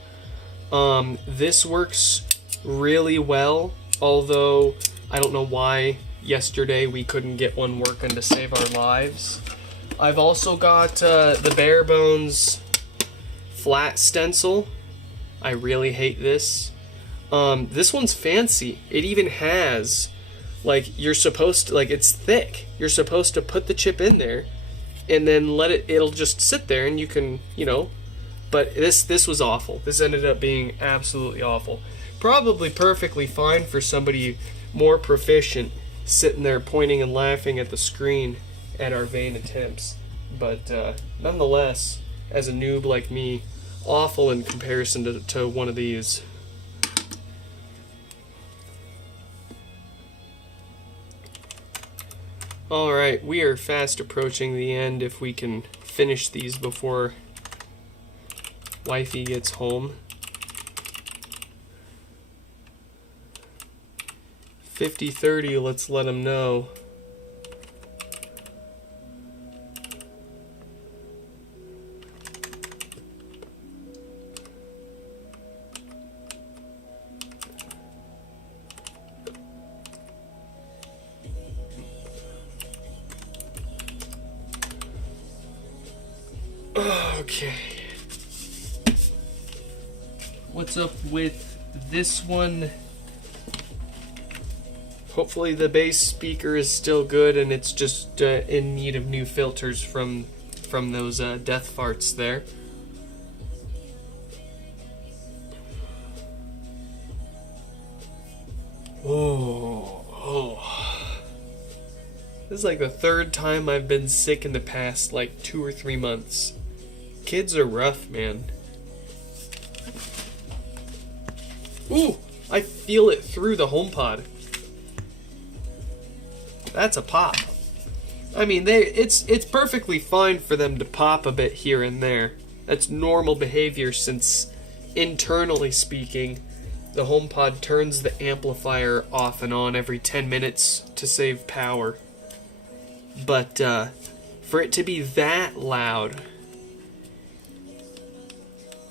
This works really well, although I don't know why yesterday we couldn't get one working to save our lives. I've also got the bare bones flat stencil. I really hate this. This one's fancy. It even has, like, you're supposed to, like, it's thick. You're supposed to put the chip in there and then it'll just sit there and you can, you know. But this was awful. This ended up being absolutely awful. Probably perfectly fine for somebody more proficient sitting there pointing and laughing at the screen at our vain attempts. But nonetheless, as a noob like me, awful in comparison to one of these. Alright, we are fast approaching the end if we can finish these before wifey gets home. 50-30, let's let them know. Okay. What's up with this one? Hopefully the bass speaker is still good and it's just in need of new filters from those death farts there. Oh. This is like the third time I've been sick in the past like 2 or 3 months. Kids are rough, man. Ooh, I feel it through the HomePod. That's a pop. I mean, it's perfectly fine for them to pop a bit here and there. That's normal behavior since, internally speaking, the HomePod turns the amplifier off and on every 10 minutes to save power. But for it to be that loud,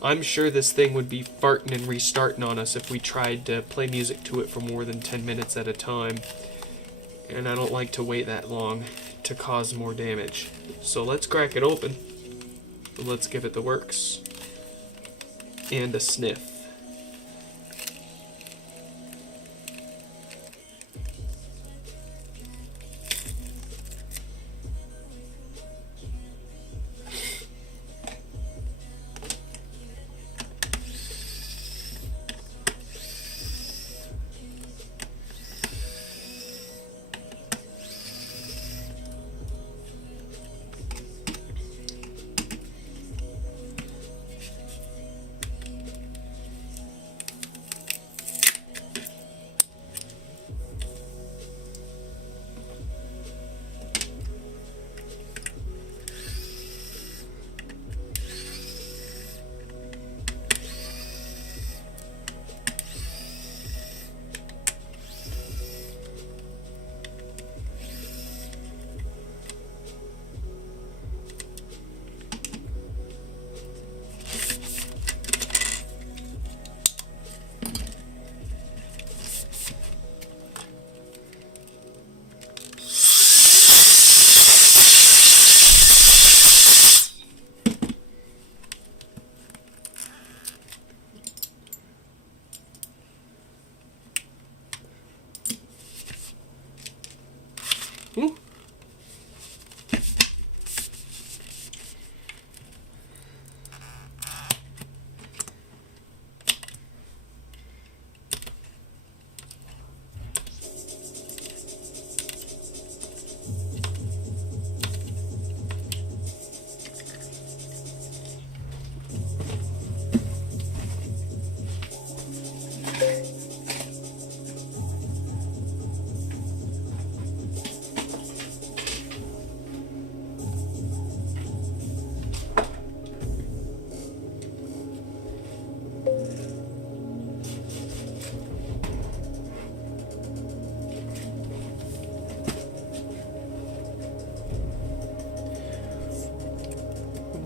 I'm sure this thing would be farting and restarting on us if we tried to play music to it for more than 10 minutes at a time. And I don't like to wait that long to cause more damage. So let's crack it open. Let's give it the works. And a sniff.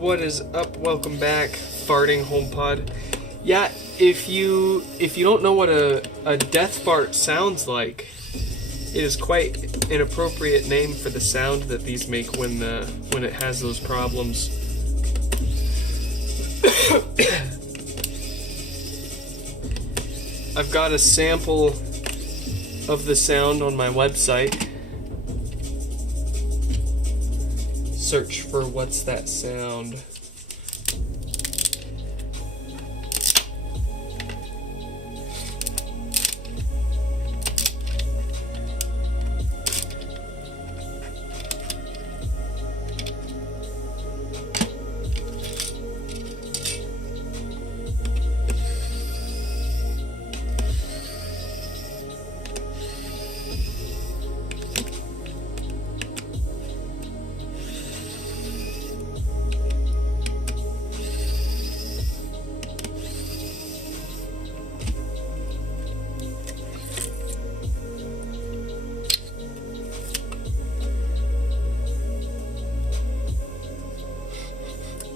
What is up? Welcome back, Farting HomePod. Yeah, if you don't know what a death fart sounds like, it is quite an appropriate name for the sound that these make when it has those problems. I've got a sample of the sound on my website. Search for what's that sound.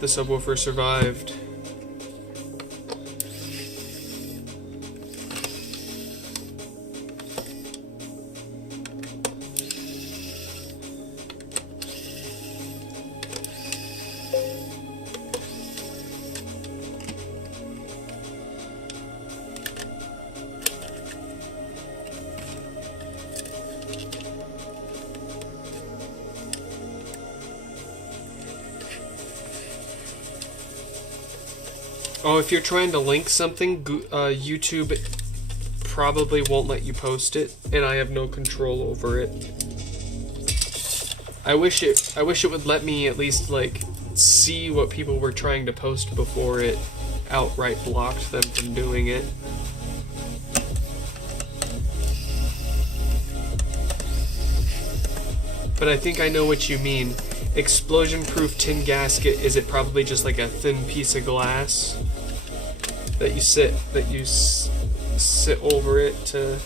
The subwoofer survived. Oh, if you're trying to link something, YouTube probably won't let you post it, and I have no control over it. I wish it would let me at least like see what people were trying to post before it outright blocked them from doing it. But I think I know what you mean. Explosion-proof tin gasket, is it probably just like a thin piece of glass that you sit over it to...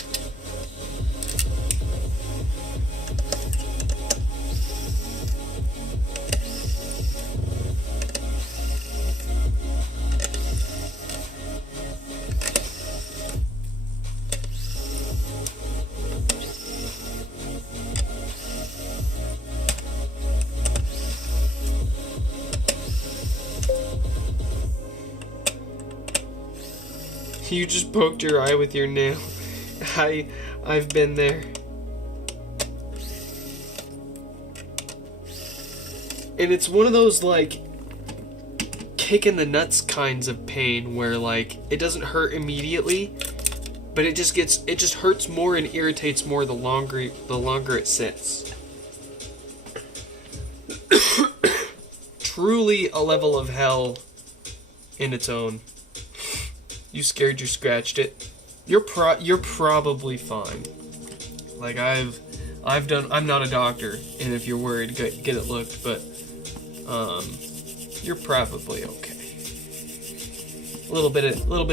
You just poked your eye with your nail. I've been there. And it's one of those like kick in the nuts kinds of pain where like it doesn't hurt immediately, but it just hurts more and irritates more the longer it sits. Truly a level of hell in its own. You scared you scratched it. You're probably fine. Like I'm not a doctor, and if you're worried, get it looked, but you're probably okay. A little bit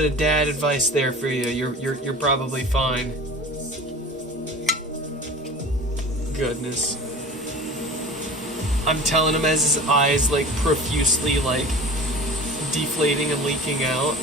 of dad advice there for you. You're probably fine. Goodness. I'm telling him as his eyes like profusely like deflating and leaking out.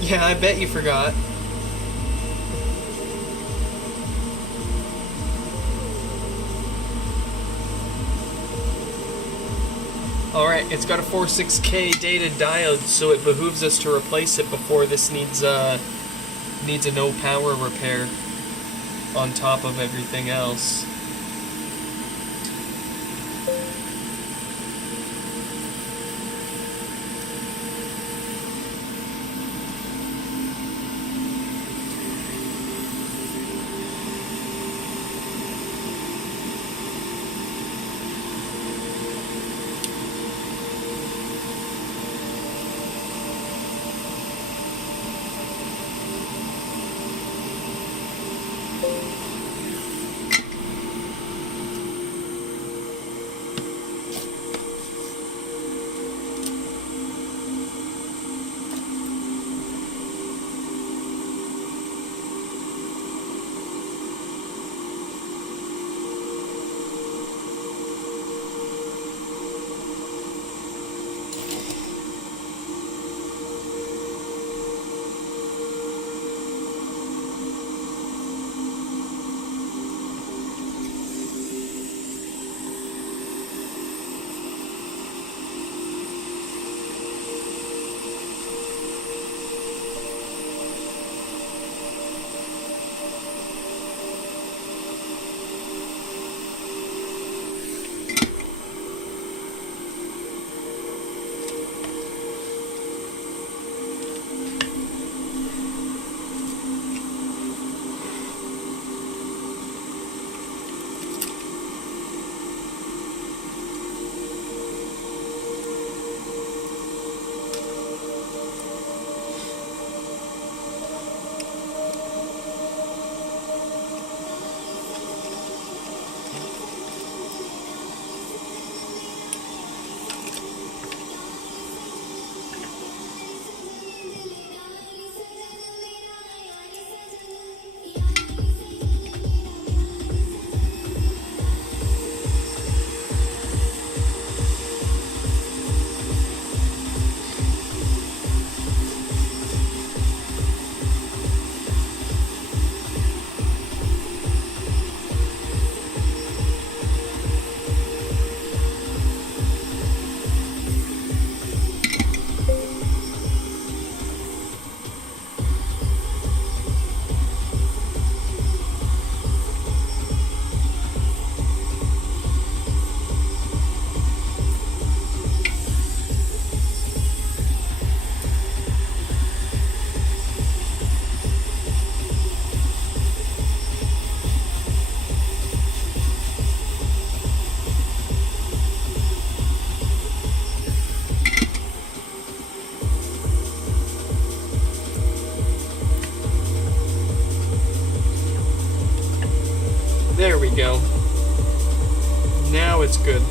Yeah, I bet you forgot. Alright, it's got a 46K data diode, so it behooves us to replace it before this needs a no power repair on top of everything else. There we go. Now it's good.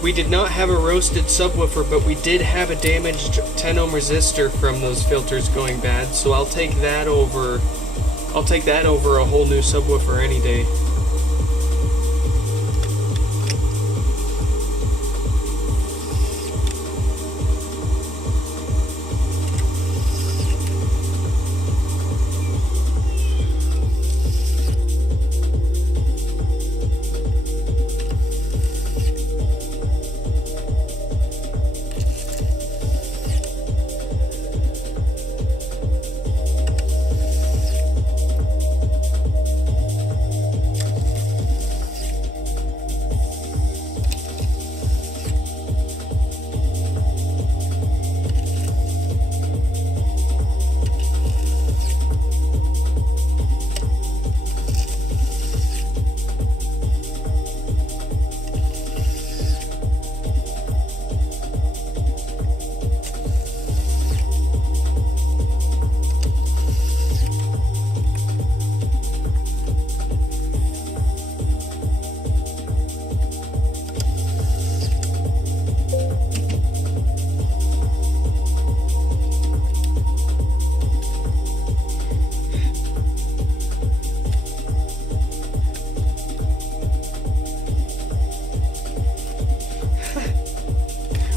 We did not have a roasted subwoofer, but we did have a damaged 10 ohm resistor from those filters going bad, so I'll take that over a whole new subwoofer any day.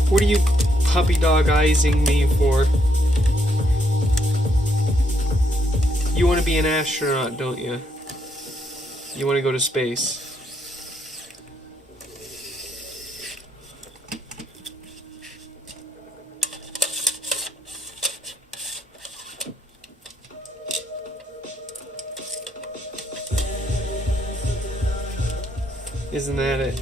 What are you puppy dog-izing me for? You want to be an astronaut, don't you? You want to go to space. Isn't that it?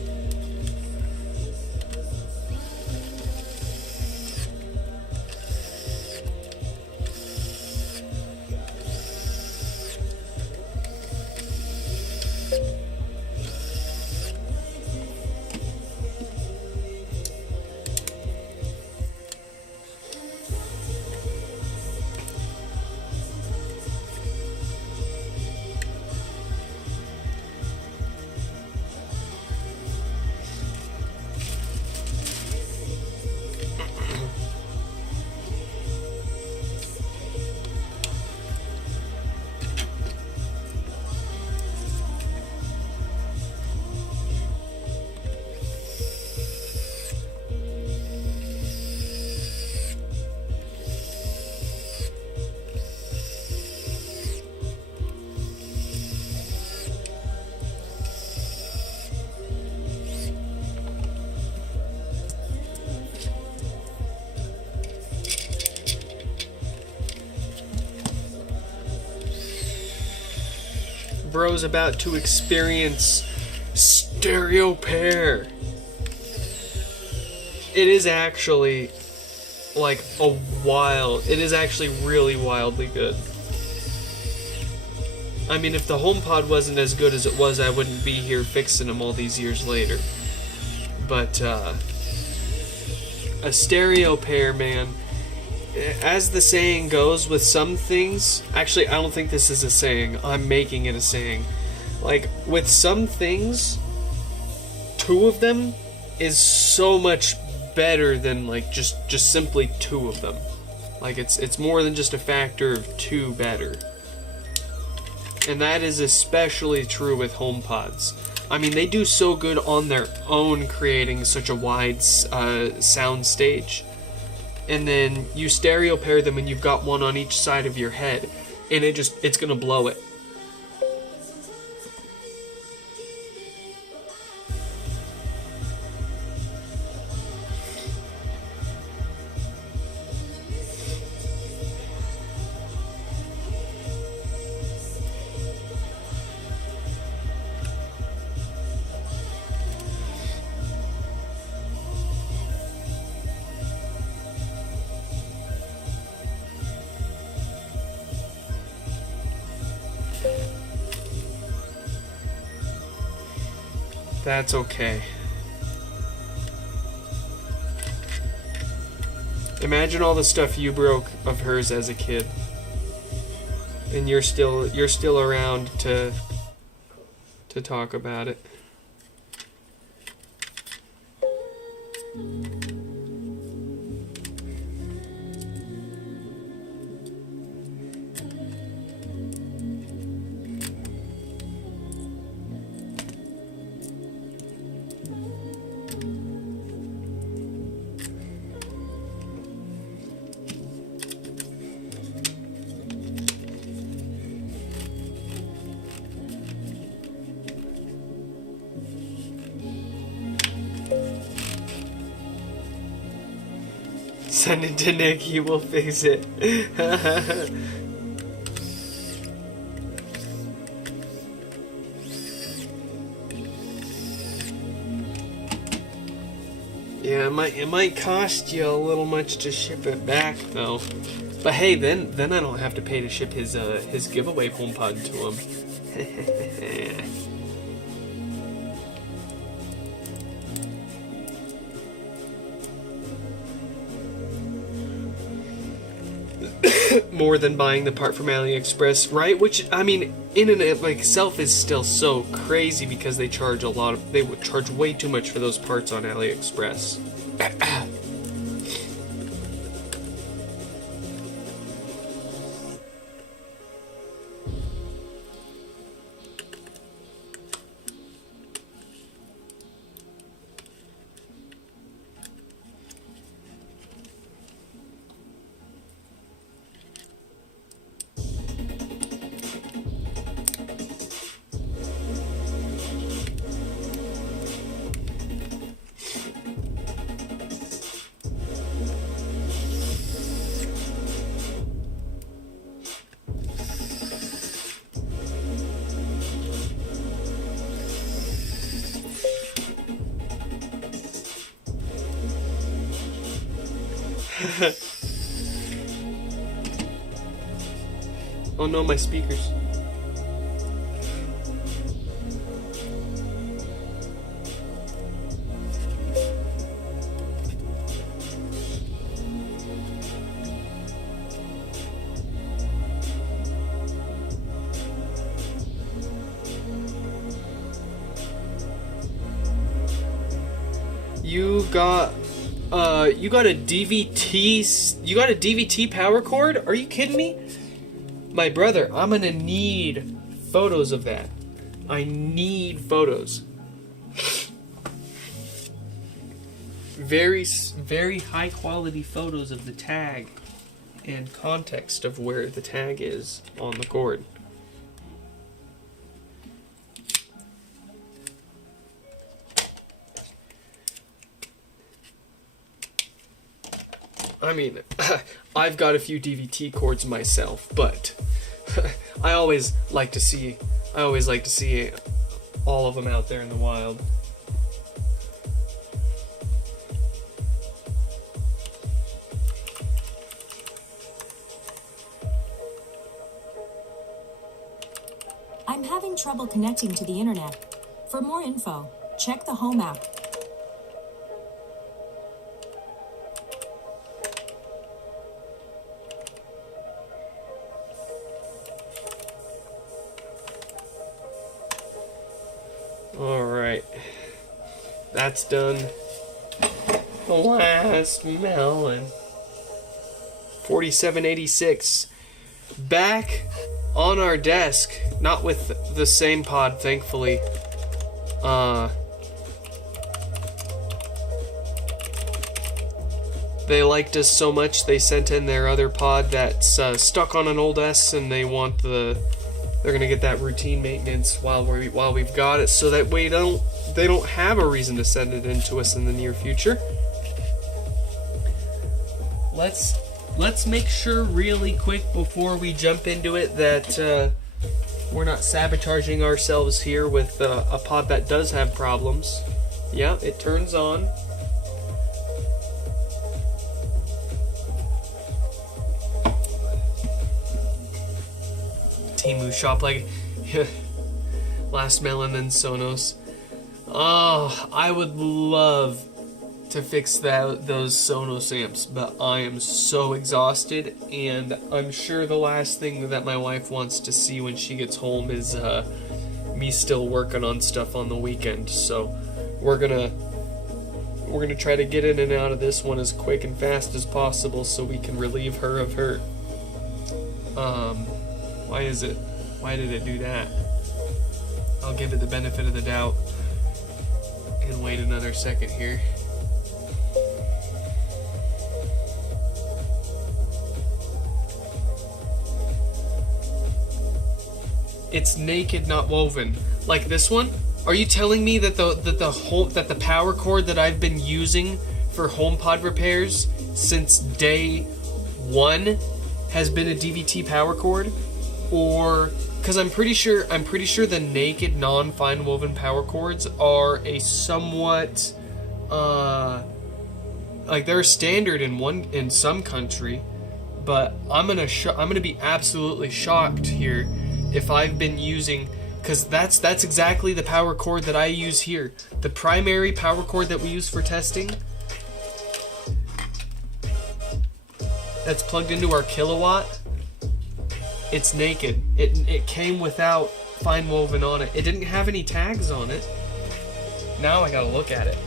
Bro's about to experience stereo pair. It is actually like it is actually really wildly good. I mean, if the HomePod wasn't as good as it was, I wouldn't be here fixing them all these years later. But a stereo pair, man. As the saying goes, with some things... Actually, I don't think this is a saying. I'm making it a saying. Like, with some things, two of them is so much better than, like, just simply two of them. Like, it's more than just a factor of two better. And that is especially true with HomePods. I mean, they do so good on their own creating such a wide sound stage. And then you stereo pair them and you've got one on each side of your head. And it's gonna blow it. That's okay. Imagine all the stuff you broke of hers as a kid. And you're still around to talk about it. Send it to Nick, he will fix it. Yeah, it might cost you a little much to ship it back though. But hey, then I don't have to pay to ship his giveaway HomePod to him. More than buying the part from AliExpress, right? Which, I mean, in and of itself is still so crazy because they charge they would charge way too much for those parts on AliExpress. Oh no, my speakers. You got a DVT power cord? Are you kidding me? My brother, I'm gonna need photos of that. I need photos. Very, very high quality photos of the tag and context of where the tag is on the cord. I mean, I've got a few DVT cords myself, but I always like to see all of them out there in the wild. I'm having trouble connecting to the internet. For more info, check the Home app. Alright. That's done. The last melon. 4786. Back on our desk. Not with the same pod, thankfully. They liked us so much they sent in their other pod that's stuck on an old S, and they want they're gonna get that routine maintenance while we've got it, so that they don't have a reason to send it in to us in the near future. Let's make sure really quick before we jump into it that we're not sabotaging ourselves here with a pod that does have problems. Yeah, it turns on. Timu shop like last melon and Sonos. Oh, I would love to fix those Sonos amps, but I am so exhausted, and I'm sure the last thing that my wife wants to see when she gets home is me still working on stuff on the weekend. So we're gonna try to get in and out of this one as quick and fast as possible so we can relieve her of her why did it do that? I'll give it the benefit of the doubt and wait another second here. It's naked, not woven. Like this one? Are you telling me that the power cord that I've been using for HomePod repairs since day one has been a DVT power cord? Or because I'm pretty sure the naked non-fine woven power cords are a somewhat like they're standard in some country, but I'm gonna be absolutely shocked here if I've been using, because that's exactly the power cord that I use here. The primary power cord that we use for testing, that's plugged into our kilowatt. It's naked. It came without fine woven on it. It didn't have any tags on it. Now I gotta look at it.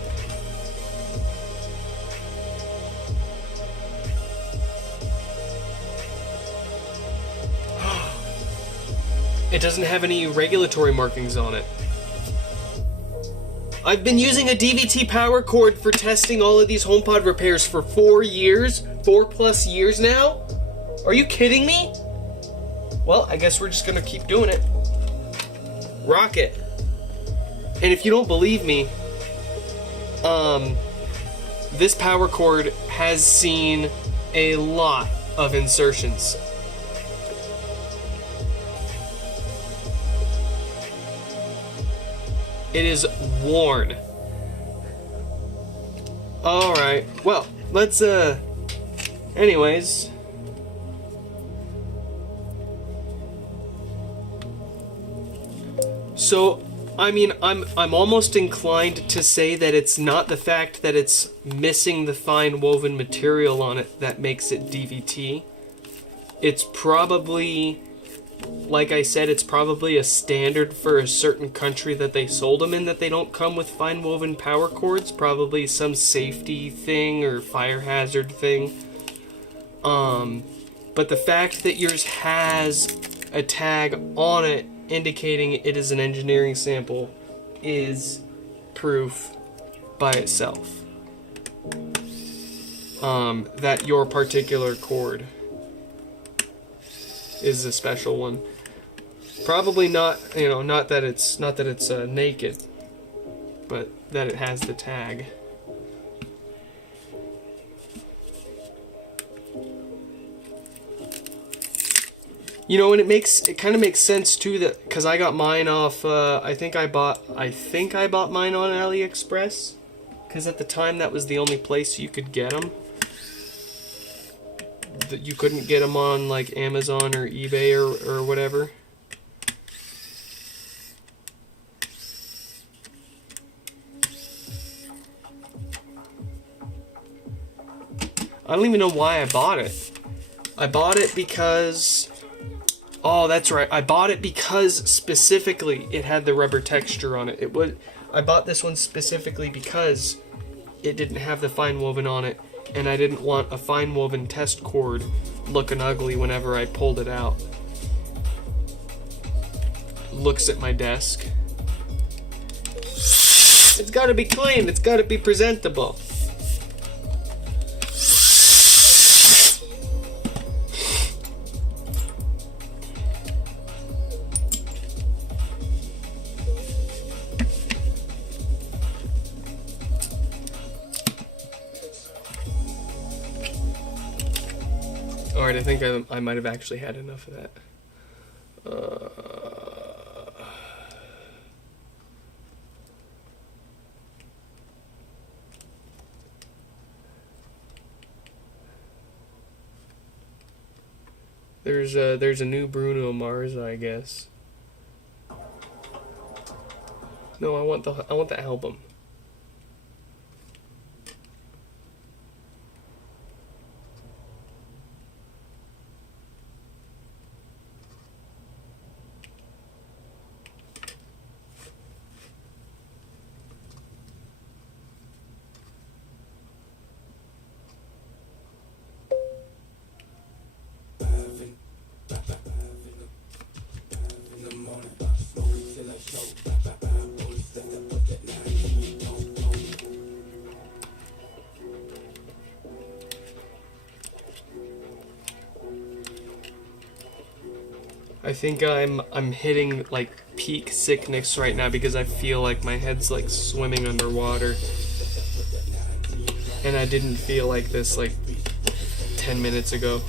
It doesn't have any regulatory markings on it. I've been using a DVT power cord for testing all of these HomePod repairs for 4 years, 4+ years now. Are you kidding me? Well, I guess we're just gonna keep doing it. Rock it. And if you don't believe me, this power cord has seen a lot of insertions. It is worn. Alright, well, let's Anyways, so I mean, I'm almost inclined to say that it's not the fact that it's missing the fine woven material on it that makes it DVT. It's probably, like I said, it's probably a standard for a certain country that they sold them in, that they don't come with fine woven power cords. Probably some safety thing or fire hazard thing. But the fact that yours has a tag on it indicating it is an engineering sample is proof by itself that your particular cord is a special one. Probably not, not that it's naked, but that it has the tag. And it kind of makes sense too, that because I got mine off. I think I bought mine on AliExpress, because at the time that was the only place you could get them. That you couldn't get them on like Amazon or eBay or whatever. I don't even know why I bought it. I bought it because... Oh, that's right. I bought it because specifically it had the rubber texture on it. I bought this one specifically because it didn't have the fine woven on it, and I didn't want a fine woven test cord looking ugly whenever I pulled it out. Looks at my desk. It's got to be clean. It's got to be presentable. Alright, I think I might have actually had enough of that. There's a new Bruno Mars, I guess. No, I want the album. I think I'm hitting like peak sickness right now because I feel like my head's like swimming underwater. And I didn't feel like this like 10 minutes ago.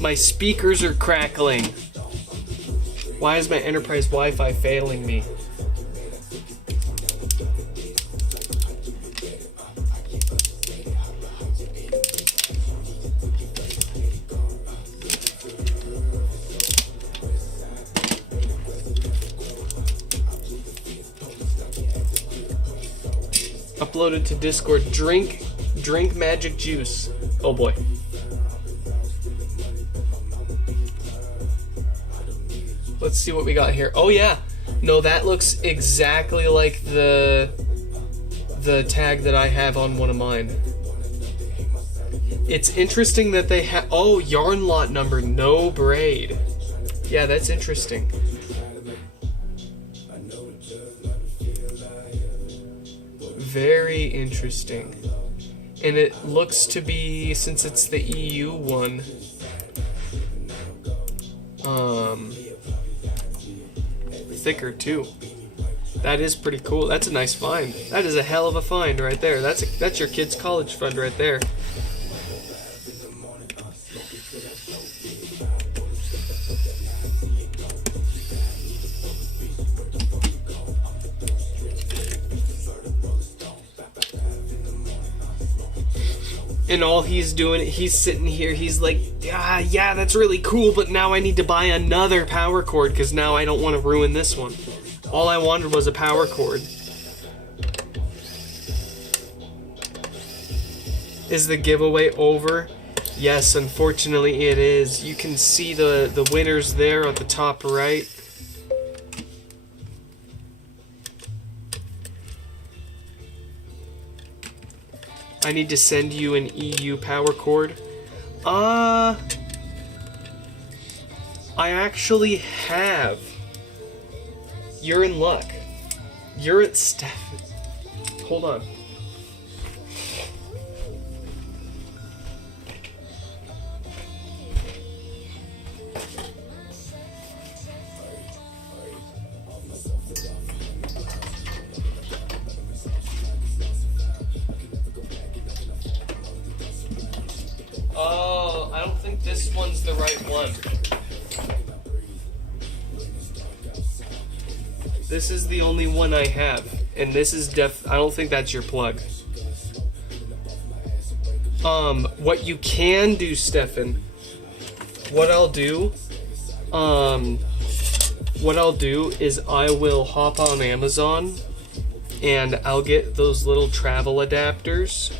My speakers are crackling. Why is my enterprise Wi-Fi failing me? Uploaded to Discord. Drink magic juice. Oh boy. Let's see what we got here. Oh yeah. No, that looks exactly like the tag that I have on one of mine. It's interesting that they have... Oh, yarn lot number, no braid. Yeah, that's interesting. Very interesting. And it looks to be, since it's the EU one, thicker too. That is pretty cool. That's a nice find. That is a hell of a find right there. That's your kid's college fund right there. And all he's doing, he's sitting here, he's like, yeah, that's really cool, but now I need to buy another power cord because now I don't want to ruin this one. All I wanted was a power cord. Is the giveaway over? Yes, unfortunately it is. You can see the winners there at the top right. I need to send you an EU power cord. I actually have. You're in luck. You're at Steph. Hold on. Oh, I don't think this one's the right one. This is the only one I have, and this is I don't think that's your plug. What you can do, Stefan, what I'll do is I will hop on Amazon and I'll get those little travel adapters.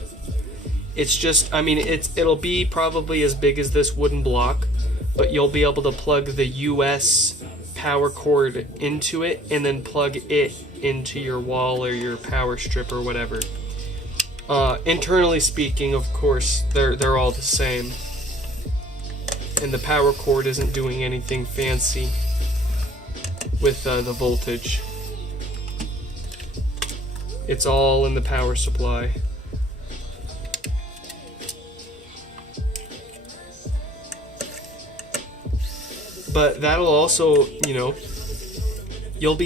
It's just, I mean, it'll be probably as big as this wooden block, but you'll be able to plug the US power cord into it and then plug it into your wall or your power strip or whatever. Internally speaking, of course, they're all the same. And the power cord isn't doing anything fancy with the voltage. It's all in the power supply. But that'll also, you know, you'll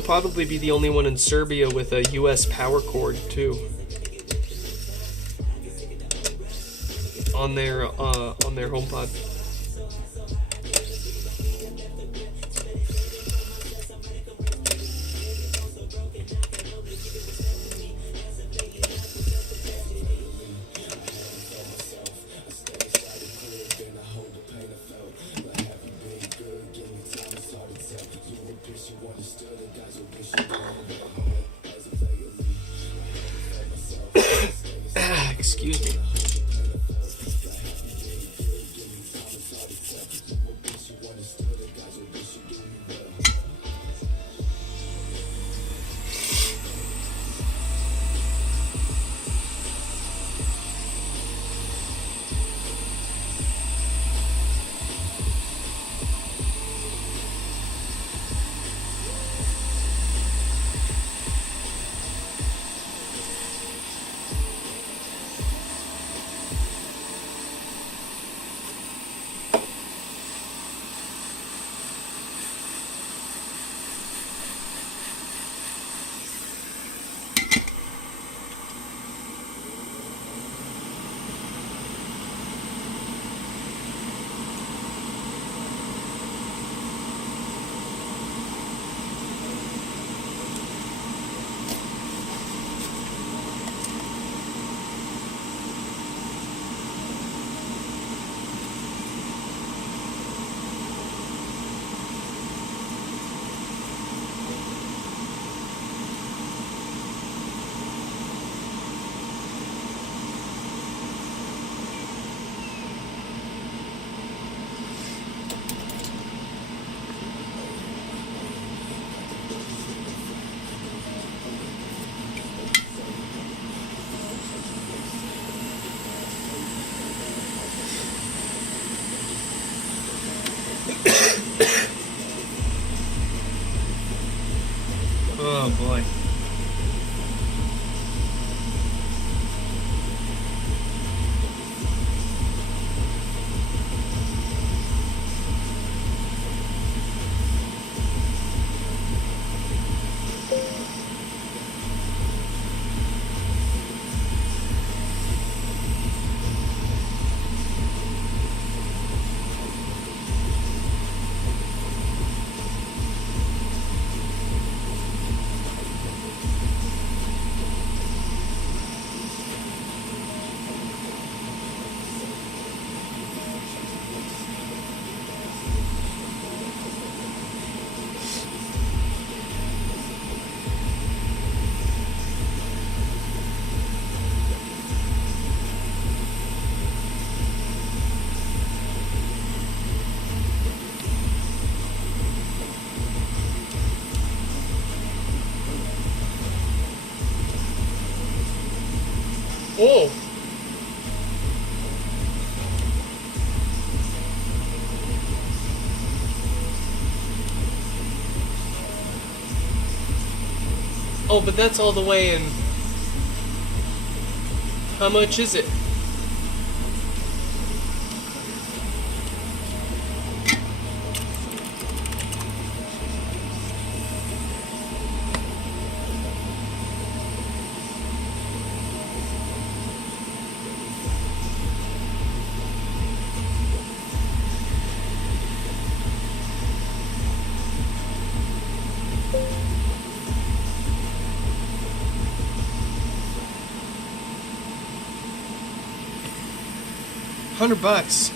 probably be the only one in Serbia with a US power cord too. On their HomePod. Excuse me. Oh boy. Oh! Oh, but that's all the way in. How much is it? $100.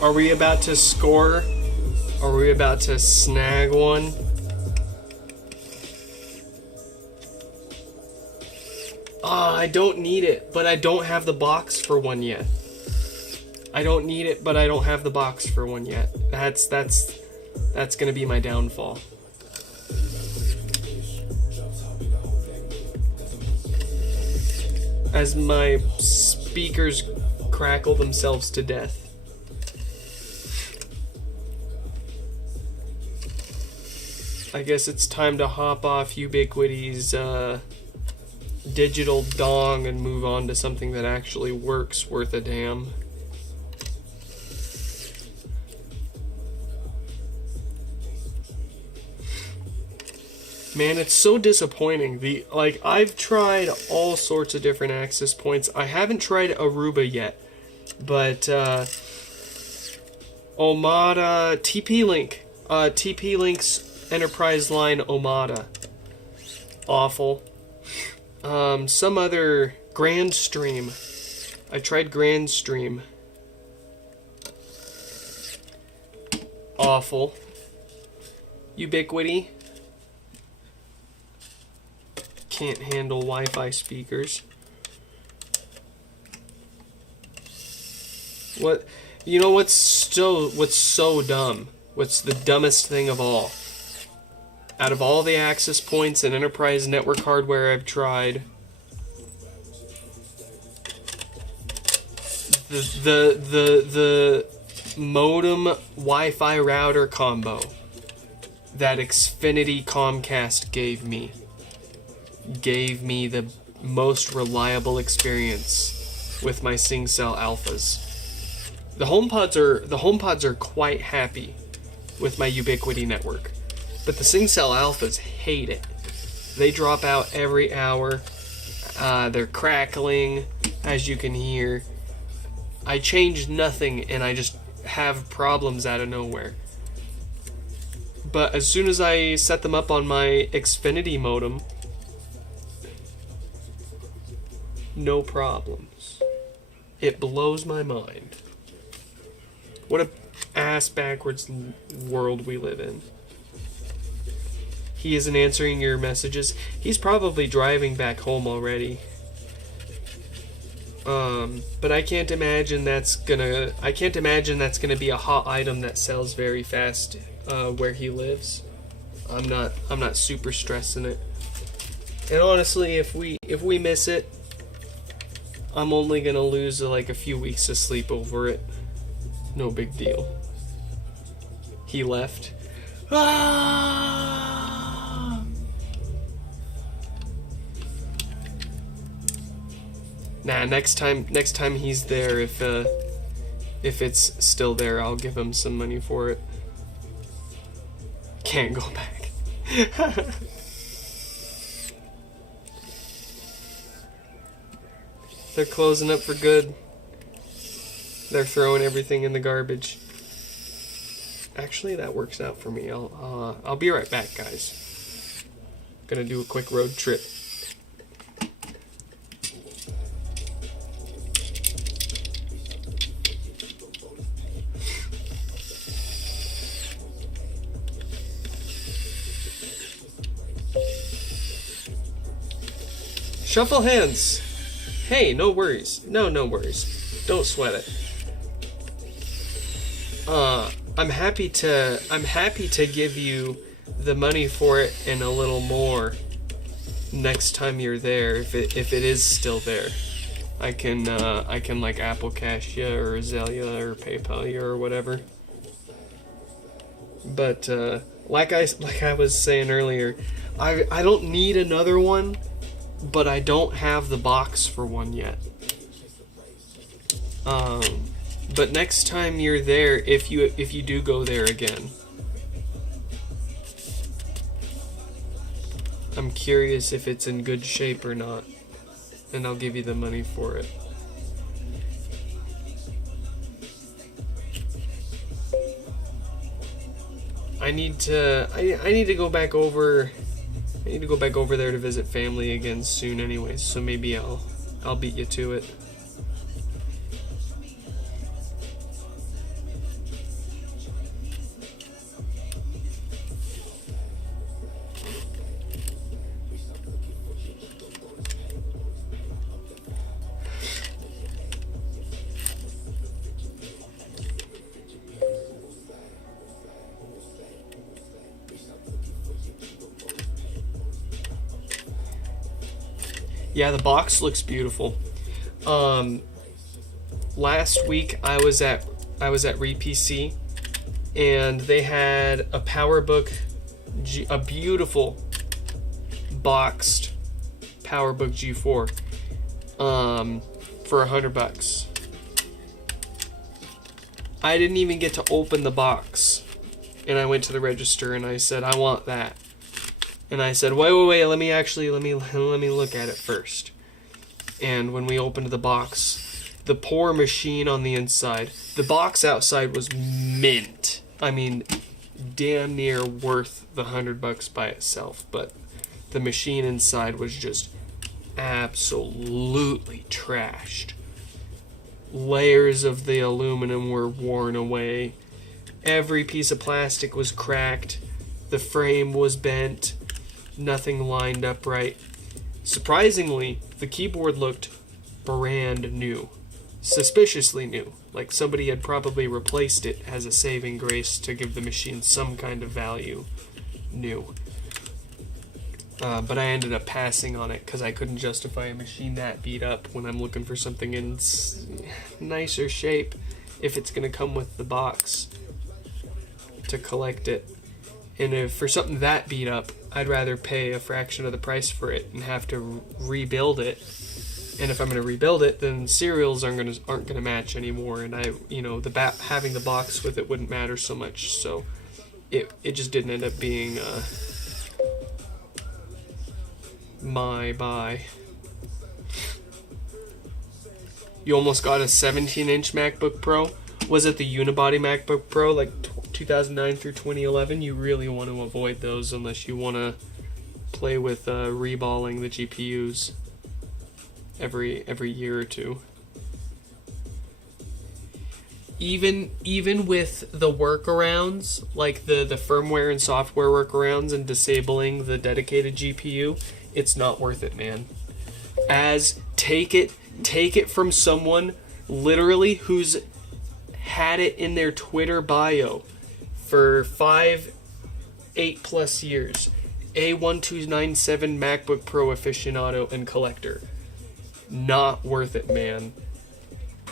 Are we about to score? Are we about to snag one? I don't need it, but I don't have the box for one yet. I don't need it, but I don't have the box for one yet. That's gonna be my downfall. As my speakers crackle themselves to death. I guess it's time to hop off Ubiquity's digital dong and move on to something that actually works worth a damn. Man, it's so disappointing. I've tried all sorts of different access points. I haven't tried Aruba yet, but Omada, TP-Link, TP-Link's enterprise line Omada, awful. Some other GrandStream. I tried GrandStream, awful. Ubiquity. Can't handle Wi-Fi speakers. What? You know what's so dumb? What's the dumbest thing of all? Out of all the access points and enterprise network hardware I've tried, the modem Wi-Fi router combo that Xfinity Comcast gave me the most reliable experience with my SingCell alphas. The HomePods are quite happy with my Ubiquity network, but the SingCell alphas hate it. They drop out every hour. They're crackling, as you can hear. I changed nothing, and I just have problems out of nowhere. But as soon as I set them up on my Xfinity modem, no problems. It blows my mind. What a ass backwards world we live in. He isn't answering your messages. He's probably driving back home already. But I can't imagine that's gonna be a hot item that sells very fast where he lives. I'm not super stressing it. And honestly, if we miss it, I'm only gonna lose like a few weeks of sleep over it. No big deal. He left. Ah! Nah, next time he's there, if it's still there, I'll give him some money for it. Can't go back. They're closing up for good. They're throwing everything in the garbage. Actually, that works out for me. I'll be right back, guys. Gonna do a quick road trip. Shuffle hands. Hey, no worries. No worries. Don't sweat it. I'm happy to give you the money for it and a little more next time you're there, if it is still there. I can like Apple Cash you or Zelle or PayPal you or whatever. But like I was saying earlier, I don't need another one, but I don't have the box for one yet. But next time you're there, if you do go there again, I'm curious if it's in good shape or not, and I'll give you the money for it. I need to go back over. I need to go back over there to visit family again soon, anyways. So maybe I'll beat you to it. Yeah, the box looks beautiful. Last week I was at RePC, and they had a PowerBook, a beautiful boxed PowerBook G4, for $100. I didn't even get to open the box, and I went to the register and I said, I want that. And I said, wait, let me look at it first. And when we opened the box, the poor machine on the inside, the box outside was mint. I mean, damn near worth the $100 by itself, but the machine inside was just absolutely trashed. Layers of the aluminum were worn away. Every piece of plastic was cracked. The frame was bent. Nothing lined up right. Surprisingly, the keyboard looked brand new. Suspiciously new. Like somebody had probably replaced it as a saving grace to give the machine some kind of value. New. But I ended up passing on it because I couldn't justify a machine that beat up when I'm looking for something in nicer shape if it's going to come with the box to collect it. And if for something that beat up, I'd rather pay a fraction of the price for it and have to rebuild it. And if I'm going to rebuild it, then serials aren't going to match anymore. And having the box with it wouldn't matter so much. So it just didn't end up being my buy. You almost got a 17-inch MacBook Pro. Was it the unibody MacBook Pro, like 2009 through 2011? You really want to avoid those unless you want to play with reballing the GPUs every year or two. Even with the workarounds, like the firmware and software workarounds and disabling the dedicated GPU, it's not worth it, man. Take it from someone literally who's had it in their Twitter bio for 8+ years. A1297 MacBook Pro aficionado and collector. Not worth it, man.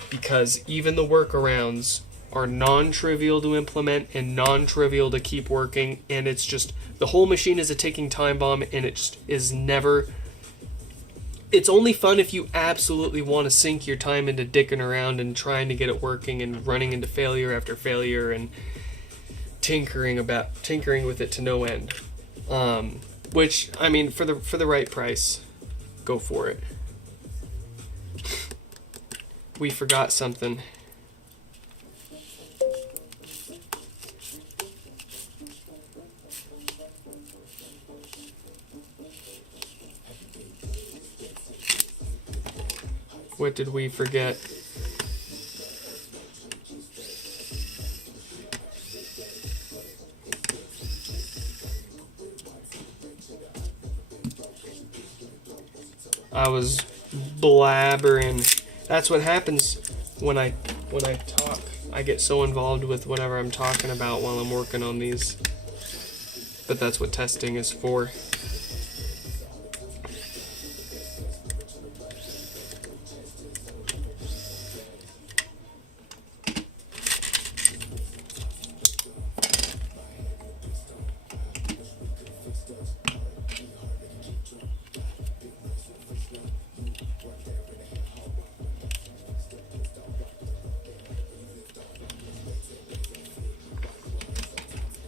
Because even the workarounds are non-trivial to implement and non-trivial to keep working, and it's just, the whole machine is a ticking time bomb, and it just is never, it's only fun if you absolutely want to sink your time into dicking around and trying to get it working and running into failure after failure and tinkering with it to no end. Which, I mean, for the right price, go for it. We forgot something. What did we forget? I was blabbering. That's what happens when I talk. I get so involved with whatever I'm talking about while I'm working on these. But that's what testing is for.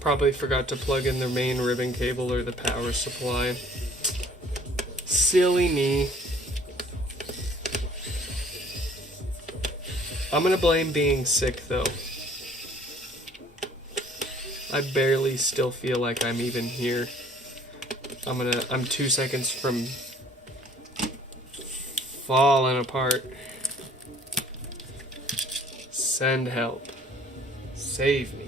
Probably forgot to plug in the main ribbon cable or the power supply. Silly me. I'm gonna blame being sick though. I barely still feel like I'm even here. I'm 2 seconds from falling apart. Send help. Save me.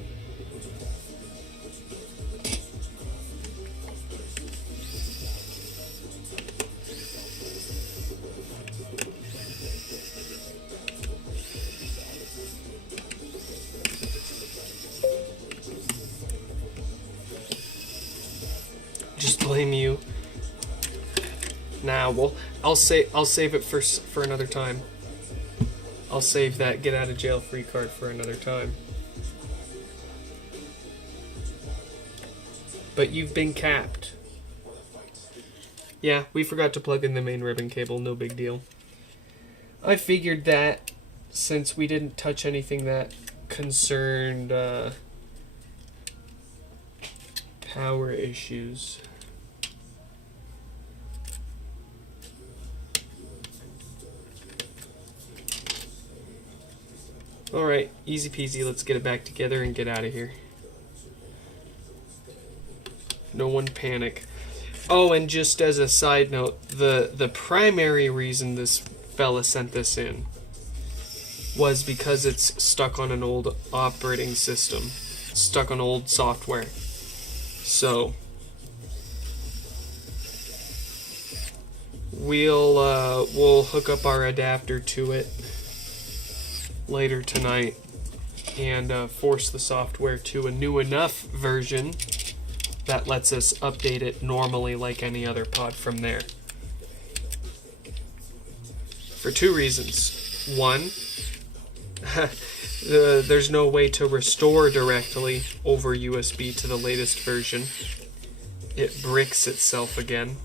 Just blame you. Nah, well, I'll save it for another time. I'll save that get out of jail free card for another time. But you've been capped. Yeah, we forgot to plug in the main ribbon cable, no big deal. I figured that since we didn't touch anything that concerned power issues. Alright, easy peasy, let's get it back together and get out of here. No one panic. Oh, and just as a side note, the primary reason this fella sent this in was because it's stuck on an old operating system, stuck on old software. So we'll hook up our adapter to it later tonight and force the software to a new enough version that lets us update it normally like any other pod from there. For two reasons. One, there's no way to restore directly over USB to the latest version. It bricks itself again.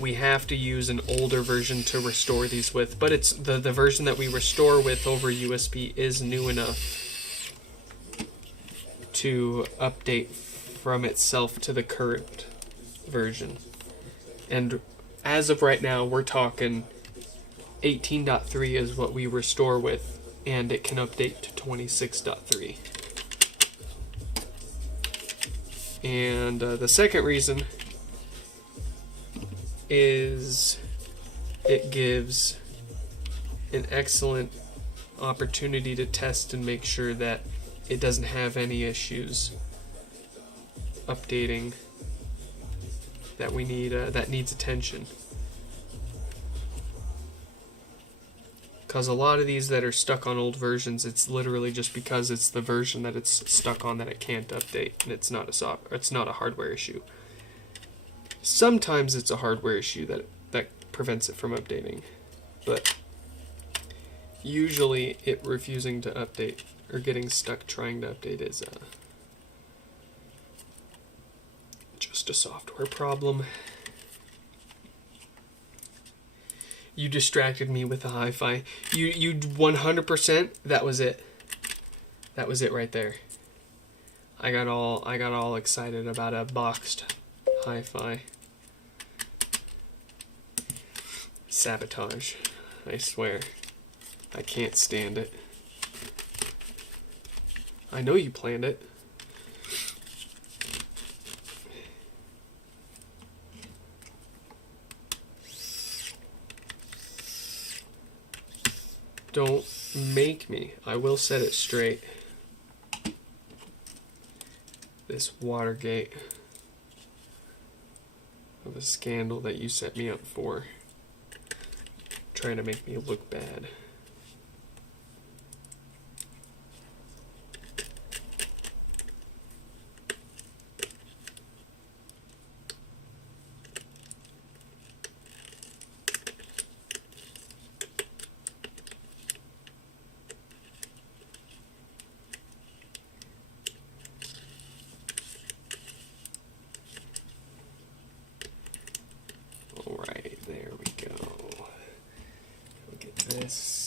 We have to use an older version to restore these with, but it's the version that we restore with over USB is new enough to update from itself to the current version. And as of right now, we're talking 18.3 is what we restore with, and it can update to 26.3. And the second reason is it gives an excellent opportunity to test and make sure that it doesn't have any issues updating that we need that needs attention. Because a lot of these that are stuck on old versions, it's literally just because it's the version that it's stuck on that it can't update, and it's not a hardware issue. Sometimes it's a hardware issue that prevents it from updating, but Usually it refusing to update or getting stuck trying to update is just a software problem. You distracted me with the hi-fi. You 100%. That was it. That was it right there. I got all excited about a boxed hi-fi. Sabotage. I swear. I can't stand it. I know you planned it. Don't make me. I will set it straight. This Watergate of a scandal that you set me up for. Trying to make me look bad. Alright, there we go. Look at this.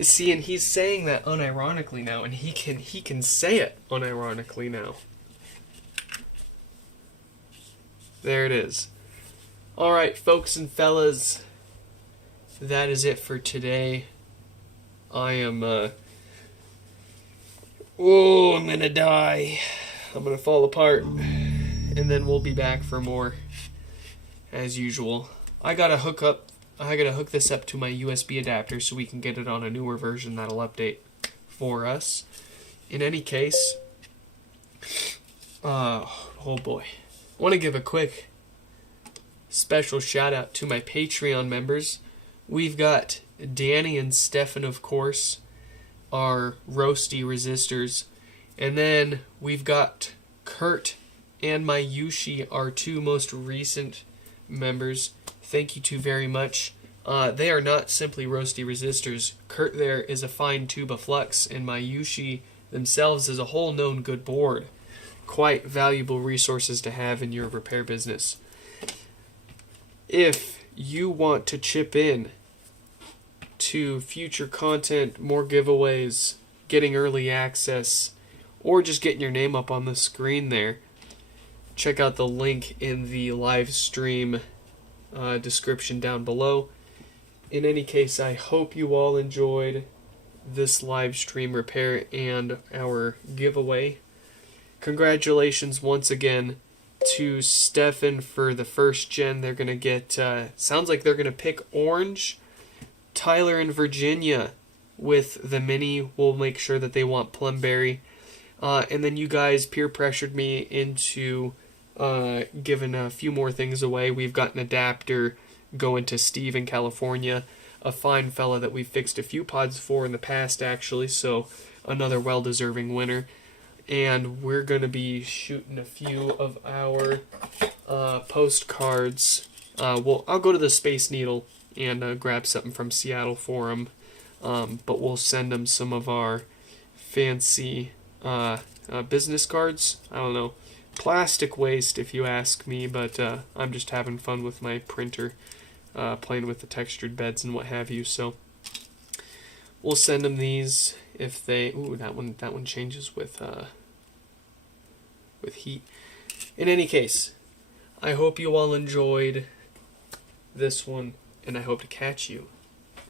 See, and he's saying that unironically now, and he can say it unironically now. There it is. Alright, folks and fellas, that is it for today. I am, I'm gonna die. I'm gonna fall apart. And then we'll be back for more, as usual. I gotta hook this up to my USB adapter so we can get it on a newer version that'll update for us. In any case, oh boy. I want to give a quick special shout out to my Patreon members. We've got Danny and Stefan, of course, our roasty resistors. And then we've got Kurt and my Yushi, our two most recent members. Thank you two very much. They are not simply roasty resistors. Kurt there is a fine tuba flux, and my Yushi themselves is a whole known good board. Quite valuable resources to have in your repair business. If you want to chip in to future content, more giveaways, getting early access, or just getting your name up on the screen there, check out the link in the live stream description down below. In any case, I hope you all enjoyed this live stream repair and our giveaway. Congratulations once again to Stefan for the first gen. They're going to get, sounds like they're going to pick orange. Tyler in Virginia with the mini will make sure that they want plumberry. And then you guys peer pressured me into giving a few more things away. We've got an adapter going to Steve in California, a fine fella that we've fixed a few pods for in the past, actually, so another well-deserving winner. And we're going to be shooting a few of our postcards. I'll go to the Space Needle and grab something from Seattle for them, but we'll send them some of our fancy business cards. I don't know. Plastic waste, if you ask me, but I'm just having fun with my printer, playing with the textured beds and what have you. So we'll send them these if they. Ooh, that one changes with heat. In any case, I hope you all enjoyed this one, and I hope to catch you